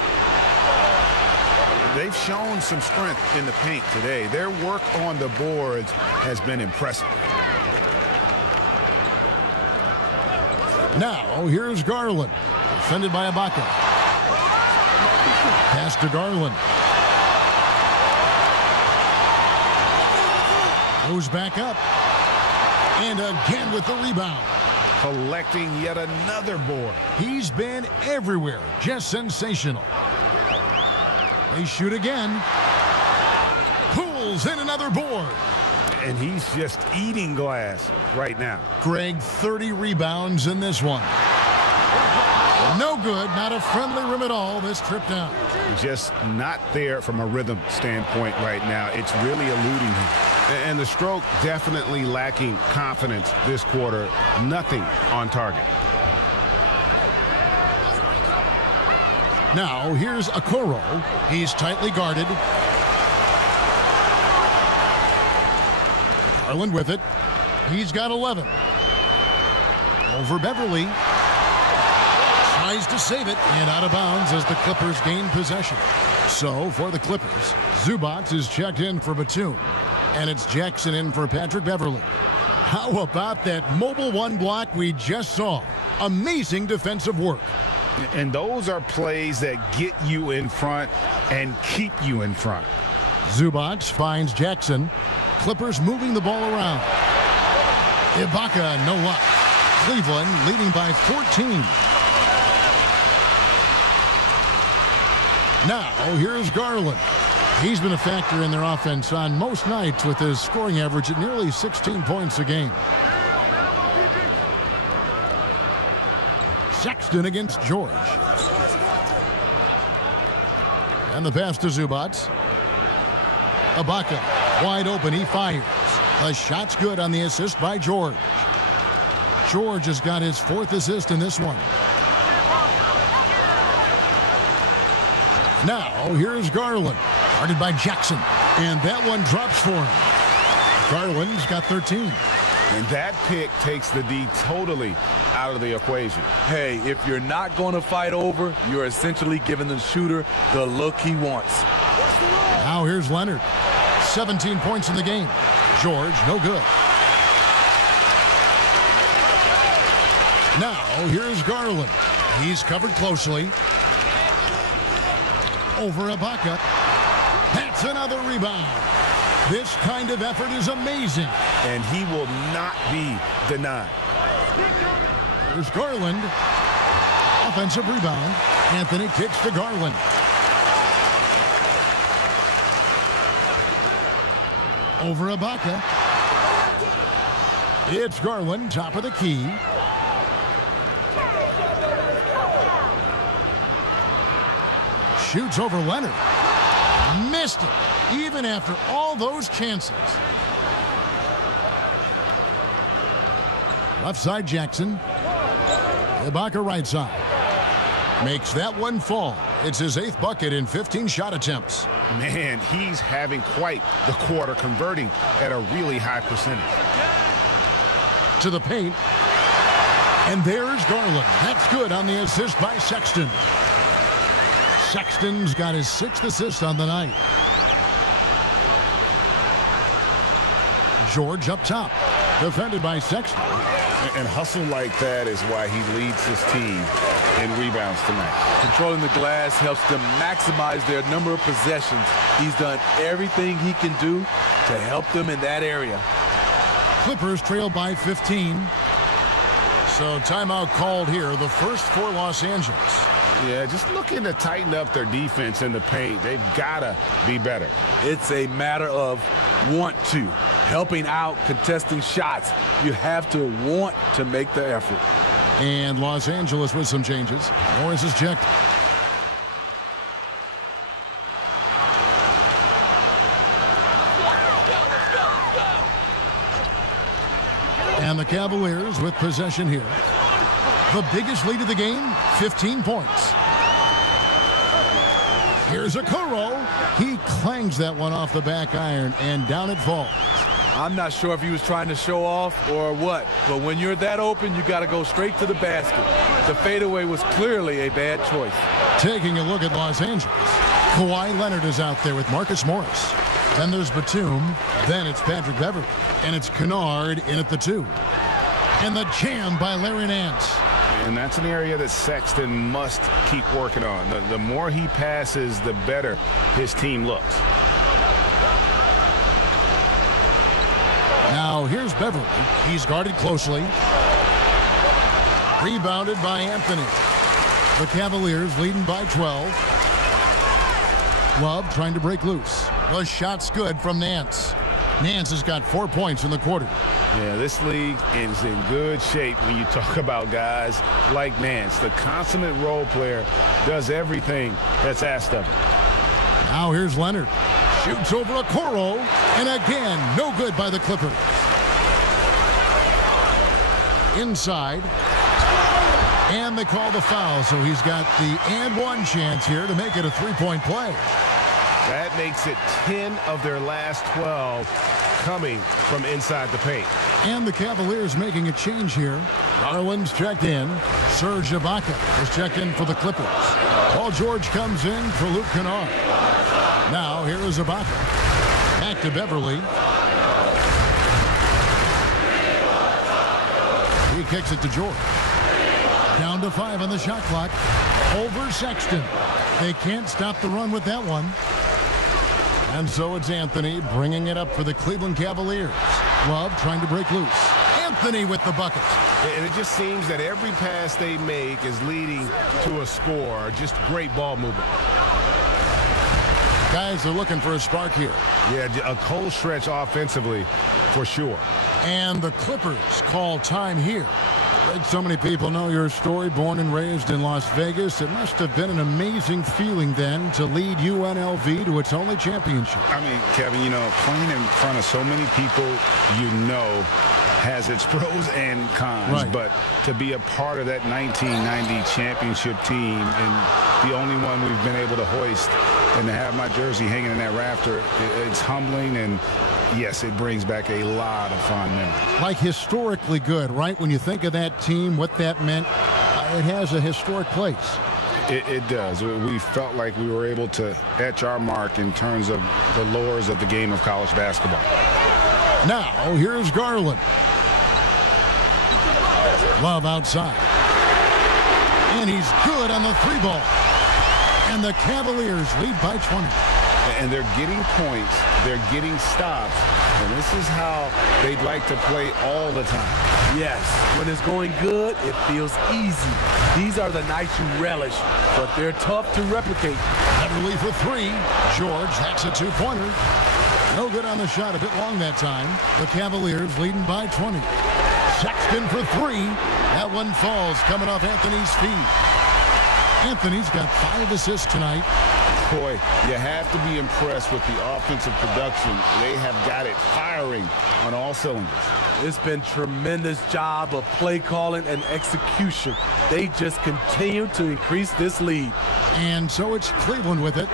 They've shown some strength in the paint today. Their work on the boards has been impressive. Now here's Garland. Defended by Ibaka. Pass to Garland. Goes back up. And again with the rebound. Collecting yet another board. He's been everywhere. Just sensational. They shoot again. Pulls in another board. And he's just eating glass right now. Greg, 30 rebounds in this one. No good. Not a friendly rim at all this trip down. Just not there from a rhythm standpoint right now. It's really eluding him. And the stroke definitely lacking confidence this quarter. Nothing on target. Now here's Okoro. He's tightly guarded. Garland with it. He's got 11. Over Beverly. Tries to save it and out of bounds as the Clippers gain possession. So for the Clippers, Zubac is checked in for Batum. And it's Jackson in for Patrick Beverly. How about that mobile one block we just saw? Amazing defensive work. And those are plays that get you in front and keep you in front. Zubac finds Jackson. Clippers moving the ball around. Ibaka, no luck. Cleveland leading by 14. Now, here's Garland. He's been a factor in their offense on most nights with his scoring average at nearly 16 points a game. Sexton against George. And the pass to Zubac. Ibaka wide open. He fires. The shot's good on the assist by George. George has got his 4th assist in this one. Now here's Garland. Guarded by Jackson. And that one drops for him. Garland's got 13. And that pick takes the D totally out of the equation. Hey, if you're not going to fight over, you're essentially giving the shooter the look he wants. Now here's Leonard. 17 points in the game. George, no good. Now here's Garland. He's covered closely. Over Ibaka. That's another rebound. This kind of effort is amazing. And he will not be denied. There's Garland. Offensive rebound. Anthony kicks to Garland. Over Ibaka. It's Garland, top of the key. Shoots over Leonard. Missed it, even after all those chances. Left side, Jackson. Ibaka right side. Makes that one fall. It's his 8th bucket in 15 shot attempts. Man, he's having quite the quarter, converting at a really high percentage. To the paint. And there's Garland. That's good on the assist by Sexton. Sexton's got his 6th assist on the night. George up top. Defended by Sexton. And hustle like that is why he leads his team in rebounds tonight. Controlling the glass helps them maximize their number of possessions. He's done everything he can do to help them in that area. Clippers trail by 15. So timeout called here, the first for Los Angeles. Yeah, just looking to tighten up their defense in the paint. They've got to be better. It's a matter of want to. Helping out, contesting shots. You have to want to make the effort. And Los Angeles with some changes. Morris is checked. And the Cavaliers with possession here. The biggest lead of the game, 15 points. Here's Okoro. He clangs that one off the back iron, and down it falls. I'm not sure if he was trying to show off or what, but when you're that open, you got to go straight to the basket. The fadeaway was clearly a bad choice. Taking a look at Los Angeles. Kawhi Leonard is out there with Marcus Morris. Then there's Batum. Then it's Patrick Beverly. And it's Kennard in at the 2. And the jam by Larry Nance. And that's an area that Sexton must keep working on. The more he passes, the better his team looks. Now here's Beverly. He's guarded closely. Rebounded by Anthony. The Cavaliers leading by 12. Love trying to break loose. The shot's good from Nance. Nance has got 4 points in the quarter. Yeah, this league is in good shape when you talk about guys like Nance. The consummate role player does everything that's asked of him. Now here's Leonard. Shoots over Okoro, and again, no good by the Clippers. Inside. And they call the foul, so he's got the and one chance here to make it a three-point play. That makes it 10 of their last 12 coming from inside the paint. And the Cavaliers making a change here. Garland's checked in. Serge Ibaka is checked in for the Clippers. Paul George comes in for Luke Kennard. Now here is Ibaka. Back to Beverly. He kicks it to George. Down to 5 on the shot clock. Over Sexton. They can't stop the run with that one. And so it's Anthony bringing it up for the Cleveland Cavaliers. Love trying to break loose. Anthony with the bucket. And it just seems that every pass they make is leading to a score. Just great ball movement. Guys are looking for a spark here. Yeah, a cold stretch offensively for sure. And the Clippers call time here. Like so many people know your story, born and raised in Las Vegas. It must have been an amazing feeling then to lead UNLV to its only championship. I mean, Kevin, you know, playing in front of so many people you know has its pros and cons. Right. But to be a part of that 1990 championship team and the only one we've been able to hoist and to have my jersey hanging in that rafter, it's humbling, and yes, it brings back a lot of fond memories. Like historically good, right? When you think of that team, what that meant, it has a historic place. It does. We felt like we were able to etch our mark in terms of the lures of the game of college basketball. Now, here's Garland. Love outside. And he's good on the three ball. And the Cavaliers lead by 20. And they're getting points, they're getting stops, and this is how they'd like to play all the time. Yes, when it's going good, it feels easy. These are the nights you relish, but they're tough to replicate. Beverly for three. George hacks a two-pointer. No good on the shot, a bit long that time. The Cavaliers leading by 20. Sexton for three. That one falls, coming off Anthony's feet. Anthony's got 5 assists tonight. Boy, you have to be impressed with the offensive production. They have got it firing on all cylinders. It's been tremendous job of play calling and execution. They just continue to increase this lead. And so it's Cleveland with it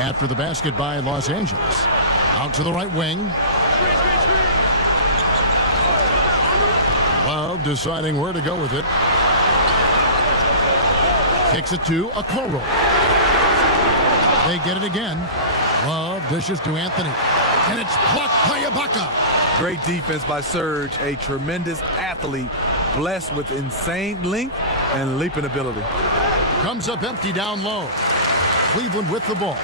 after the basket by Los Angeles. Out to the right wing. Love deciding where to go with it. Kicks it to Okoro. They get it again. Love dishes to Anthony. And it's blocked by Ibaka. Great defense by Serge, a tremendous athlete, blessed with insane length and leaping ability. Comes up empty down low. Cleveland with the ball.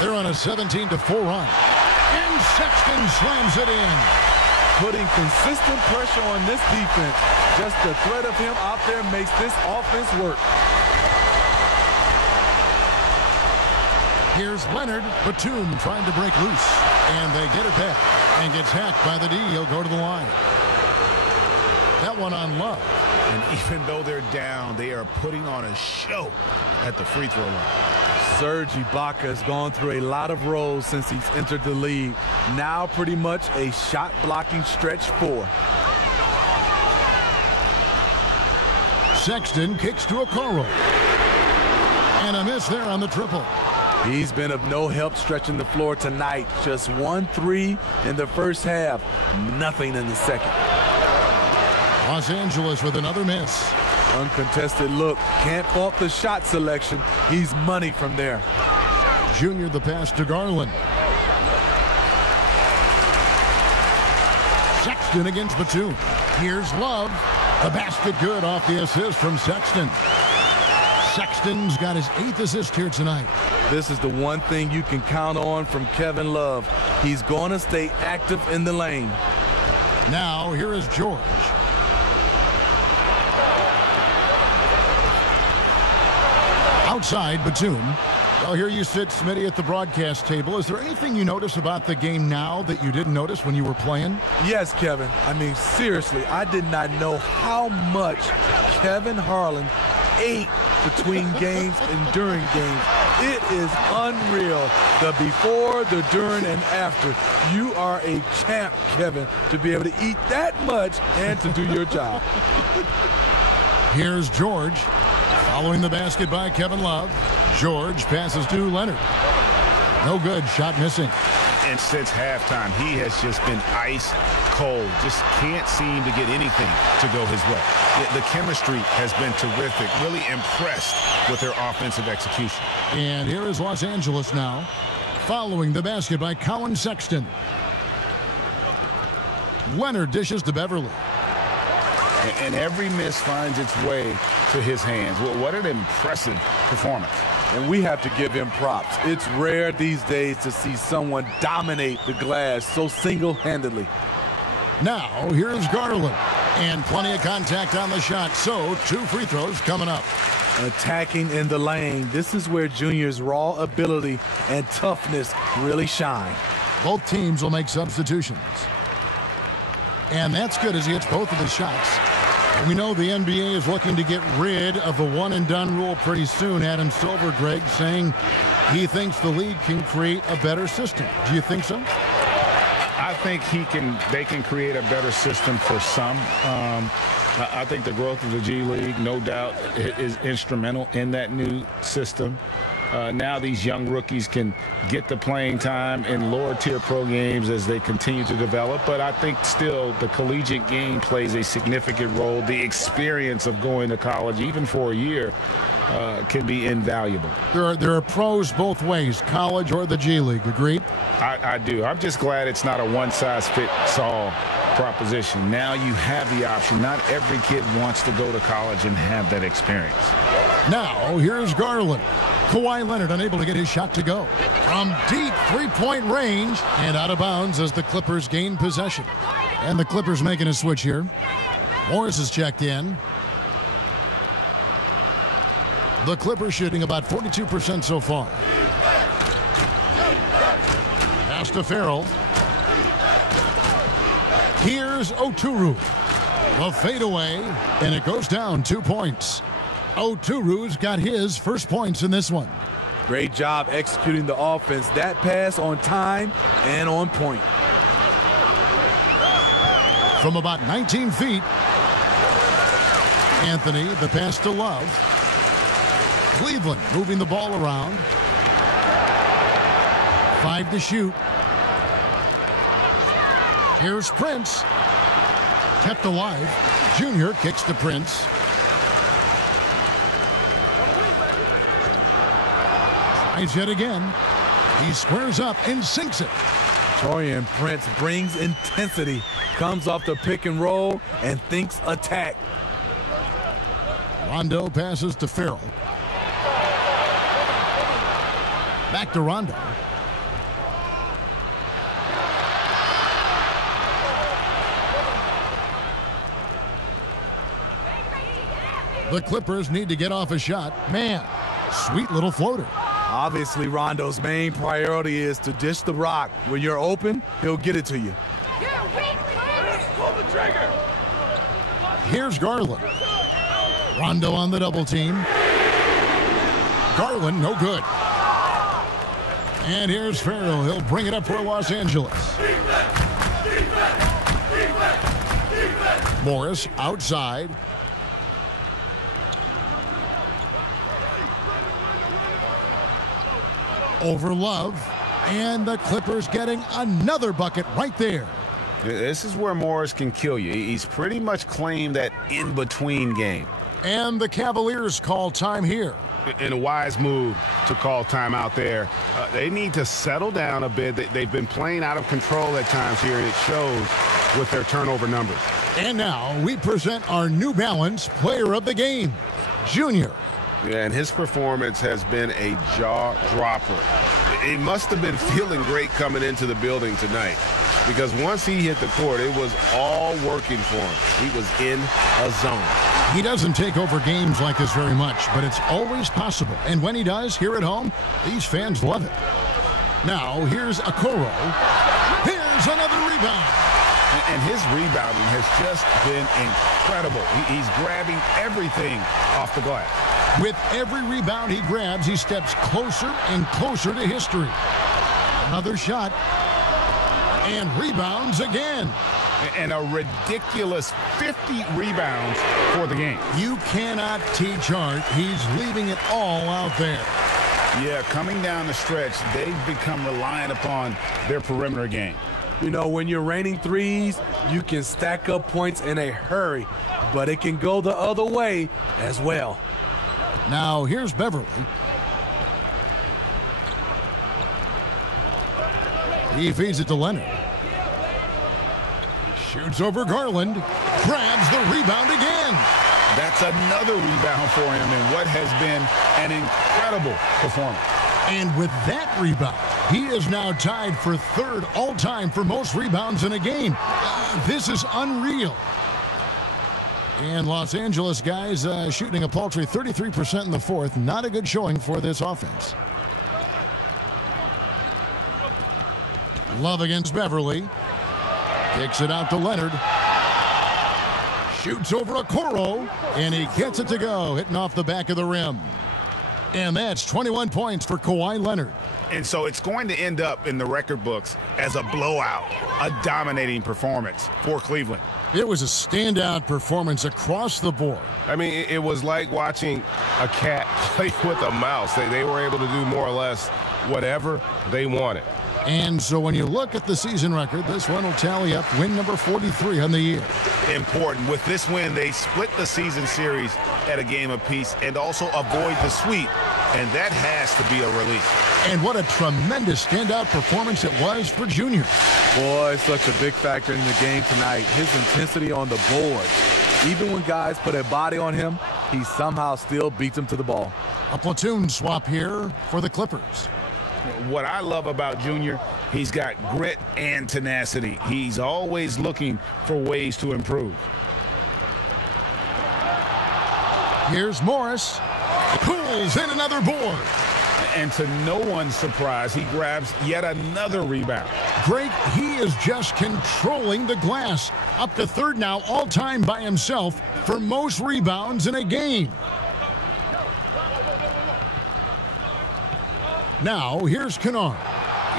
They're on a 17-4 run. And Sexton slams it in. Putting consistent pressure on this defense. Just the threat of him out there makes this offense work. Here's Leonard. Batum trying to break loose. And they get it back. And gets hacked by the D. He'll go to the line. That one on Love. And even though they're down, they are putting on a show at the free throw line. Serge Ibaka has gone through a lot of roles since he's entered the league. Now pretty much a shot blocking stretch 4. Sexton kicks to Okoro. And a miss there on the triple. He's been of no help stretching the floor tonight. Just 1-3 in the first half. Nothing in the second. Los Angeles with another miss. Uncontested look. Can't fault the shot selection. He's money from there. Junior the pass to Garland. Sexton against Batum. Here's Love. The basket good off the assist from Sexton. Sexton's got his 8th assist here tonight. This is the one thing you can count on from Kevin Love. He's going to stay active in the lane. Now here is George. Outside Batum. Well, here you sit, Smitty, at the broadcast table. Is there anything you notice about the game now that you didn't notice when you were playing? Yes, Kevin. I mean, seriously, I did not know how much Kevin Harlan ate between games and during games. It is unreal. The before, the during, and after. You are a champ, Kevin, to be able to eat that much and to do your job. Here's George. Following the basket by Kevin Love. George passes to Leonard. No good. Shot missing. And since halftime, he has just been ice cold. Just can't seem to get anything to go his way. The chemistry has been terrific. Really impressed with their offensive execution. And here is Los Angeles now. Following the basket by Colin Sexton. Leonard dishes to Beverly. And every miss finds its way to his hands. Well, what an impressive performance. And we have to give him props. It's rare these days to see someone dominate the glass so single-handedly. Now, here's Garland. And plenty of contact on the shot, so 2 free throws coming up. Attacking in the lane. This is where Junior's raw ability and toughness really shine. Both teams will make substitutions. And that's good as he hits both of the shots. We know the NBA is looking to get rid of the one-and-done rule pretty soon. Adam Silver, Greg, saying he thinks the league can create a better system. Do you think so? I think they can create a better system for some. I think the growth of the G League, no doubt, is instrumental in that new system. Now these young rookies can get the playing time in lower-tier pro games as they continue to develop. But I think still the collegiate game plays a significant role. The experience of going to college, even for a year, can be invaluable. There are pros both ways, college or the G League. Agreed? I do. I'm just glad it's not a one-size-fits-all proposition. Now you have the option. Not every kid wants to go to college and have that experience. Now here's Garland. Kawhi Leonard unable to get his shot to go. From deep three-point range and out of bounds as the Clippers gain possession. And the Clippers making a switch here. Morris is checked in. The Clippers shooting about 42% so far. Pass to Farrell. Here's Oturu. The fadeaway, and it goes down 2 points. Oturu's got his first points in this one. Great job executing the offense. That pass on time and on point. From about 19 feet, Anthony, the pass to Love. Cleveland moving the ball around. 5 to shoot. Here's Prince. Kept alive. Junior kicks to Prince. Tries yet again. He squares up and sinks it. Taurean Prince brings intensity. Comes off the pick and roll and thinks attack. Rondo passes to Farrell. Back to Rondo. The Clippers need to get off a shot. Man, sweet little floater. Obviously, Rondo's main priority is to dish the rock. When you're open, he'll get it to you. Pull the trigger. Here's Garland. Rondo on the double team. Garland, no good. And here's Farrell. He'll bring it up for Los Angeles. Morris outside. Over Love, and the Clippers getting another bucket right there. This is where Morris can kill you. He's pretty much claimed that in-between game. And the Cavaliers call time here. And a wise move to call time out there. They need to settle down a bit. They've been playing out of control at times here, and it shows with their turnover numbers. And now we present our New Balance Player of the Game, Junior. Yeah, and his performance has been a jaw-dropper. He must have been feeling great coming into the building tonight, because once he hit the court, it was all working for him. He was in a zone. He doesn't take over games like this very much, but it's always possible. And when he does, here at home, these fans love it. Now, here's Okoro. Here's another rebound. And his rebounding has just been incredible. He's grabbing everything off the glass. With every rebound he grabs, he steps closer and closer to history. Another shot. And rebounds again. And a ridiculous 50 rebounds for the game. You cannot teach art. He's leaving it all out there. Yeah, coming down the stretch, they've become reliant upon their perimeter game. You know, when you're raining threes, you can stack up points in a hurry, but it can go the other way as well. Now, here's Beverly. He feeds it to Leonard. Shoots over Garland. Grabs the rebound again. That's another rebound for him in what has been an incredible performance. And with that rebound, he is now tied for third all-time for most rebounds in a game. This is unreal. And Los Angeles guys shooting a paltry 33% in the fourth. Not a good showing for this offense. Love against Beverly. Kicks it out to Leonard. Shoots over Okoro, and he gets it to go, hitting off the back of the rim. And that's 21 points for Kawhi Leonard. And so it's going to end up in the record books as a blowout, a dominating performance for Cleveland. It was a standout performance across the board. I mean, it was like watching a cat play with a mouse. They were able to do more or less whatever they wanted. And so when you look at the season record, this one will tally up win number 43 on the year. Important. With this win, they split the season series at a game apiece and also avoid the sweep, and that has to be a relief. And what a tremendous standout performance it was for Junior. Boy, such a big factor in the game tonight. His intensity on the board. Even when guys put a body on him, he somehow still beats them to the ball. A platoon swap here for the Clippers. What I love about Junior, he's got grit and tenacity. He's always looking for ways to improve. Here's Morris. Pulls in another board. And to no one's surprise, he grabs yet another rebound. Greg, he is just controlling the glass. Up to third now, all-time by himself for most rebounds in a game. Now, here's Kennard.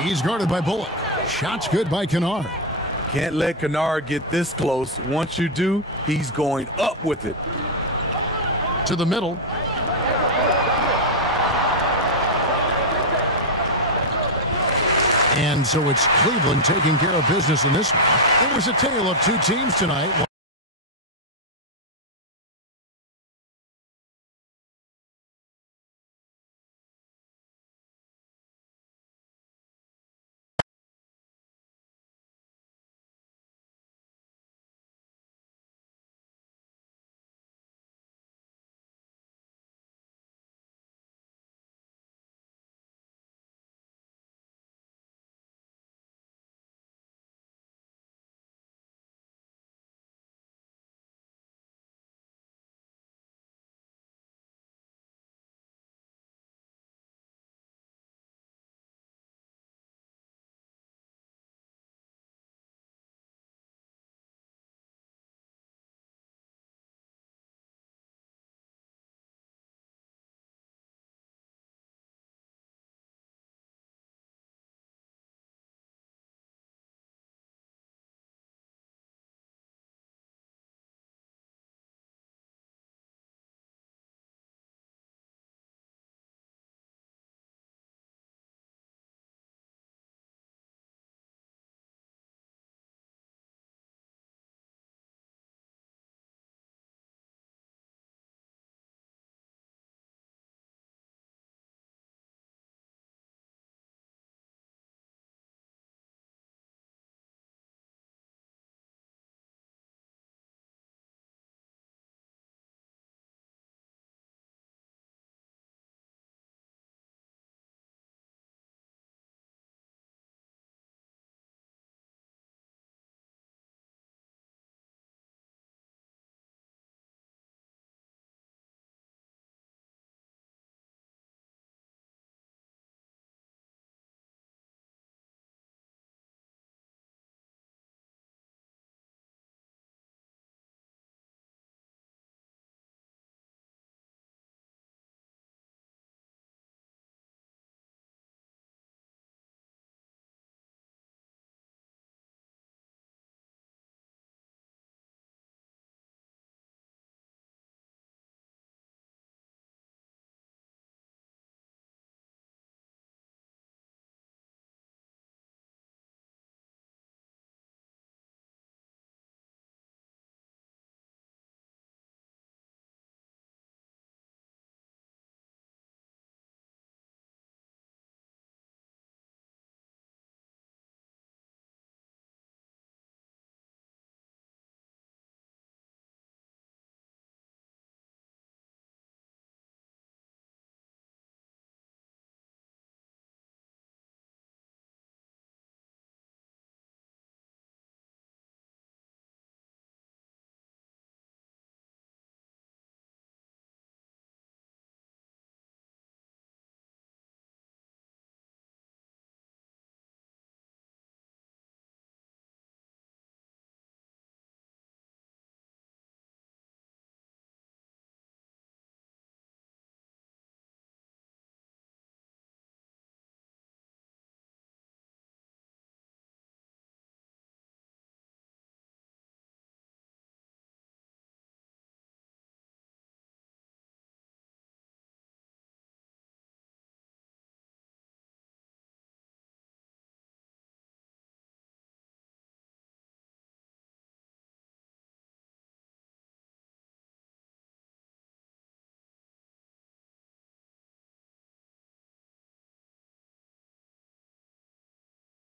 He's guarded by Bullock. Shot's good by Kennard. Can't let Kennard get this close. Once you do, he's going up with it. To the middle. And so it's Cleveland taking care of business in this one. It was a tale of two teams tonight.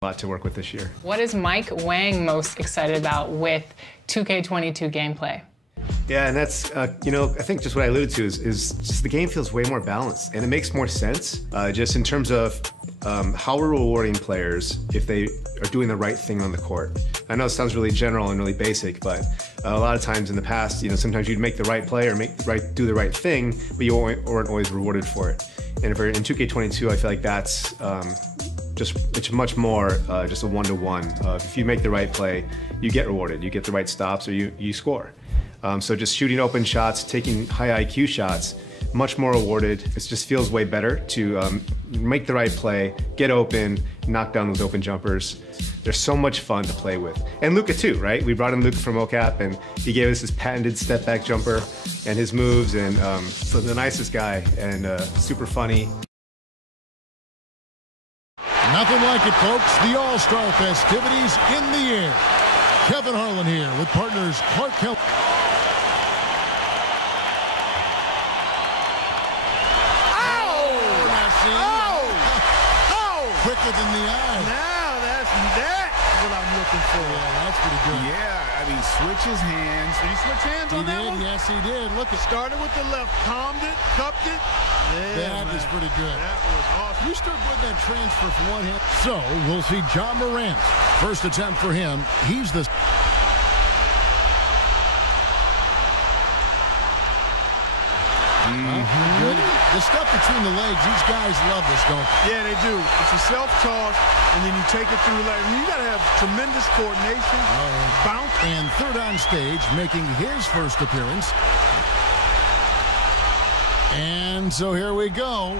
A lot to work with this year. What is Mike Wang most excited about with 2K22 gameplay? Yeah, and that's, you know, I think just what I alluded to is just the game feels way more balanced, and it makes more sense just in terms of how we're rewarding players if they are doing the right thing on the court. I know it sounds really general and really basic, but a lot of times in the past, you know, sometimes you'd make the right play or do the right thing, but you weren't always rewarded for it. And in 2K22, I feel like that's it's much more just a one-to-one. If you make the right play, you get rewarded. You get the right stops or you score. So just shooting open shots, taking high IQ shots, much more rewarded. It just feels way better to make the right play, get open, knock down those open jumpers. They're so much fun to play with. And Luka too, right? We brought in Luka from OCAP and he gave us his patented step back jumper and his moves, and so the nicest guy and super funny. Nothing like it, folks. The All-Star festivities in the air. Kevin Harlan here with partners Clark Kelly. Quicker than the eye. Now that's what I'm looking for. Yeah, that's pretty good. Yeah, I mean, switch his hands. Did he switch hands on that one? Yes, he did. Look, it started with the left, palmed it, cupped it. Yeah, that is pretty good. That was awesome. You stood with that transfer from one hand. So we'll see John Morant. First attempt for him. He's the... Good. The stuff between the legs, these guys love this, don't they? Yeah, they do. It's a self-toss, and then you take it through the legs. You got to have tremendous coordination, bounce. And third on stage, making his first appearance. And so here we go.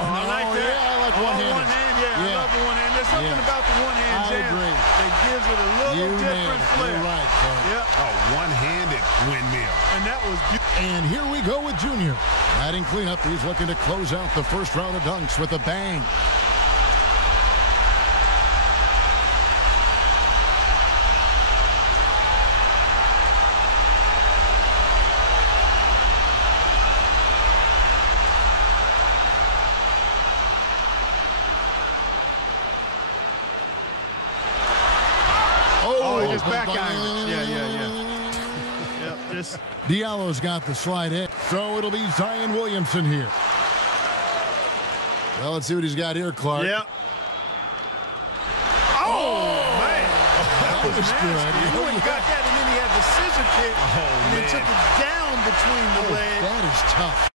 I like that. Yeah, I like one-handed. One hand, yeah. I love the one hand. There's something about the one-hand jam. I agree. That gives it a little different flair. You're right, Clark. Yeah. A one-handed windmill. And that was beautiful. And here we go with Junior. Batting cleanup, he's looking to close out the first round of dunks with a bang. Just back iron. Yeah. Diallo's got the slide in. So it'll be Zion Williamson here. Well, let's see what he's got here, Clark. Yep. Oh, man. That was good. He went and got that, and then he had the scissor kick. And then took it down between the legs. That is tough.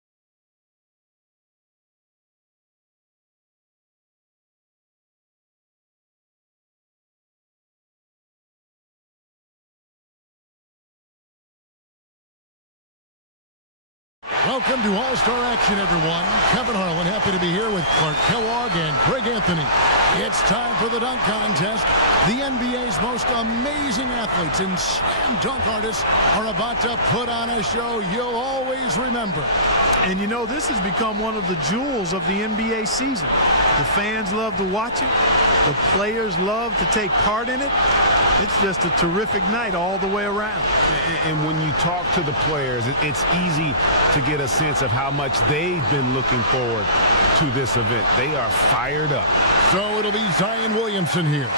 Welcome to All-Star action, everyone. Kevin Harlan, happy to be here with Clark Kellogg and Greg Anthony. It's time for the dunk contest. The NBA's most amazing athletes and slam dunk artists are about to put on a show you'll always remember. And you know, this has become one of the jewels of the NBA season. The fans love to watch it. The players love to take part in it. It's just a terrific night all the way around. And when you talk to the players, it's easy to get a sense of how much they've been looking forward to this event. They are fired up. So it'll be Zion Williamson here.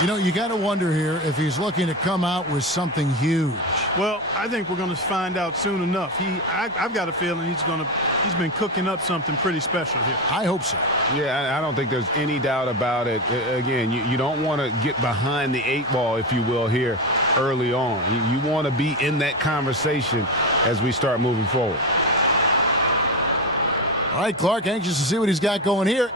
You know, you got to wonder here if he's looking to come out with something huge. Well, I think we're going to find out soon enough. I've got a feeling he's been cooking up something pretty special here. I hope so. Yeah, I don't think there's any doubt about it. Again, you don't want to get behind the 8 ball, if you will, here early on. You want to be in that conversation as we start moving forward. All right, Clark, anxious to see what he's got going here.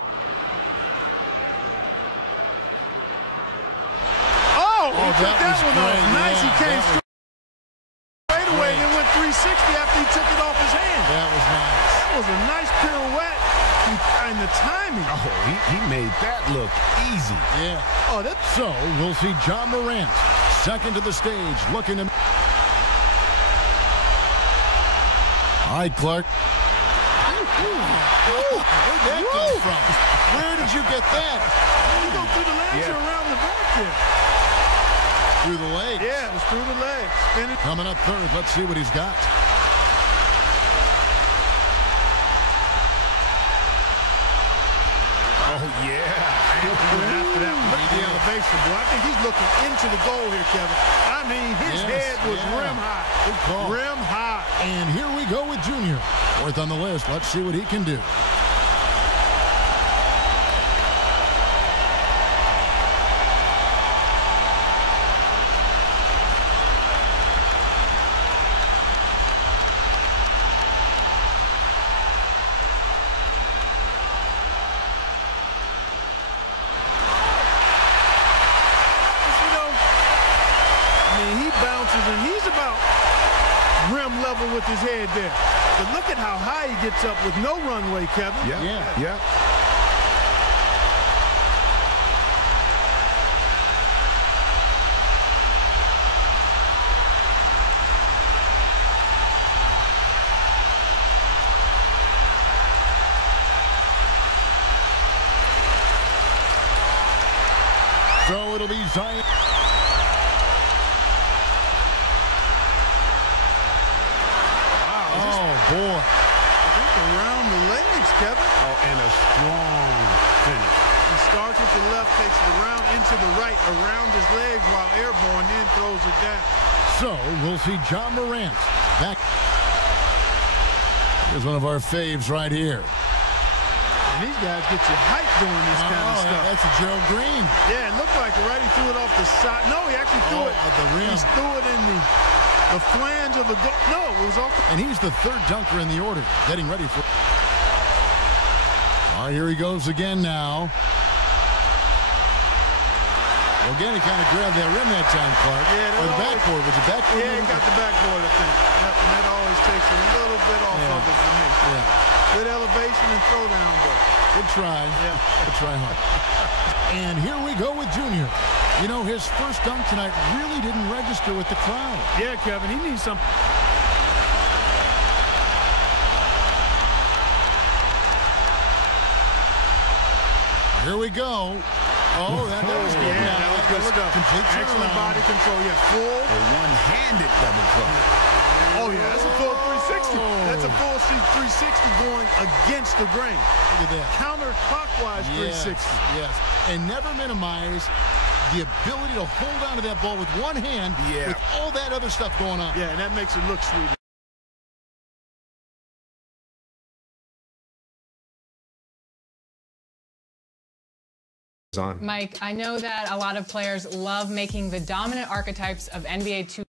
He took that one off. Nice. He came straight away and then went 360 after he took it off his hand. That was nice. That was a nice pirouette. And the timing. Oh, he made that look easy. Yeah. So we'll see John Morant second to the stage looking to... All right, Clark. Where'd that come from? Where did you get that? You go through the legs or around the back here. Through the legs. Yeah, it was through the legs. Spinning. Coming up third. Let's see what he's got. Oh, After that, look at the elevation, boy. I think he's looking into the goal here, Kevin. I mean, his head was rim high. Good call. Rim high. And here we go with Junior. Fourth on the list. Let's see what he can do. And he's about rim level with his head there. But look at how high he gets up with no runway, Kevin. Yeah. So it'll be Zion. Boy. I think around the legs, Kevin. Oh, and a strong finish. He starts with the left, takes it around into the right, around his legs while airborne, then throws it down. So we'll see John Morant back. Here's one of our faves right here. And these guys get you hyped doing this kind of stuff. That's a Gerald Green. Yeah, it looked like it, right? He threw it off the side. No, he actually threw it at the rim. He threw it in the flange of the goal. No, it was off. And he's the third dunker in the order, getting ready for. All right, here he goes again now. Well, again, he kind of grabbed that rim that time, Clark. Yeah, or the backboard. Was it backboard? Yeah, he got the backboard, I think. Yep, and that always takes a little bit off of it for me. Yeah. Good elevation and throwdown, but. Good try. Yeah. Good try hard. And here we go with Junior. You know, his first dunk tonight really didn't register with the crowd. Yeah, Kevin, he needs some. Here we go. Oh, that was good. Yeah, that was good stuff. Complete excellent body control. Yeah, full. A one-handed double clutch. Oh, yeah, that's a full 360. That's a full 360 going against the grain. Look at that. Counterclockwise 360. Yes. And never minimize the ability to hold on to that ball with one hand with all that other stuff going on. Yeah, and that makes it look sweet. Mike, I know that a lot of players love making the dominant archetypes of NBA 2K